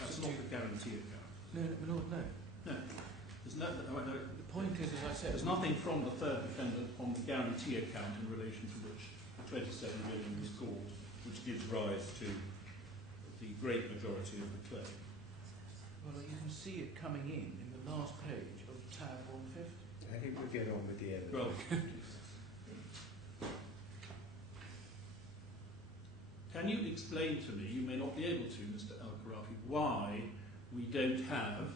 That's not the guarantee account. No. No. There's no. The point is, as I said, there's nothing from the third defendant on the guarantee account in relation to which 27 million was called, which gives rise to the great majority of the claim. Well, you can see it coming in the last page of tab 150. I think we'll get on with the evidence. Well, can you explain to me, you may not be able to, Mr. AlKhorafi, why we don't have,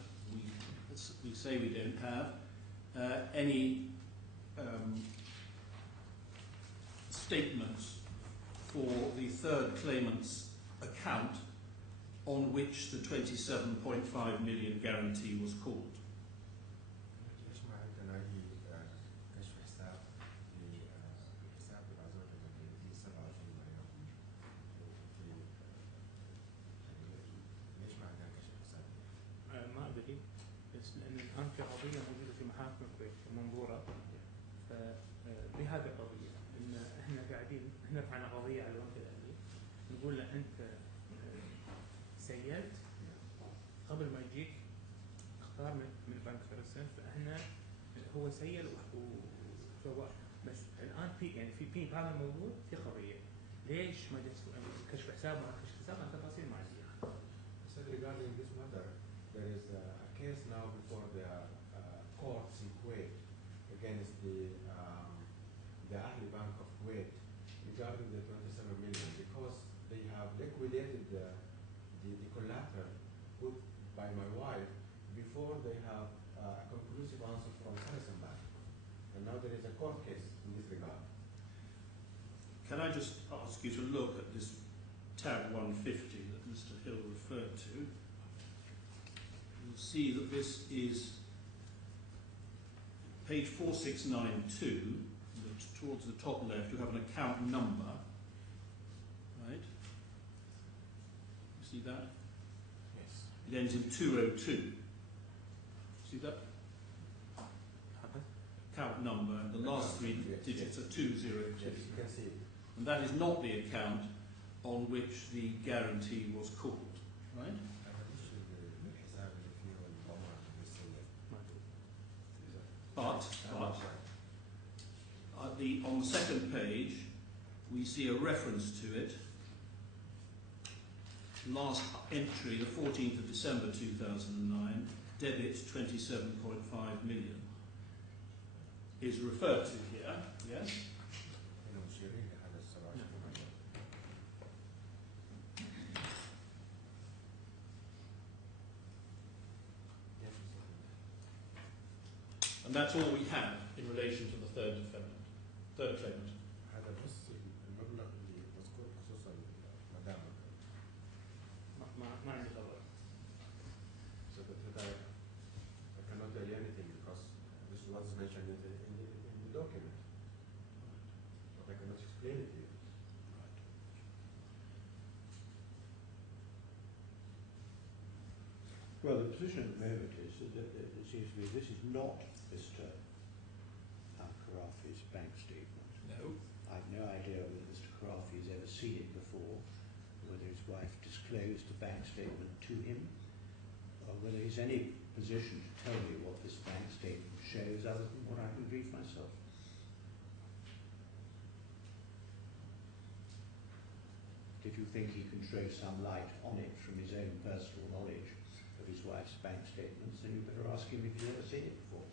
we say we don't have, any statements for the third claimant's account on which the 27.5 million guarantee was called? ما أدري بس لأن الآن في قضية موجودة في محاكم الكويت ومنظورة بهذه القضية إن إحنا قاعدين رفعنا قضية على البنك الأهلي نقول له أنت سيلت قبل ما يجيك اختار من بنك سارسن فإحنا هو سيل وسوى بس الآن في يعني في هذا الموضوع في قضية ليش ما جلسوا كشف حساب ما كشف حساب عن تفاصيل ما عندي. Regarding this matter, there is a case now before the courts in Kuwait against the Ahli Bank of Kuwait regarding the 27 million because they have liquidated the collateral put by my wife before they have a conclusive answer from Sarasin-Alpen. And now there is a court case in this regard. Can I just ask you to look at this tab 150 that Mr. Hill referred to? You'll see that this is page 4692. Towards the top left, you have an account number, right? You see that? Yes. It ends in 202. See that? Account number, and the last three digits are 202. Yes, you can see it. And that is not the account on which the guarantee was called, right? But on the second page, we see a reference to it. Last entry, the 14th of December 2009, debit 27.5 million, is referred to here, yes? And that's all we have in relation to the third defendant, third claimant. هذا بس المبلغ اللي مذكور خصوصا مدام ما عندي خبر. So that I cannot tell you anything because this is what is mentioned in the document. But I cannot explain it to you. Well, the position at the moment is that it seems to me this is not Mr. AlKhorafi's bank statement. No. I have no idea whether Mr. Khorafi has ever seen it before, whether his wife disclosed the bank statement to him, or whether he's any position to tell me what this bank statement shows other than what I can read myself. If you think he can throw some light on it from his own personal knowledge of his wife's bank statements, then you better ask him if he's ever seen it before.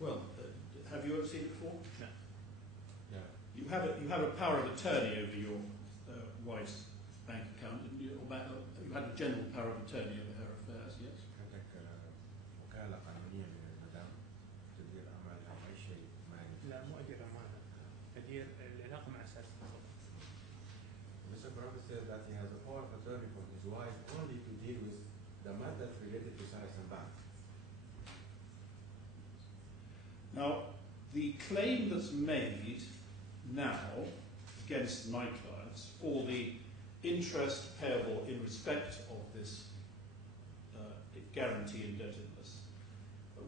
Well, have you ever seen it before? No. Yeah. You have a power of attorney over your wife's bank account, didn't you? Or you had a general power of attorney over her affairs, yes? عندك وكالة قانونية من المدام تدير أعمالها أي شيء مالي. لا مو أدير أعمالها، أدير العلاقة مع سارسن. Mr. Prophet said that he has a power of attorney for his wife only to deal with the matters related to Sarasin-Alpen. Now, the claim that's made now against my clients for the interest payable in respect of this guarantee indebtedness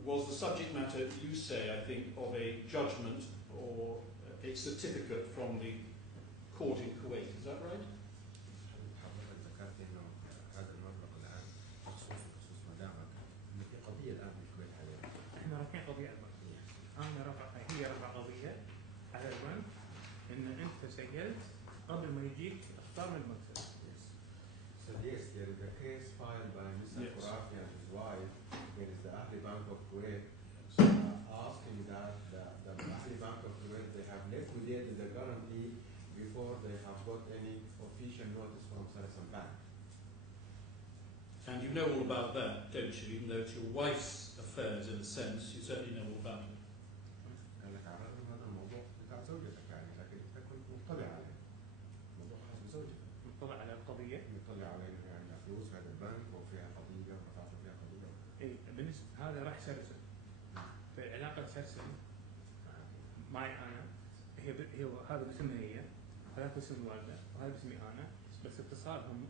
was the subject matter, you say, I think, of a judgment or a certificate from the court in Kuwait. Is that right? حضرتك ذكرت إنه هذا المبلغ الآن مخصوص بخصوص مدامك إن في قضية الآن بالكويت حاليا. إحنا رافعين قضية على البنك. هي رفع قضية على البنك إن أنت تسجلت قبل ما يجيك إخطار من المكتب. So yes, there is a case filed by Mr. AlKhorafi and his wife against the Ahli Bank of Kuwait, asking that the Ahli Bank of Kuwait, they have liquidated the guarantee before they have got any official notice from Sarasin-Alpen. And you know all about that, don't you? Even though it's your wife's affairs in a sense, you certainly know all about it. قال لك على الرغم هذا الموضوع بتاع زوجتك يعني لكن انت كنت مطلع عليه. الموضوع خاص بزوجتك. مطلع على القضية. مطلع عليه انه يعني فلوس هذا البنك وفيها قضية ورفعت فيها قضية. إيه بالنسبة هذا راح سرسن. في علاقة سرسن معي أنا هي هذا باسمها هي، هذا باسم الوالدة وهذا باسمي أنا، بس اتصالهم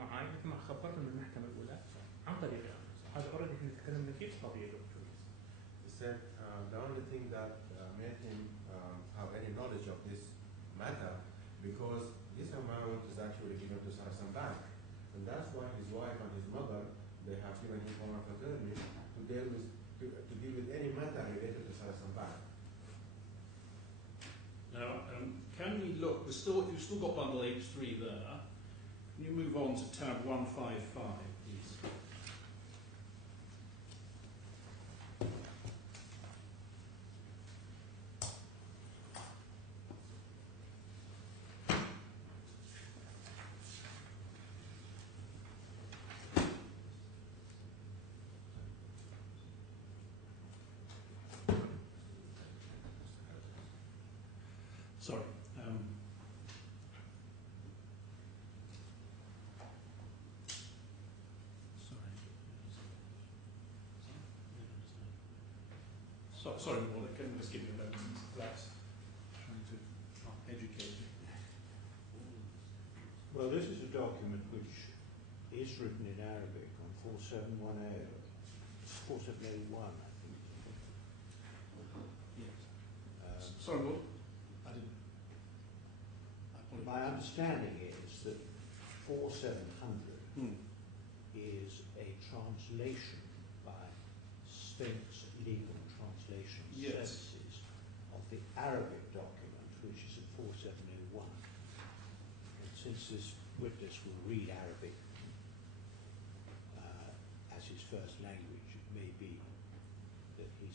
معي مثل ما خبرت من المحكمة الأولى عن طريق أنا. هذا أوريدي احنا تكلمنا فيه في قضية دكتور. He said the only thing that made him have any knowledge of this matter because this amount is actually given to Sarasin-Alpen, and that's why his wife and his mother they have given him power of attorney to deal with any matter related to Sarasin-Alpen. Now, can we look? You've still got bundle H3 there. Can you move on to tab 155, please? Sorry. Sorry, Mohamed, can you just give me a moment? That's trying to educate you. Well, this is a document which is written in Arabic on 4710, 4701, I think. Yes. Sorry, Mohamed. My understanding is that 4700 is a translation by Sphinx Legal Translation Services of the Arabic document, which is at 4701. And since this witness will read Arabic as his first language, it may be that he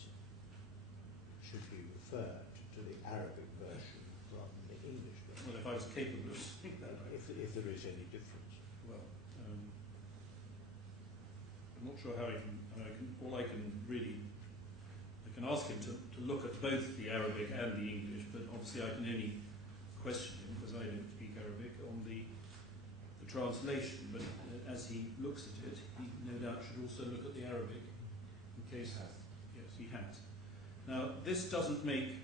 should be referred to the Arabic version rather than the English version. Well, if I was capable of saying that. If there is any difference. Well, I'm not sure how I can ask him to look at both the Arabic and the English, but obviously I can only question him, because I don't speak Arabic, on the translation, but as he looks at it, he no doubt should also look at the Arabic, in case... Yes, he has. Now, this doesn't make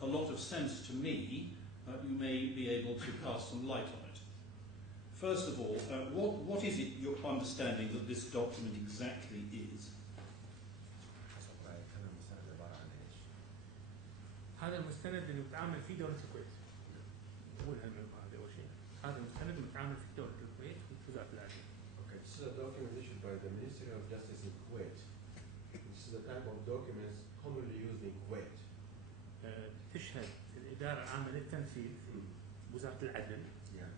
a lot of sense to me. You may be able to cast some light on it. First of all, what is it your understanding that this document exactly is? هذا المستند اللي متعامل فيه دولة الكويت. نقول هذا أول شيء. هذا المستند متعامل فيه دولة الكويت ووزارة العدل. Okay, this is a document issued by the Ministry of Justice in Kuwait. This is the type of documents commonly used in Kuwait. تشهد الإدارة العامة للتنفيذ وزارة العدل. Yeah.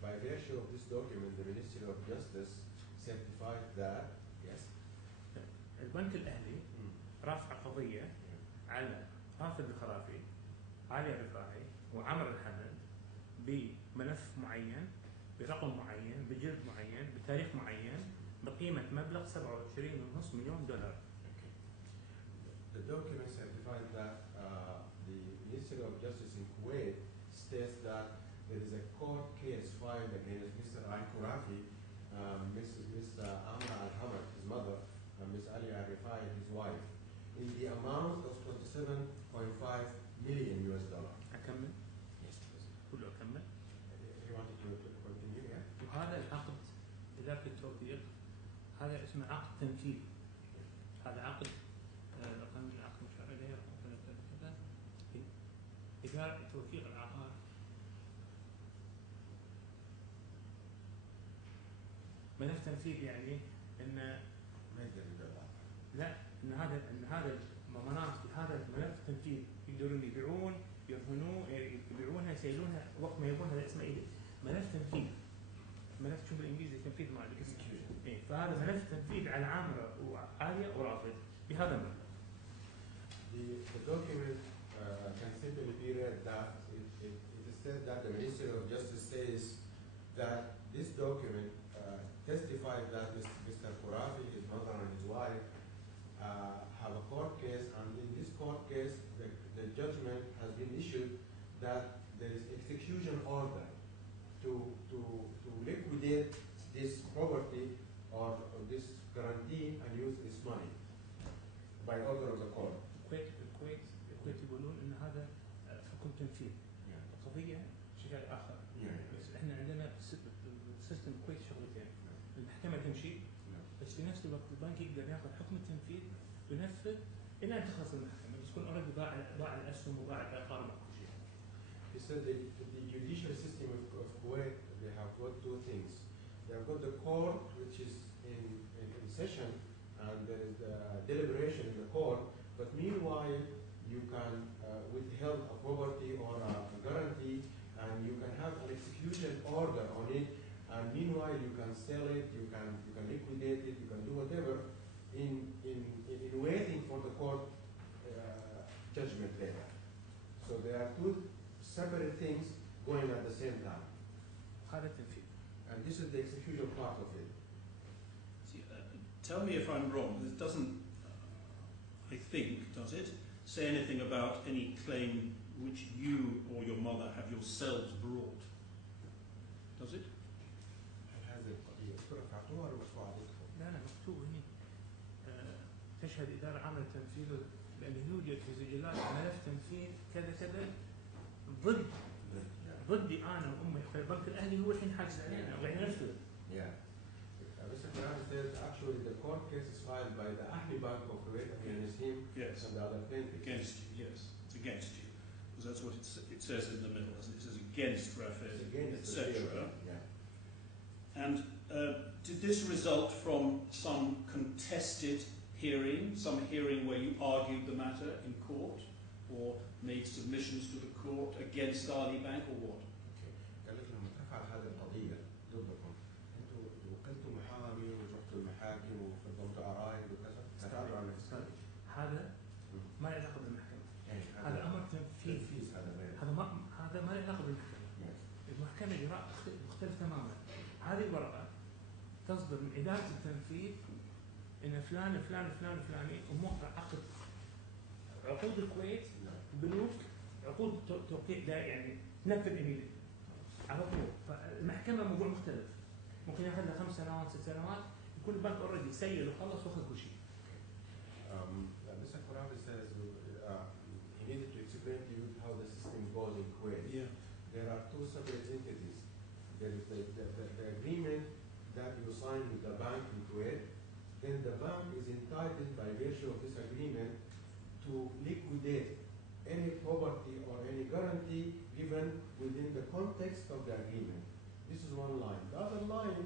By virtue of this document, the Ministry of Justice certified that yes. البنك الأهلي رافع قضية على رافد الخرافي، علي رفاعي، وعمر الحمد بملف معين برقم معين بجلد معين بتاريخ معين بقيمة مبلغ $27.5 مليون. The document certifies that the Ministry of Justice in Kuwait states that there is a court case filed against Mr. AlKhorafi, Mr. Amrah Hamad, his mother, and Ms. Alia Rifai, his wife, in the amount of $27.5 million. أكمل؟ Yes, please. كله أكمل؟ You wanted to continue, yeah? وهذا العقد إدارة التوثيق هذا اسمه عقد تنفيذي. هذا عقد رقم العقد مشار إليه رقم 333 إدارة توثيق العقار. ملف تنفيذي يعني إن ما يقدر يدور. لا إن هذا الضمانات في هذا الملف تنفيذ يقدرون يبيعون يرهنون يبيعونها يسيلونها وقت ما يبون. هذا اسمه ملف تنفيذ. ملف شو بالإنجليزي تنفيذ ما أدري اسمه. إيه فهذا ملف تنفيذ على عامرة وعالية ورافد بهذا الملف. The document can simply be read that it is said that the Ministry of Justice says that this document testifies that Mr. AlKhorafi, his mother and his wife, have a court case, and in this court case, the judgment has been issued that there is execution order to liquidate this property or this guarantee and use this money by order of the court. الكويت يقولون ان هذا حكم تنفيذ. القضيه شيء اخر. بس احنا عندنا سيستم الكويت شغلتين. المحكمه تمشي بس في نفس الوقت البنك يقدر ياخذ حكم التنفيذ وينفذ الى ان تخلص المحكمه بس يكون اوريدي باع الاسهم وباع العقار وكل شيء. He said the judicial system of Kuwait, they have got two things. They have got the court, which is in session, and there is the deliberation in the court. But meanwhile, you can withhold a property or a guarantee, and you can have an execution order on it. And meanwhile, you can sell it, you can liquidate it, you can do whatever in waiting for the court judgment later. So there are two separate things going at the same time. هذا التنفيذ. And this is the execution part of it. See, tell me if I'm wrong. This doesn't, I think, does it, say anything about any claim which you or your mother have yourselves brought? Does it? لا مكتوب هنا تشهد إدارة عامة التنفيذ لأن يوجد في سجلات ملف تنفيذ كذا كذا ضدي أنا وأمي. فالبنك الأهلي هو الحين حاجز علينا وقاعد ينفذ. Yeah. Mr. Claimants says actually the court case is filed by the Ahli Bank of Kuwait against him and the other plaintiffs. Against you, yes. It's against you. Because that's what it says in the middle, doesn't it? It says against Rafed, etc. Yeah. And did this result from some contested hearing, some hearing where you argued the matter in court, or made submissions to the court against Ali Bank, or what? قال لك لما ترفع هذه القضية ضدكم انتوا وكلتوا محامي ورحتوا المحاكم وقدمتوا عرايض وكذا استعرضوا على الفساد. هذا ما له علاقة بالمحكمة. هذا أمر تنفيذ. هذا ما له علاقة بالمحكمة. المحكمة إجراء مختلف تماما. هذه الورقة تصدر من إدارة التنفيذ إن فلان فلان فلان فلاني وموقع عقد عقود الكويت بنوك عقود توقيع يعني تنفذ إيميلي على طول. فالمحكمة موضوع مختلف. ممكن ياخذ له 5 سنوات 6 سنوات يكون البنك اوريدي سيل وخلص واخذ كل شيء. Mr. AlKhorafi says he needed to explain to you how the system goes in Kuwait. Yeah. There are two separate entities. There is the agreement that you sign with the bank in Kuwait. Then the bank is entitled by virtue of this agreement to liquidate any property or any guarantee given within the context of the agreement. This is one line. The other line,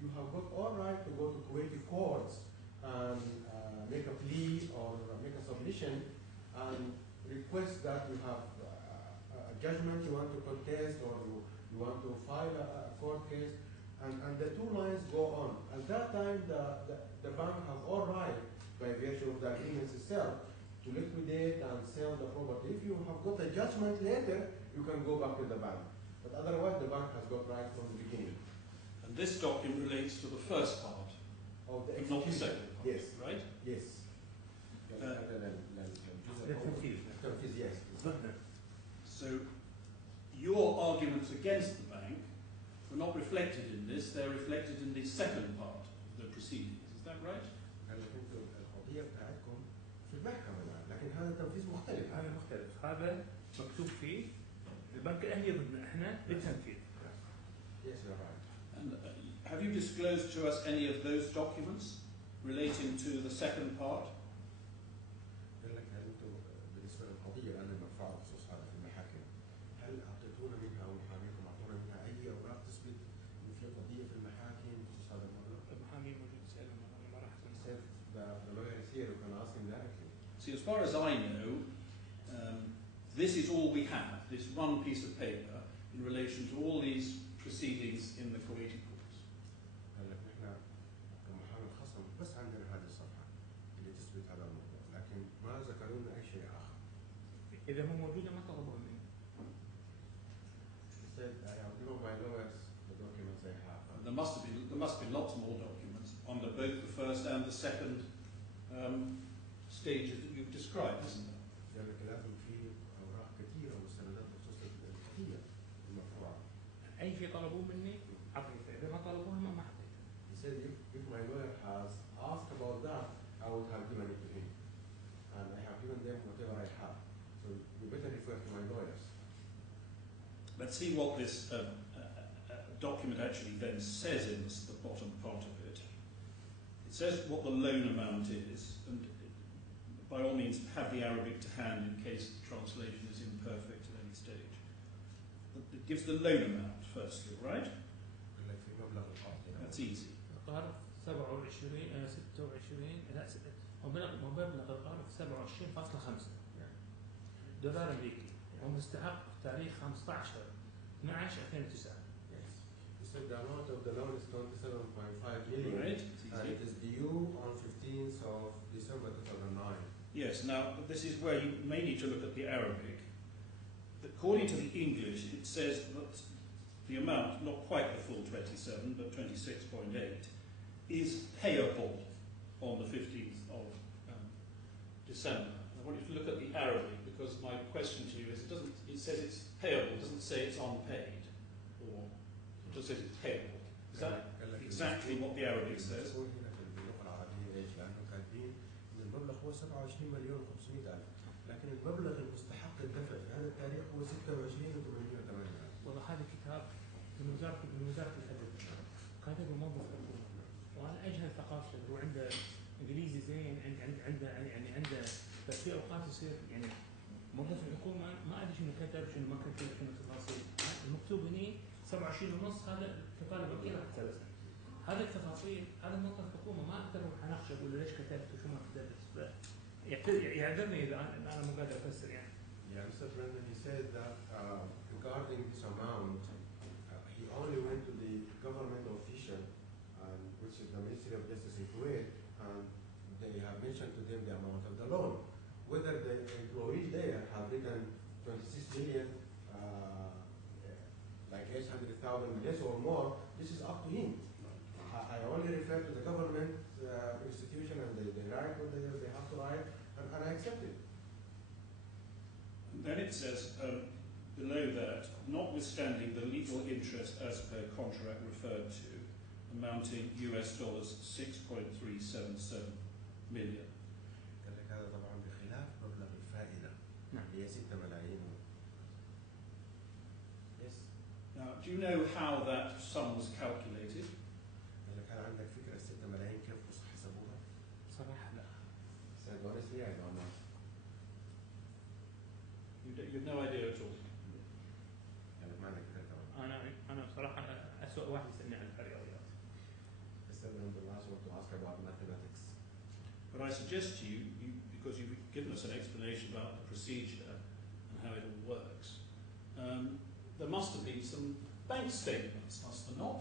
you have got all right to go to Kuwaiti courts and make a plea or make a submission and request that you have a judgment you want to contest or you want to file a court case. And the two lines go on. At that time, the bank have all right, by virtue of the agreements itself, to liquidate and sell the property. If you have got a judgment later, you can go back to the bank. But otherwise, the bank has got right from the beginning. And this document relates to the first part, Of the but not the execution. second part, Yes. right? Yes. Yes. So your arguments against the bank were not reflected in this, they're reflected in the second part of the proceedings, is that right? القضية بتاعتكم في المحكمة الآن، لكن هذا التنفيذ مختلف. هذا مختلف، هذا مكتوب فيه البنك الأهلي ضدنا احنا بالتنفيذ. Yes, you're right. And have you disclosed to us any of those documents relating to the second part? قال لك هل انتم بالنسبة للقضية الآن المرفوعة بخصوص هذا في المحاكم، هل أعطيتونا منها أو محاميكم أعطونا منها أي أوراق تثبت إن في قضية في المحاكم بخصوص هذا الموضوع؟ المحامي موجود يسألهم أنا ما راح أسأل. The lawyer is here who can ask him directly. See, as far as I know, this is all we have, this one piece of paper in relation to all these proceedings in the Kuwaiti courts. قال لك نحن كمحامي خصم بس عندنا هذه الصفحة اللي تثبت هذا الموضوع، لكن ما ذكروا لنا أي شيء آخر. إذا مو موجودة ما طلبوها مني. He said, I have given my lawyers the documents I have. There must be lots more documents under both the first and the second stages that you've described, isn't there? قال لك لازم في أوراق كثيرة ومستندات بخصوص القضية المرفوعة. أي شيء طلبوه مني أعطيته، إذا ما طلبوها ما أعطيته. He said, if my lawyer has asked about that, I would have given it to him. And I have given them whatever I have. So you better refer to my lawyers. Let's see what this document actually then says in the bottom part of it. It says what the loan amount is, and by all means have the Arabic to hand in case the translation is imperfect at any stage. It gives the loan amount firstly, right? قال لك في مبلغ القاضي. That's easy. القرض 26 لا مبلغ القرض 27.5 دولار أمريكي ومستحق تاريخ 15/12/2009. Yes. He said the amount of the loan is 27.5 million. Right? And it is due on 15th of December 2009. Yes, now this is where you may need to look at the Arabic. According to the English, it says that the amount, not quite the full 27, but 26.8, is payable on the 15th of December. I want you to look at the Arabic because my question to you is it says it's payable, it doesn't say it's unpaid, or it just says it's payable. Is that exactly what the Arabic says? المبلغ هو 27,500,000 لكن المبلغ المستحق الدفع في هذا التاريخ هو 26,808,000. والله هذا كتاب من وزارة الأدب كاتبه موظف حكومة وأنا أجهل ثقافته وعنده إنجليزي زين عنده بس في أوقات يصير يعني موظف الحكومة ما أدري شنو كتب شنو ما كتب شنو التفاصيل المكتوب هني 27.5 هذا كطالب أكيد راح تسلسل هذا التفاصيل هذا موظف الحكومة ما أقدر أروح أناقشه أقول له ليش كتبت وشو ما كتبت يعذرني إذا أنا مو قادر أفسر يعني. Yeah, Mr. Brendan, he said that regarding this amount, he only went to the government official, which is the Ministry of Justice in Kuwait, and they have mentioned to them the amount of the loan. Whether the employee there have written 26 million, like 800,000 less or more, this is up to him. I only refer to the government institution and they write what they have to write, and I accept it. Then it says below that, notwithstanding the legal interest as per contract referred to, amounting US dollars 6.377 million. قال لك هذا طبعا بخلاف مبلغ الفائدة اللي هي 6 ملايين. Yes. Now, do you know how that sum was calculated? قال لك هل عندك فكرة 6 ملايين كيف حسبوها؟ صراحة لا. Said honestly, I don't know. You have no idea at all. أنا بصراحة أسوأ واحد يسألني عن الرياضيات. But I suggest to you, because you've given us an explanation about the procedure and how it all works, there must have been some bank statements, must there not,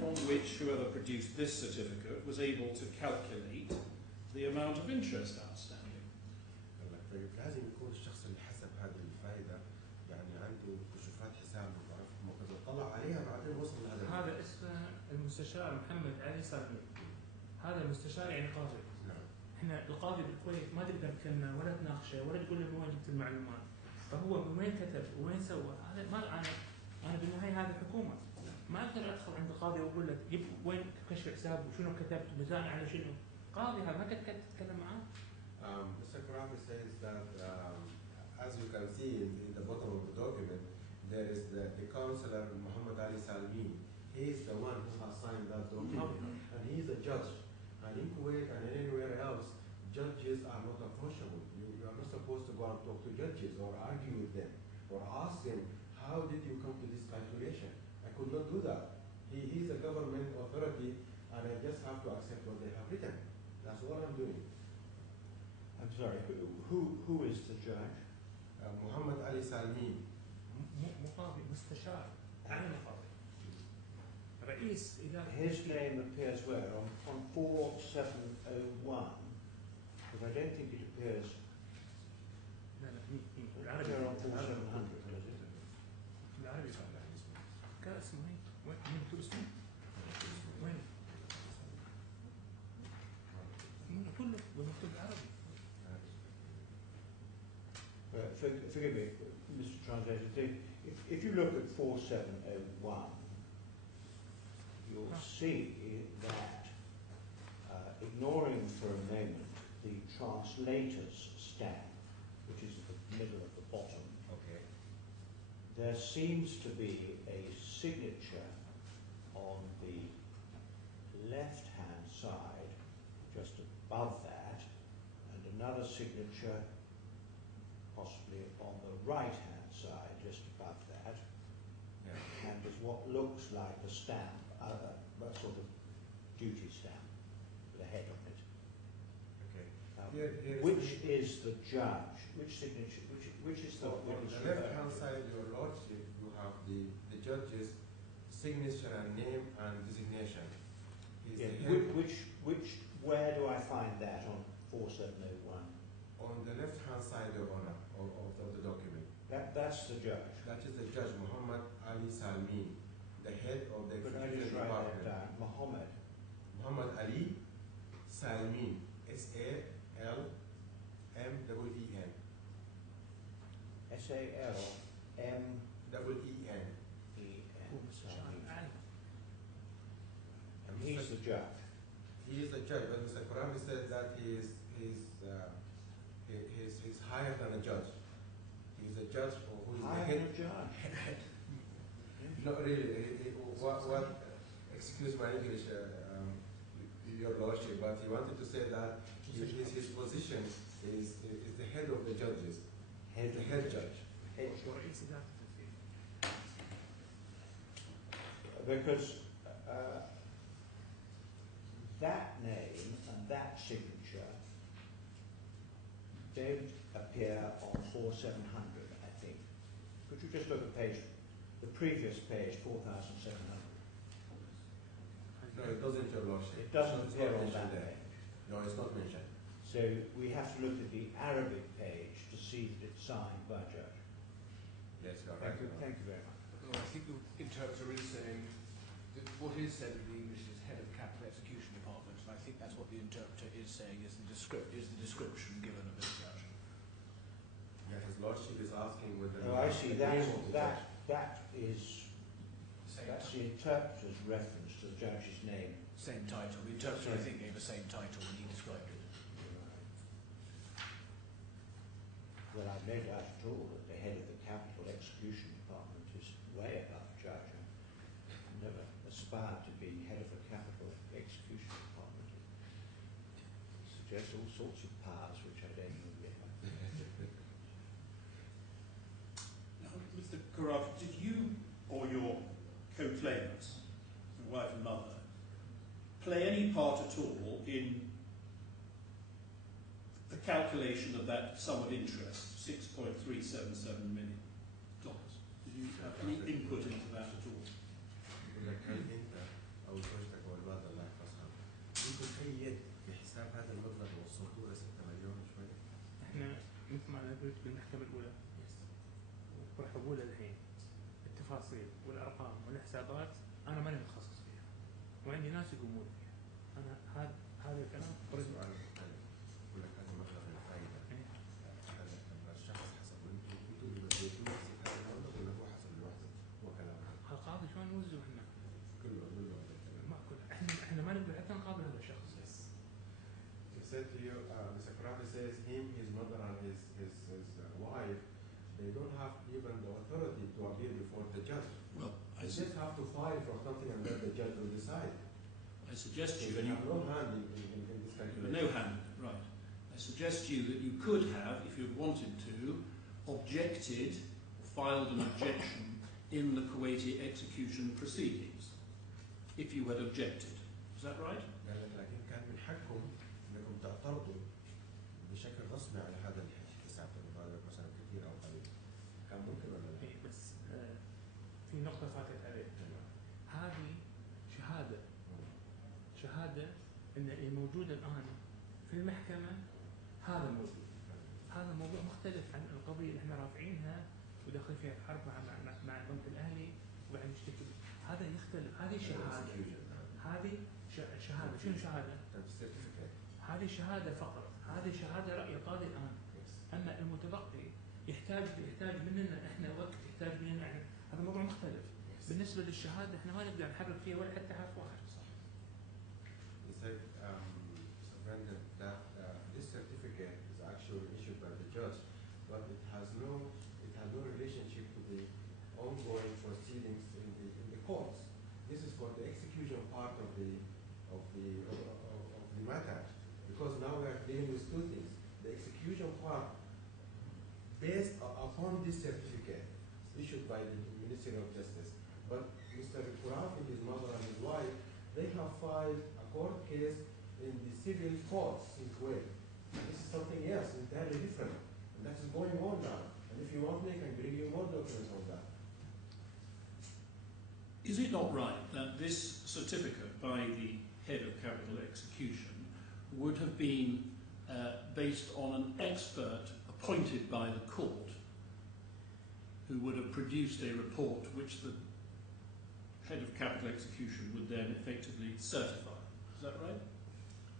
from which whoever produced this certificate was able to calculate the amount of interest outstanding. لازم يكون الشخص اللي حسب هذه الفائدة يعني عنده كشوفات حساب وكذا طلع عليها بعدين وصل لهذا. هذا اسمه المستشار محمد علي سالمين. هذا المستشار يعني قاضي. نعم. احنا القاضي بالكويت ما تقدر تكلمه ولا تناقشه ولا تقول له من وين جبت المعلومات. فهو من وين كتب وين سوى هذا ما انا بالنهايه هذه حكومه. ما اقدر ادخل عند القاضي واقول لك جيب وين كشف حساب وشنو كتبت ميزان على شنو. قاضي هذا ما تقدر تتكلم معاه. Mr. Krafi says that as you can see in the bottom of the document, there is the counselor Mohamed Ali Salmin. He is the one who has signed that document, and he is a judge. And in Kuwait and anywhere else, judges are not approachable. You are not supposed to go and talk to judges or argue with them or ask them, how did you come to this calculation? I could not do that. He is a government authority, and I just have to accept what they have written. That's all I'm doing. I'm sorry, who is the judge? Mohamed Ali Salmin. مقاضي مستشار عين قاضي رئيس إدارة. His name appears where? On 4701, but I don't think it appears. لا بالعربي on 4700, does it? بالعربي كان اسمه هي وين مكتوب اسمه؟ وين؟ كله مكتوب بالعربي. Forgive me, Mr. Translator. If you look at 4701, you'll see that, ignoring for a moment the translator's stamp, which is at the middle of the bottom, Okay. there seems to be a signature on the left-hand side, just above that, and another signature possibly on the right-hand side, just above that, Yeah. and there's what looks like a stamp, a sort of duty stamp, with a head on it. Okay. Um, Here which is the judge? Which signature? Which is the? So on the left-hand side, Your Lordship, you have the judge's signature and name and designation. He's Yeah. the head. Where do I find that on 4701? On the left-hand side, Your Honor, of the document. That's the judge. That is the judge, Mohamed Ali Salmin, the head of the Could I executive just write that department. down? Mohamed. Mohamed Ali Salmin, S-A-L-M-E-E-N. S-A-L-M-E-N. And he's the judge. He is the judge, but Mr. AlKhorafi said that he's higher than a judge. He's a judge who is the Higher head. than a judge. Not really. Excuse my English, Your Lordship, but he wanted to say that his position is the head of the judges. The head judge. ورئيس إدارة التنفيذ. Because that name and that signature don't appear on 4700, I think. Could you just look at the previous page, 4700? No, it doesn't, Your Lordship. It doesn't It's appear not on mentioned that there. page. No, it's not mentioned. So we have to look at the Arabic page to see that it's signed by judge. Yes, you are right. Thank you very much. Well, I think the interpreter is saying that what is said in the English is head of the capital execution department, and I think that's what the interpreter is saying is the description given of the judge. Yeah, His Lordship is asking whether. Oh, I see. That's the Same interpreter's reference to the judge's name. Same title. The interpreter, I think, gave the same title when he described it. Well, I've no doubt at all that the head of the capital execution department is way above the judge. I've never aspired to be head of the capital execution department. It suggests all sorts of powers which I don't know yet. Now, Mr. AlKhorafi, did you or your co-claimants, your wife and mother, play any part at all in the calculation of that sum of interest, $6.377 million? Did you have any input into that at all? إذا كان أنت أو زوجتك أو الوالدة الله يحفظها يكون أي يد بحساب هذا المبلغ وصلتوا إلى 6 مليون شوي. احنا مثل ما انا قلت بالمحكمة الأولى وراح أقولها الحين التفاصيل والارقام والحسابات انا ماني متخصص فيها وعندي ناس يقومون فيها. انا هذا الكلام سؤال مختلف. يقول لك هذا مبلغ الفائده. هذا لما الشخص حسب انتم بتوزعوه حسب هذا المبلغ ولا هو حسب الوحده؟ هو كلام القاضي شلون نوزعه احنا؟ كله ما كل احنا ما نقدر حتى نقابل هذا الشخص. He said to you, Mr. Krabi says him, his mother, and his wife, they don't have even the authority to appear before the judge. Well, They just have to file for something and then the judge will decide. I suggest to So you they that have no hand in this calculation. no hand, right. I suggest to you that you could have, if you wanted to, objected, filed an objection in the Kuwaiti execution proceedings, if you had objected. Is that right? قال لك لكن كان من حقكم انكم تعترضوا بشكل رسمي على هذا الحساب المبالغ مثلا كثير او قليل. كان ممكن ولا لا؟ بس في نقطة فاتت عليه. هذه شهادة ان اللي موجود الان في المحكمة هذا موجود. هذا موضوع مختلف عن القضية اللي احنا رافعينها وداخل فيها حرب مع البنك الاهلي وبعد نشتكي. هذا يختلف. هذه شهادة. هذه شهادة. شنو شهادة؟ هذه شهادة فقط. هذه شهادة رأي قاضي الآن. أما المتبقي يحتاج مننا إحنا وقت، يحتاج مننا إحنا. هذا موضوع مختلف. بالنسبة للشهادة إحنا ما نقدر نحرك فيها ولا حتى حرف واحد. He said, Defendant, that this certificate is actually issued by the judge, but it has no relationship to the ongoing proceedings in the courts. This is for the execution part of the matter, because now we are dealing with two things: the execution part, based upon this certificate issued by the Ministry of Justice. But Mr. AlKhorafi, his mother and his wife, they have filed a court case in the civil courts in Kuwait. This is something else, entirely different, and that is going on now. And if you want me, I can bring you more documents on that. Is it not right that this certificate by the head of capital execution would have been based on an expert appointed by the court who would have produced a report which the head of capital execution would then effectively certify? Is that right?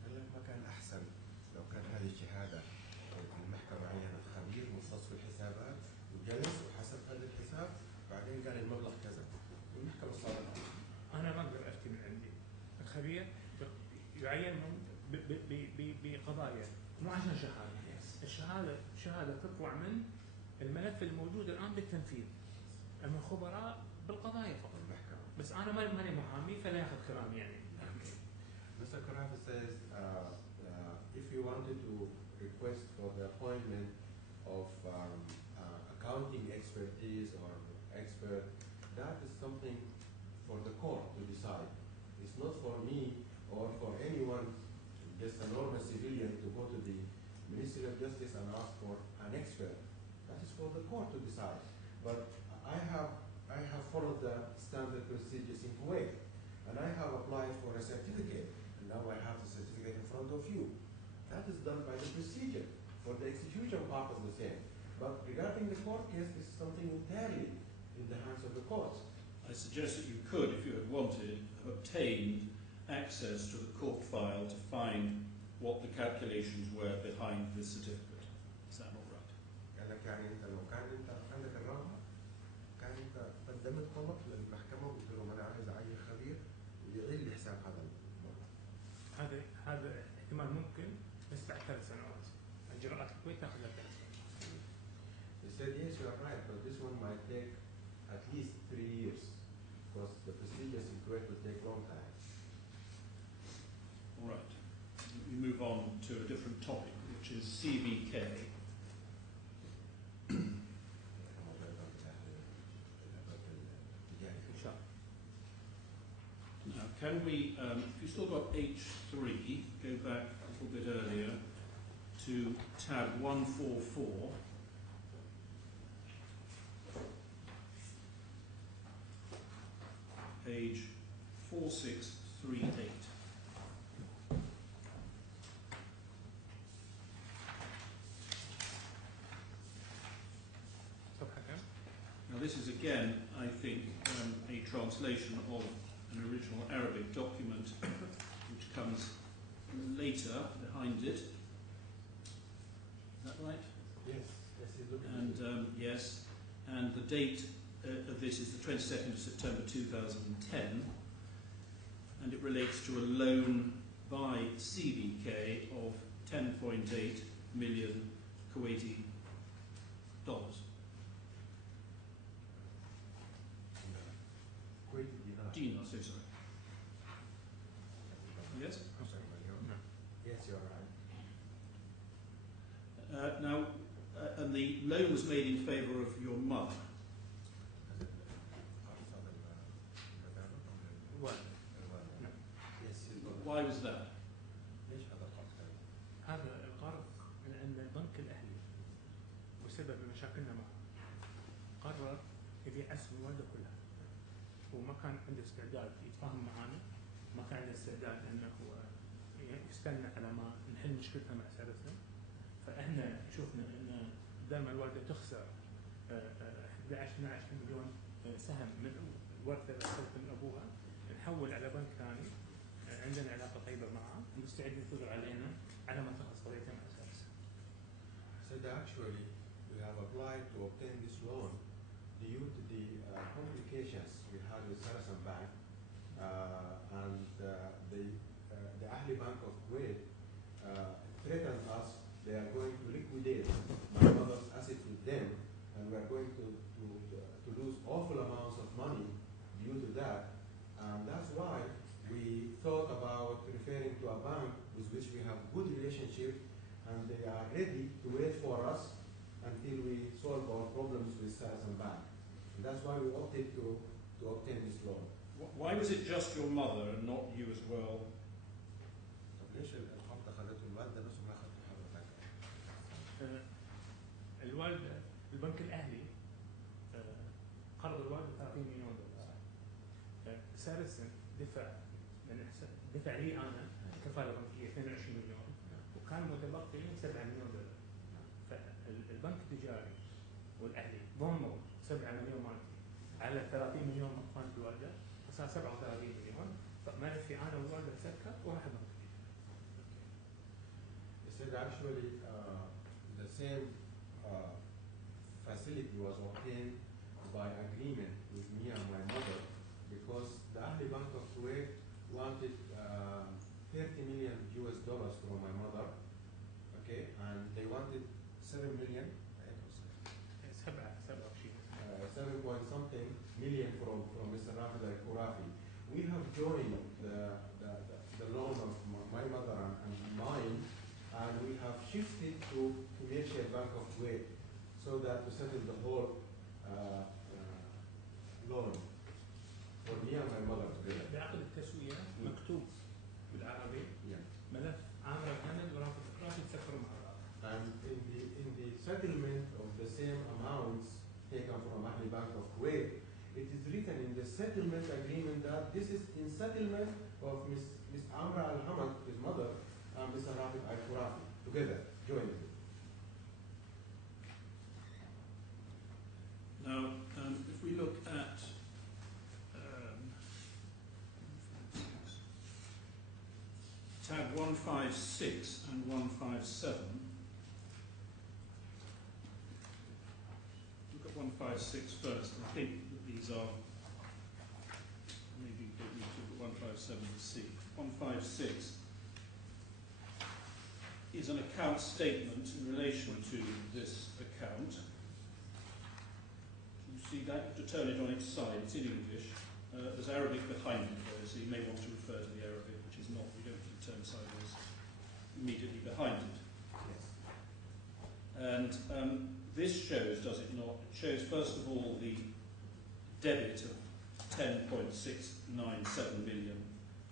قال لك ما كان أحسن لو كان هذه الشهادة المحكمة عينت خبير مختص في الحسابات وجلس وحسب هذا الحساب بعدين قال المبلغ كذا والمحكمة صارت. أنا ما أقدر أفتي من عندي. الخبير يعين بقضايا مو عشان شهادة. الشهادة تطلع من الملف الموجود الآن بالتنفيذ. أما الخبراء بالقضايا فقط. بس أنا ماني محامي فلا يأخذ كلامي يعني. Mr. AlKhorafi says if you wanted to request for the appointment of accounting expertise or expert, that is something for the court to decide. It's not for me or for anyone, just a normal civilian, to go to the Ministry of Justice and ask for an expert. That is for the court to decide. But I have followed the standard procedures in Kuwait, and I have applied for a certificate, and now I have the certificate in front of you. That is done by the procedure. For the execution part is the same. But regarding the court case, this is something entirely in the hands of the courts. I suggest that you could, if you had wanted, have obtained access to the court file to find what the calculations were behind this certificate. Is that not right? قال لك يعني انت لو كان انت عندك الرغبه كان انت قدمت طلب للمحكمه وقلت لهم انا عايز اعين خبير ويعين لي حساب هذا المبلغ. هذا احتمال ممكن بس بعد 3 سنوات. اجراءات الكويت تاخذ لها 3 سنوات. He said yes, you are right, but this one might take at least 3 years because the procedures in Kuwait will take long time. All right. We move on to a different topic, which is CBK. Now, can we, if you still got H3, go back a little bit earlier to tab 144. Page 4638. Now this is again I think, a translation of an original Arabic document which comes later behind it. Is that right? Yes, yes, he's looking. And yes, and the date of this is the 22nd of September 2010, and it relates to a loan by CBK of 10.8 million Kuwaiti dollars. Dinar, so sorry. Yes? Yes, you're right. Now, and the loan was made in favour of your mother. Why was that? هذا القرض من أن البنك الأهلي بسبب مشاكلنا معه قرر يبيع أسهم الوالدة كلها، وما كان عنده استعداد يتفاهم معنا، ما كان عنده استعداد أنه يستنى على ما نحل مشكلتنا مع سارسن. فإحنا شفنا أن دائما الوالدة تخسر 11-12 مليون سهم من الورثة اللي أخذتها من أبوها، نحول على بنك ثاني عندنا علاقة طيبة معه ومستعد ينتظر علينا على ما تخلص قضيتنا مع سارسن. So actually, we have applied to obtain this loan due to the complications we had with Sarasin Bank and the Ahli Bank of Kuwait threatened us. They are going to liquidate my mother's assets with them, and we are going to lose awful amounts of money due to that. And that's why we thought about referring to a bank with which we have good relationship, and they are ready to wait for us until we solve our problems with Sarasin Bank. And that's why we opted to obtain this loan. Why was it just your mother and not you as well? الوالدة البنك الأهلي قرض الوالدة 30 مليون دولار. سارسن دفع لي أنا كفالة بنكية 22 مليون، وكان متبقي 7 مليون دولار. فالبنك التجاري والأهلي ضموا 7 مليون مالتي على 30 مليون مالت الوالدة، فصار 37 مليون. فما في أنا والوالدة سكر وراح البنك. He said actually the same facility was obtained by agreement with me and my mother, because the Ahli Bank of Kuwait wanted $30 million from my mother, okay, and they wanted 7 million, 7 point something million from Mr. Rafed AlKhorafi. We have joined the loan of my mother and mine, and we have shifted to Commercial Bank of Kuwait so that to settle the whole loan for me and my mother together. بعقد التسوية مكتوب بالعربي ملف عامرة كامل ورافد الألكhorafi تسكروا مع بعض. And in the settlement of the same amounts taken from Ahli Bank of Kuwait, it is written in the settlement agreement that this is in settlement of Miss Amrah Hamad, his mother, and Mr. Rafed AlKhorafi together, jointly. Now, if we look at tab 156 and 157, look at 156 first. I think that these are, maybe we need to look at 157 to see. 156 is an account statement in relation to this account. You see that? To turn it on its side, it's in English. There's Arabic behind it though, so you may want to refer to the Arabic, which is not, you don't need to turn sideways immediately behind it. Yes. And this shows, does it not? It shows first of all the debit of 10.697 million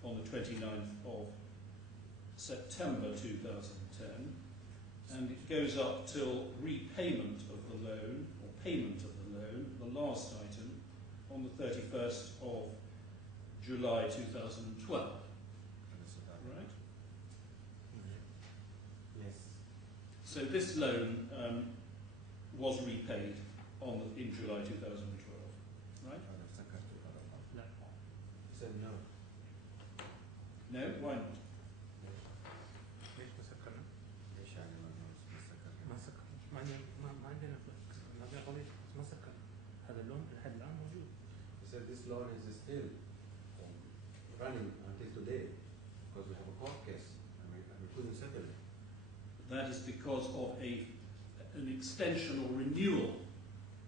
on the 29th of September 2010, and it goes up till repayment of the loan, or payment of the loan, the last item, on the 31st of July 2012. Right? Yes. So this loan was repaid in July 2012, right? No, why not? ليش ما سكرنا؟ ليش يعني ما سكرنا؟ ما سكرنا، ما عندنا قضية ما سكرنا. هذا اللون لحد الآن موجود. He said this loan is still running until today because we have a court case and we couldn't settle it. That is because of an extension or renewal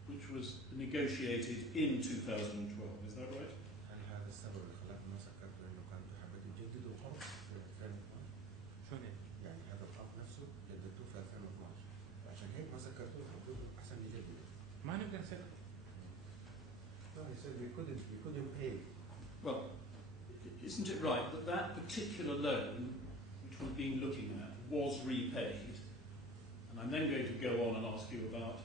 which was negotiated in 2012. Is that right? هل هذا السبب اللي خلاك ما سكرت لأنه كنتوا حابين تجددوا القرض في 2012؟ شلون يعني هذا القرض نفسه جددتوه في 2012 عشان هيك ما سكرتوه المفروض أحسن يجددوا. ما نقدر نسكر. No, he said we couldn't pay. Well, isn't it right that that particular loan, which we've been looking at, was repaid? And I'm then going to go on and ask you about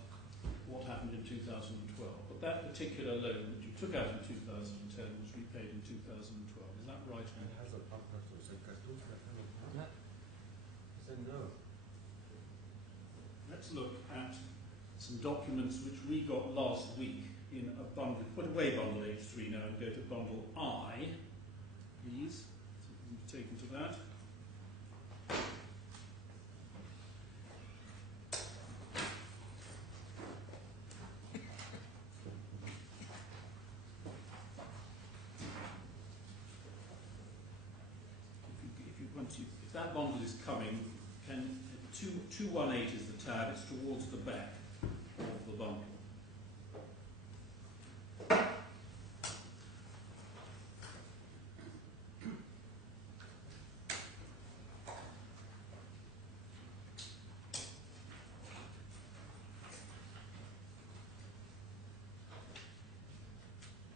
what happened in 2012. But that particular loan that you took out in 2010 was repaid in 2012. Is that right? هل هذا القرض نفسه سكرتوه في 2012؟ لا. He said no. Let's look at some documents which we got last week in a bundle. Put away bundle H3 now and go to bundle I, please. So we can be taken to that. If that bundle is coming, 218 is the tab, it's towards the back of the bundle.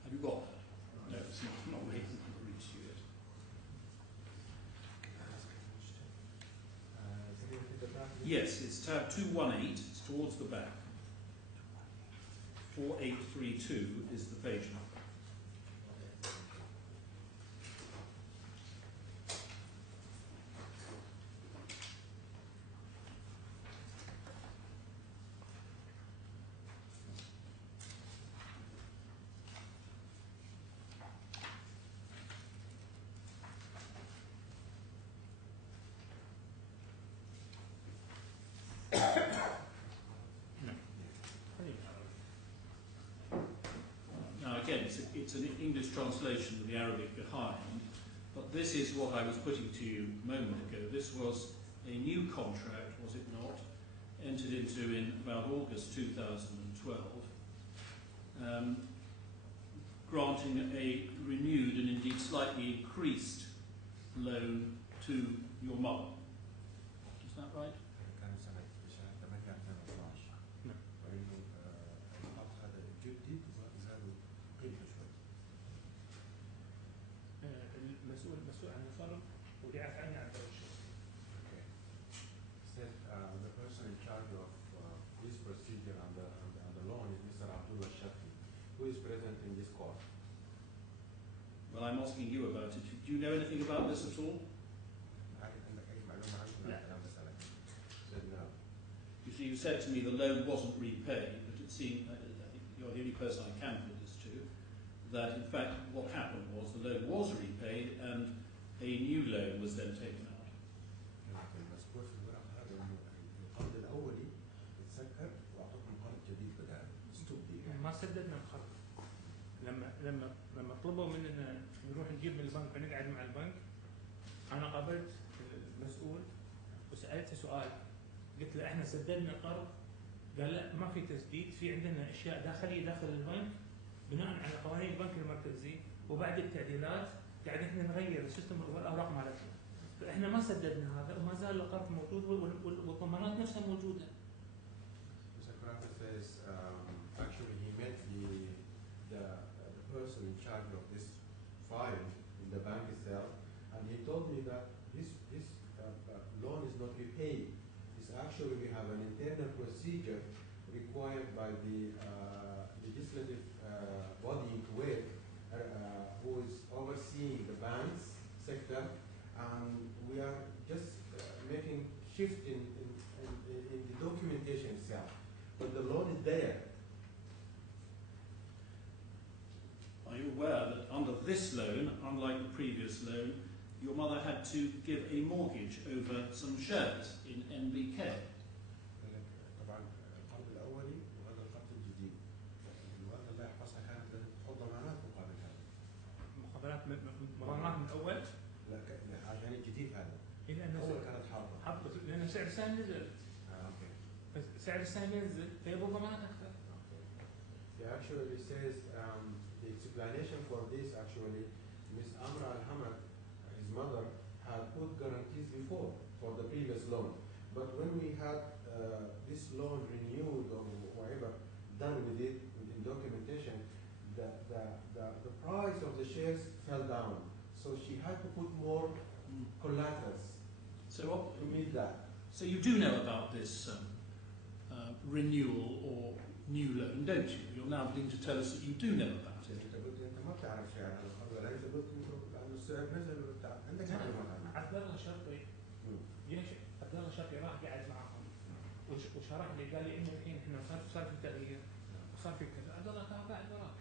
Have you got that? No, it's not reached you yet. Yes, it's tab 218, it's towards the back. 4832 is the page number. Again, it's an English translation of the Arabic behind, but this is what I was putting to you a moment ago. This was a new contract, was it not, entered into in about August 2012, granting a renewed and indeed slightly increased loan to your mother. Is that right? كان سنة بشهر 8/2012 وإنه القرض هذا جديد وزادوا قيمته شوي. المسؤول عن القرض ودعت عني عن الشيء. Okay. Said the person in charge of this procedure and the loan is Mr. Abdel, who is present in this court. Well, I'm asking you about it. Do you know anything about this at all? Said no. You see, you said to me the loan wasn't repaid, but it seemed, I think you're the only person I can put this to, that in fact what happened was the loan was repaid and a new loan was then taken out. المذكور في الورق هذا انه القرض الاولي اتسكر واعطوكم قرض جديد بداله. ما سددنا القرض. لما طلبوا مننا نروح نجيب من البنك ونقعد مع البنك، انا قابلت المسؤول وسالته سؤال، قلت له احنا سددنا القرض؟ قال لا ما في تسديد، في عندنا اشياء داخليه داخل البنك بناء على قوانين البنك المركزي وبعد التعديلات قاعد احنا نغير السيستم والاوراق مالتنا، فاحنا ما سددنا هذا وما زال القرض موجود والضمانات نفسها موجوده. Mr. Rafed says actually he met the person in charge of this file in the bank itself, and he told me that this loan is not repaid. It's actually we have an internal procedure required by the legislative body in Kuwait who is overseeing the banks sector, and we are just making shift in the documentation itself, but the loan is there. Are you aware that under this loan, unlike the previous loan, your mother had to give a mortgage over some shares in NBK. طبعا القرض الاولي وهذا القرض الجديد. الوالده الله يحفظها كانت لازم تحط ضمانات مقابل هذا. مخابرات ضمانات من اول؟ لا عشان الجديد هذا. إلى أنه اول كانت حاطه. حطت لأن سعر السهم نزل. اوكي. سعر السهم ينزل فيبغى ضمانات أكثر. Yeah, actually it says the explanation for this actually Miss Amrah Hamad, his mother, had put guarantees before for the previous loan. But when we had this loan renewed or whatever done with it in documentation, the price of the shares fell down. So she had to put more collaterals to meet that. So you do know about this renewal or new loan, don't you? You're now beginning to tell us that you do know about it. انت قلت انت ما بتعرف شيء عن القرض ولا انت قلت لانه السعر نزل عندك معلومات عنه. عبد الله شرقي ليش عبد الله شرقي راح قاعد معهم وشرح لي قال لي انه الحين احنا صار في تغيير وصار في كذا. عبد الله كان قاعد وراك.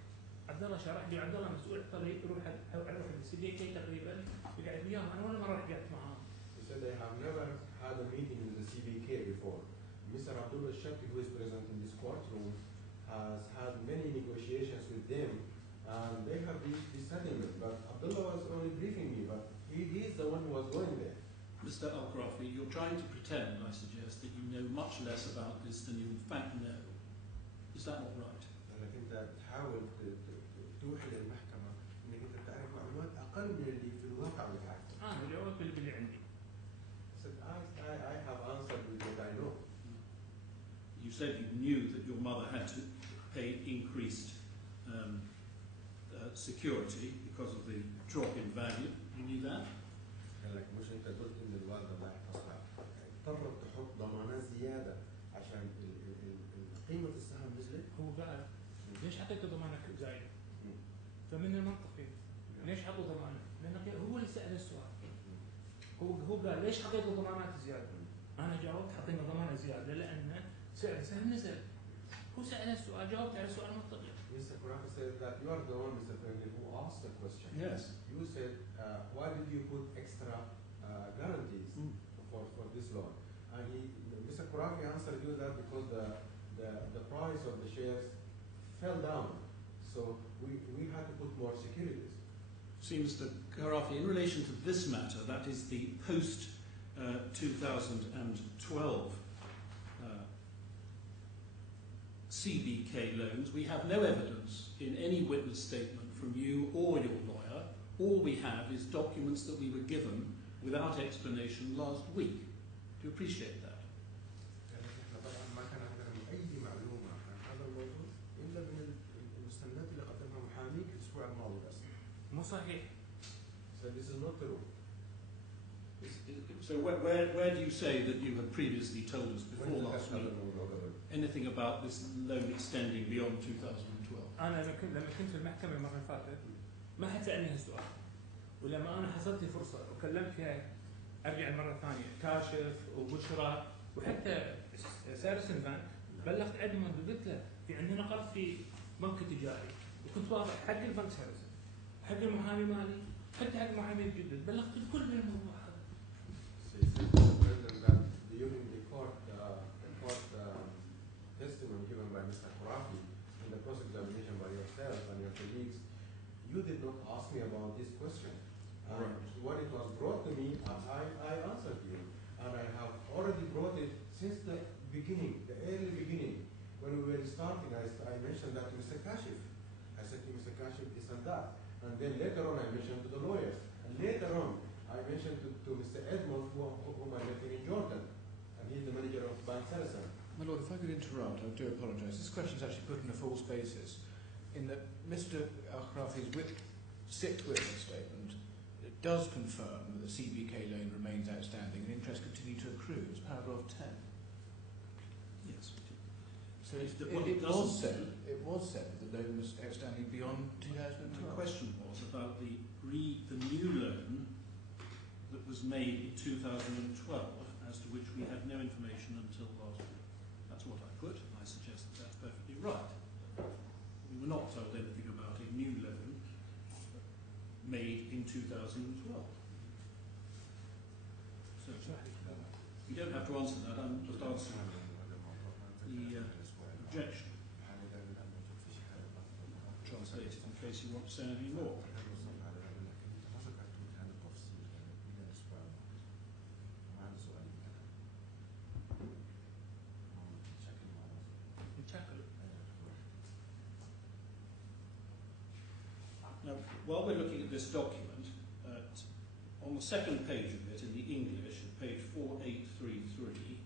عبد الله شرح لي وعبد الله مسؤول الطريق يروح السي بي كي تقريبا وقاعد وياهم انا ولا مره رحت معاهم. He said I have never had a meeting with the CBK before. Mr. Abdullah Shaki, who is present in this courtroom, has had many negotiations with them, and they have reached this settlement. But Abdullah was only briefing me, but he is the one who was going there. Mr. AlKhorafi, you're trying to pretend, I suggest, that you know much less about this than you in fact know. Is that not right? لأنك أنت تحاول توحي للمحكمة إنك أنت تعرف معلومات أقل من اللي في الواقع بتعرفه. الجواب اللي عندي. So I have answered with what I know. You said you knew that your mother had to pay increased security because of the drop in value. You knew that? لك مش أنت قلت إن الوالدة الله يحفظها اضطرت تحط ضمانات زيادة عشان قيمة السهم نزلت؟ هو قال ليش حطيتوا ضمانك زايد؟ فمن المنطقي ليش حطوا ضمانه؟ لأنه هو اللي سأل السؤال. هو قال ليش حطيتوا ضمانات زيادة؟ أنا جاوبت حطينا ضمانة زيادة لأن سعر السهم نزل. هو سأل السؤال جاوبت على السؤال منطقي. Mr. Khurafi said that you are the one, Mr. President, who asked the question. Yes. You said, why did you put extra guarantees for this loan? And Mr. Khurafi answered you that because the price of the shares fell down. So we had to put more securities. See, Mr. Khurafi, in relation to this matter, that is the post-2012 CBK loans, we have no evidence in any witness statement from you or your lawyer. All we have is documents that we were given without explanation last week. Do you appreciate that? احنا طبعا ما كان عندنا اي معلومه عن هذا الموضوع الا من المستندات اللي قدمها محاميك الاسبوع الماضي بس. مو صحيح. So this is not true. So where do you say that you had previously told us before last week anything about this loan extending beyond 2012? أنا لما كنت في المحكمة المرة اللي فاتت ما حد سألني هالسؤال. ولما أنا حصلت لي فرصة وكلمت فيها أرجع المرة الثانية كاشف وبشرى وحتى سارسن-Alpen بلغت عدمن وقلت له في عندنا قرض في بنك تجاري وكنت واضح حق البنك سارسن حق المحامي مالي حتى حق المحامي الجدد بلغت الكل بالموضوع هذا. During the court testimony given by Mr. AlKhorafi in the cross-examination by yourself and your colleagues, you did not ask me about this question. When it was brought to me, I answered you, and I have already brought it since the beginning, the early beginning. When we were starting, I mentioned that to Mr. Kashif. I said to Mr. Kashif this and that, and then later on I mentioned to the lawyers, and later on I mentioned to Mr. Edmond, whom I met in Jordan, and he's the manager of Bank Sarasin. My Lord, if I could interrupt, I do apologise. This question is actually put in a false basis, in that Mr. AlKhorafi's sixth witness statement it does confirm that the CBK loan remains outstanding and interest continues to accrue. It's paragraph 10. Yes. So it was said that the loan was outstanding beyond 2012. The question was about the new loan that was made in 2012, as to which we had no information until last week. That's what I put, and I suggest that that's perfectly right. We were not told anything about a new loan made in 2012. have to answer that. I'm just answering the objection. Translate it in case you want to say anything more. Now, while we're looking at this document, on the second page of it, in the English, at page 4833,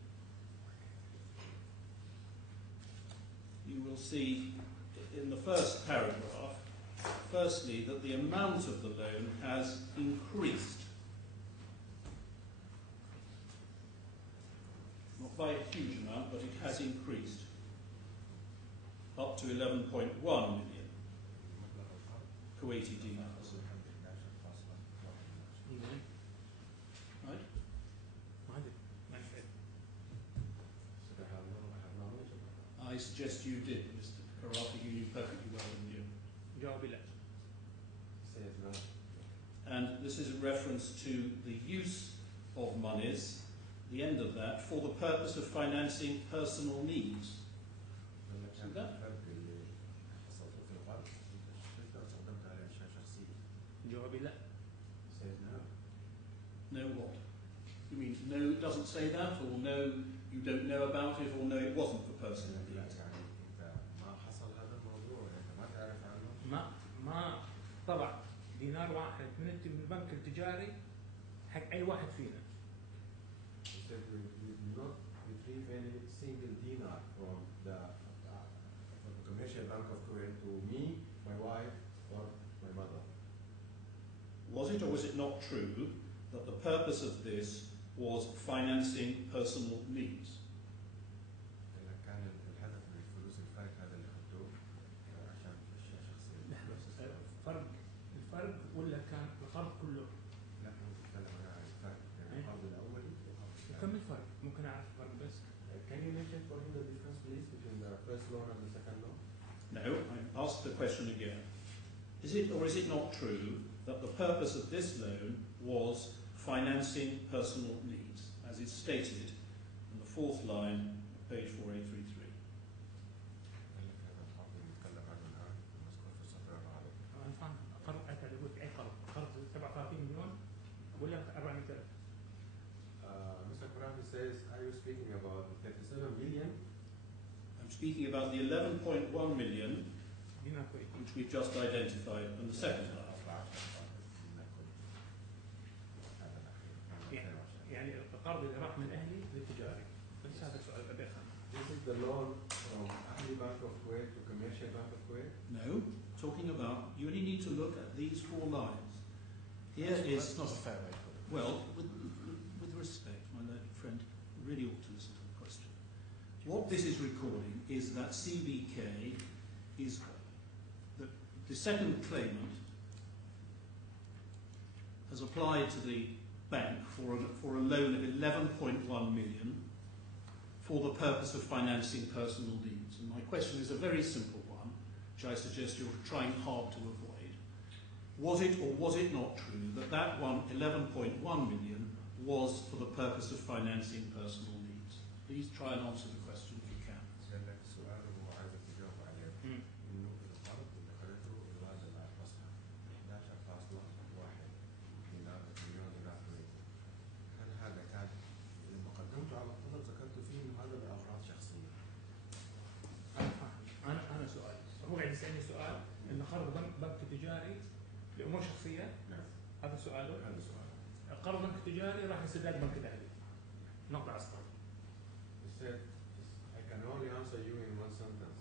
you will see in the first paragraph, firstly, that the amount of the loan has increased. Not by a huge amount, but it has increased up to 11.1 million Kuwaiti dinars. Right? I suggest you did, Mr. Karafi, you knew perfectly well, didn't you? And this is a reference to the use of monies, the end of that, for the purpose of financing personal needs. See that? No what? You mean no doesn't say that, or no you don't know about it, or no it wasn't for personal needs? ما طبع دينار واحد من البنك التجاري حق أي واحد فينا. You said you did not retrieve any single dinar from the commercial bank of Kuwait to me, my wife, or my mother. Was it or was it not true that the purpose of this was financing personal needs? الفرق ولا كان القرض كله؟ كم الفرق؟ ممكن أعرف الفرق بس؟ Can you mention for him the difference, please, between the first loan and the second loan? No, I asked the question again. Is it or is it not true that the purpose of this loan was financing personal needs, as is stated in the fourth line of page 4833? Mr. Khurafi says, are you speaking about the 37 million? I'm speaking about the 11.1 million, which we've just identified in the second line. يعني القرض اللي راح من أهلي للتجاري. بس هذا السؤال أبي أفهم. This is the loan from Ahli Bank of Kuwait to Commercial Bank of Kuwait? No, talking about, you only need to look at these four lines. Here is... That's not a fair way to put it. Well, with respect, my learned friend, really ought to listen to the question. What this is recording is that CBK is the second claimant has applied to the bank for a loan of 11.1 million for the purpose of financing personal needs. And my question is a very simple one, which I suggest you're trying hard to avoid. Was it or was it not true that that 11.1 million was for the purpose of financing personal needs? Please try and answer the question if you can. أنا سؤال. هو قاعد يسألني سؤال إن قرض بنك تجاري لأمور شخصية. هذا سؤاله. قرض بنك تجاري راح يسدد بنك الأهلي. نقطة أصلا. He said, I can only answer you in one sentence.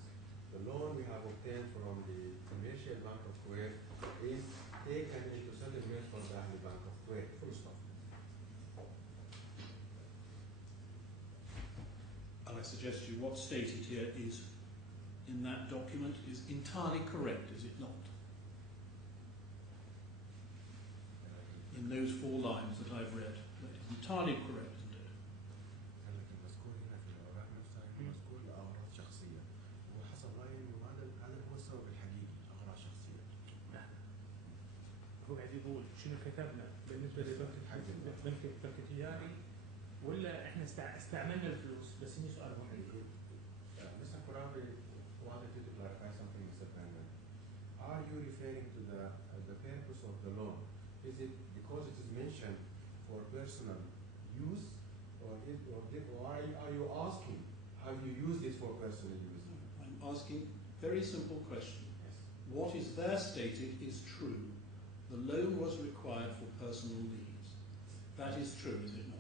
The loan we have obtained from the Commercial Bank of Kuwait is taken into settlement from the Ahli Bank of Kuwait. Full stop. And I suggest to you what stated here is, in that document, is entirely correct, is it not? In those four lines that I've read, that is entirely correct, isn't it? هو قاعد يقول شنو كتبنا بالنسبة للبنك التجاري ولا احنا استعملنا الفلوس بس مش سؤال مهم. Mr. Khurafi wanted you to clarify something, Mr. Brandon. Are you referring to the purpose of the loan? Is it because it is mentioned for personal use, or are you asking have you used it for personal use? I'm asking a very simple question. Yes. What is there stated is true. The loan was required for personal needs. That is true, is it not?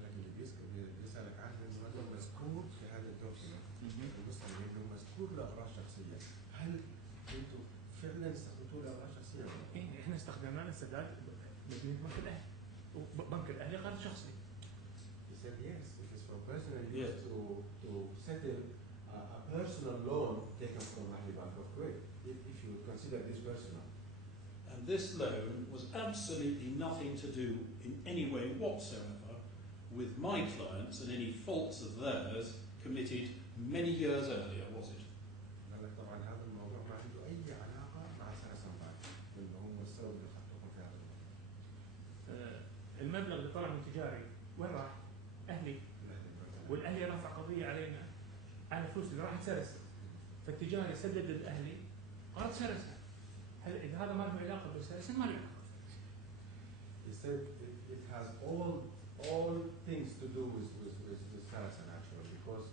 لكن اللي بيسألك عنه المبلغ مذكور في هذا الدوكيمنت المسلم انه مذكور لاغراض شخصيه، هل انتم فعلا استخدمتوه لاغراض شخصيه؟ إيه احنا استخدمناه للسداد مدينة بنك الاهلي وبنك الاهلي قرض شخصي. He said yes, it is for personal use Yes. to settle a personal loan taken from Ahli Bank of Kuwait, if you consider this personal. And this loan was absolutely nothing to do in any way whatsoever with my clients and any faults of theirs committed many years earlier, was it? قال لك طبعا هذا الموضوع ما عنده اي علاقه مع سارسن بانك، انه هو السبب اللي خطوكم في هذا الموضوع. المبلغ اللي طلع من تجاري وين راح؟ اهلي. والاهلي رفع قضيه علينا على الفلوس اللي راحت سرسه. فالتجاري سدد الاهلي قرض سرسه. هل اذا هذا ما له علاقه بسرسه ما له علاقه. He said it has all things to do with Sarasin actually, because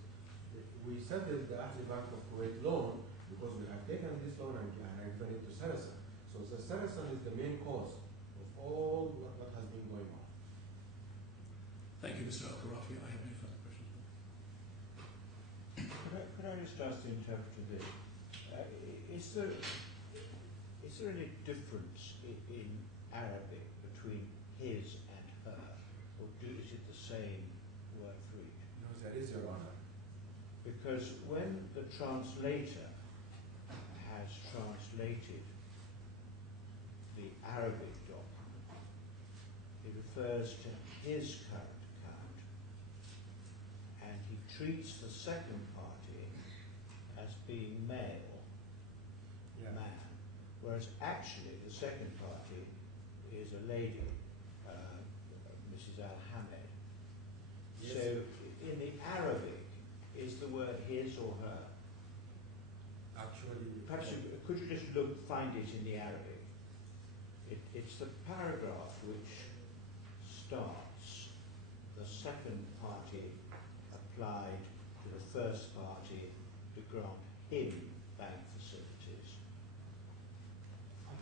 we settled the Ahli Bank of Kuwait loan because we have taken this loan and given it to Sarasin. So the Sarasin is the main cause of all what has been going on. Thank you, Mr. AlKhorafi. I have no further questions. Could I just ask the interpreter this? Is there any difference in Arabic between his and her, or is it the same word for each? No, there is, Your Honor. Because when the translator has translated the Arabic document, it refers to his current account, and he treats the second party as being male, man, whereas actually the second party is a lady, Mrs. Al-Hamad. Yes. So in the Arabic, is the word his or her? Actually, Perhaps could you just find it in the Arabic? It's the paragraph which starts, the second party applied to the first party to grant him bank facilities.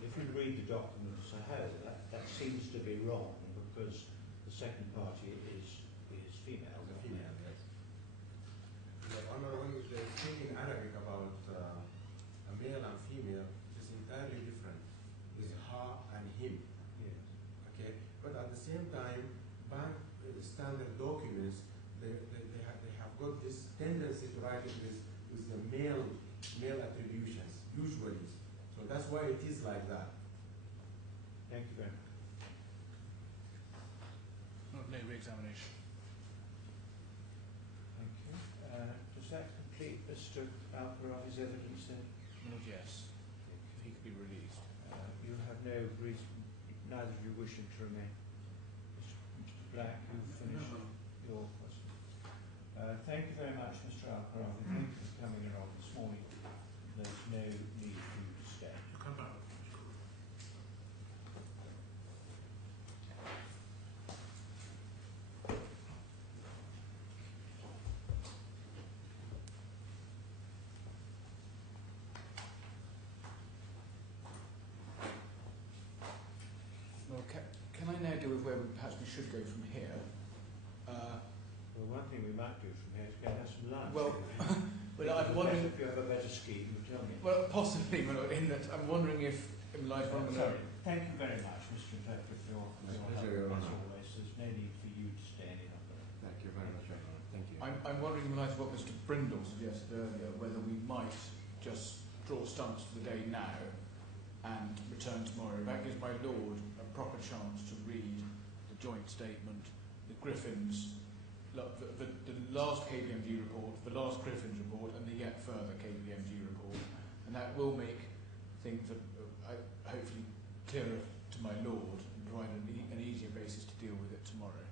If you read the document as a whole, that seems to be wrong because the second party is female. the female, yes. Your Honor, when they speak in Arabic about a male and female, it is entirely different. It's her and him. Yes. Okay, but at the same time, bank standard documents they have got this tendency to write it with the male attributions usually. So that's why it is like that. Thank you very much. No re-examination. Thank you. Does that complete Mr. AlKhorafi's evidence then? Yes. He could be released. You have no reason, neither of you wishing to remain. Mr. Black, you've finished your question. Thank you very much, Mr. AlKhorafi. Thank you for coming along this morning. There's no need for you to stay. Come back. Well, can I now deal with where perhaps we should go from here? Well, one thing we might do from here is go and have some lunch. Well, I'm wondering if you have a better scheme, you tell me. Well, possibly, in that I'm wondering if, in light of Sorry, thank you very much, Mr. Interpreter, for your pleasure, help Your as Honour. always. There's no need for you to stay any longer. Thank you very much, Your Honor. Thank you. I'm wondering, in light of what Mr. Brindle suggested earlier, whether we might just draw stumps for the day now and return tomorrow. That gives my Lord a proper chance to read the joint statement, the Griffins, the last KPMG report, the last Griffins report, and the yet further KPMG report, and that will make things hopefully clearer to my Lord and provide an easier basis to deal with it tomorrow.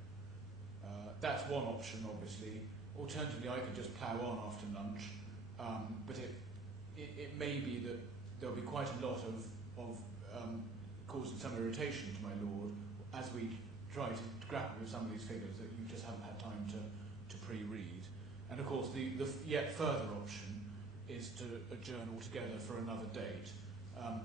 That's one option, obviously. Alternatively, I could just plough on after lunch, but it may be that there'll be quite a lot of causing some irritation to my lord as we try to grapple with some of these figures that you just haven't had time to pre-read. And of course, the yet further option is to adjourn altogether for another date.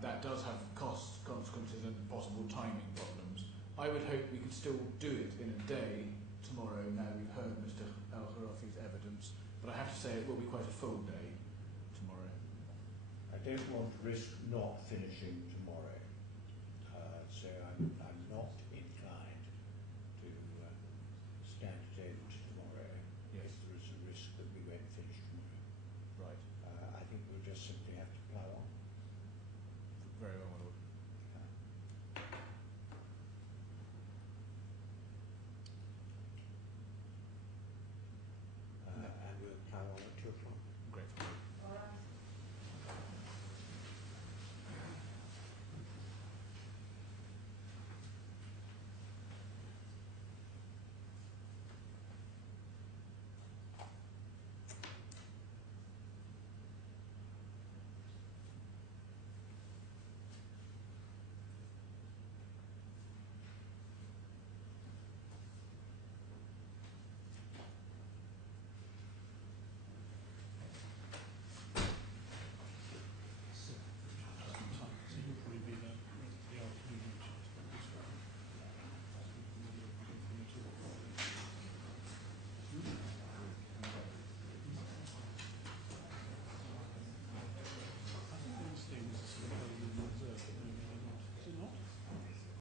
That does have costs, consequences, and possible timing problems. I would hope we could still do it in a day tomorrow. Now we've heard Mr. AlKhorafi's evidence, but I have to say it will be quite a full day tomorrow. I don't want to risk not finishing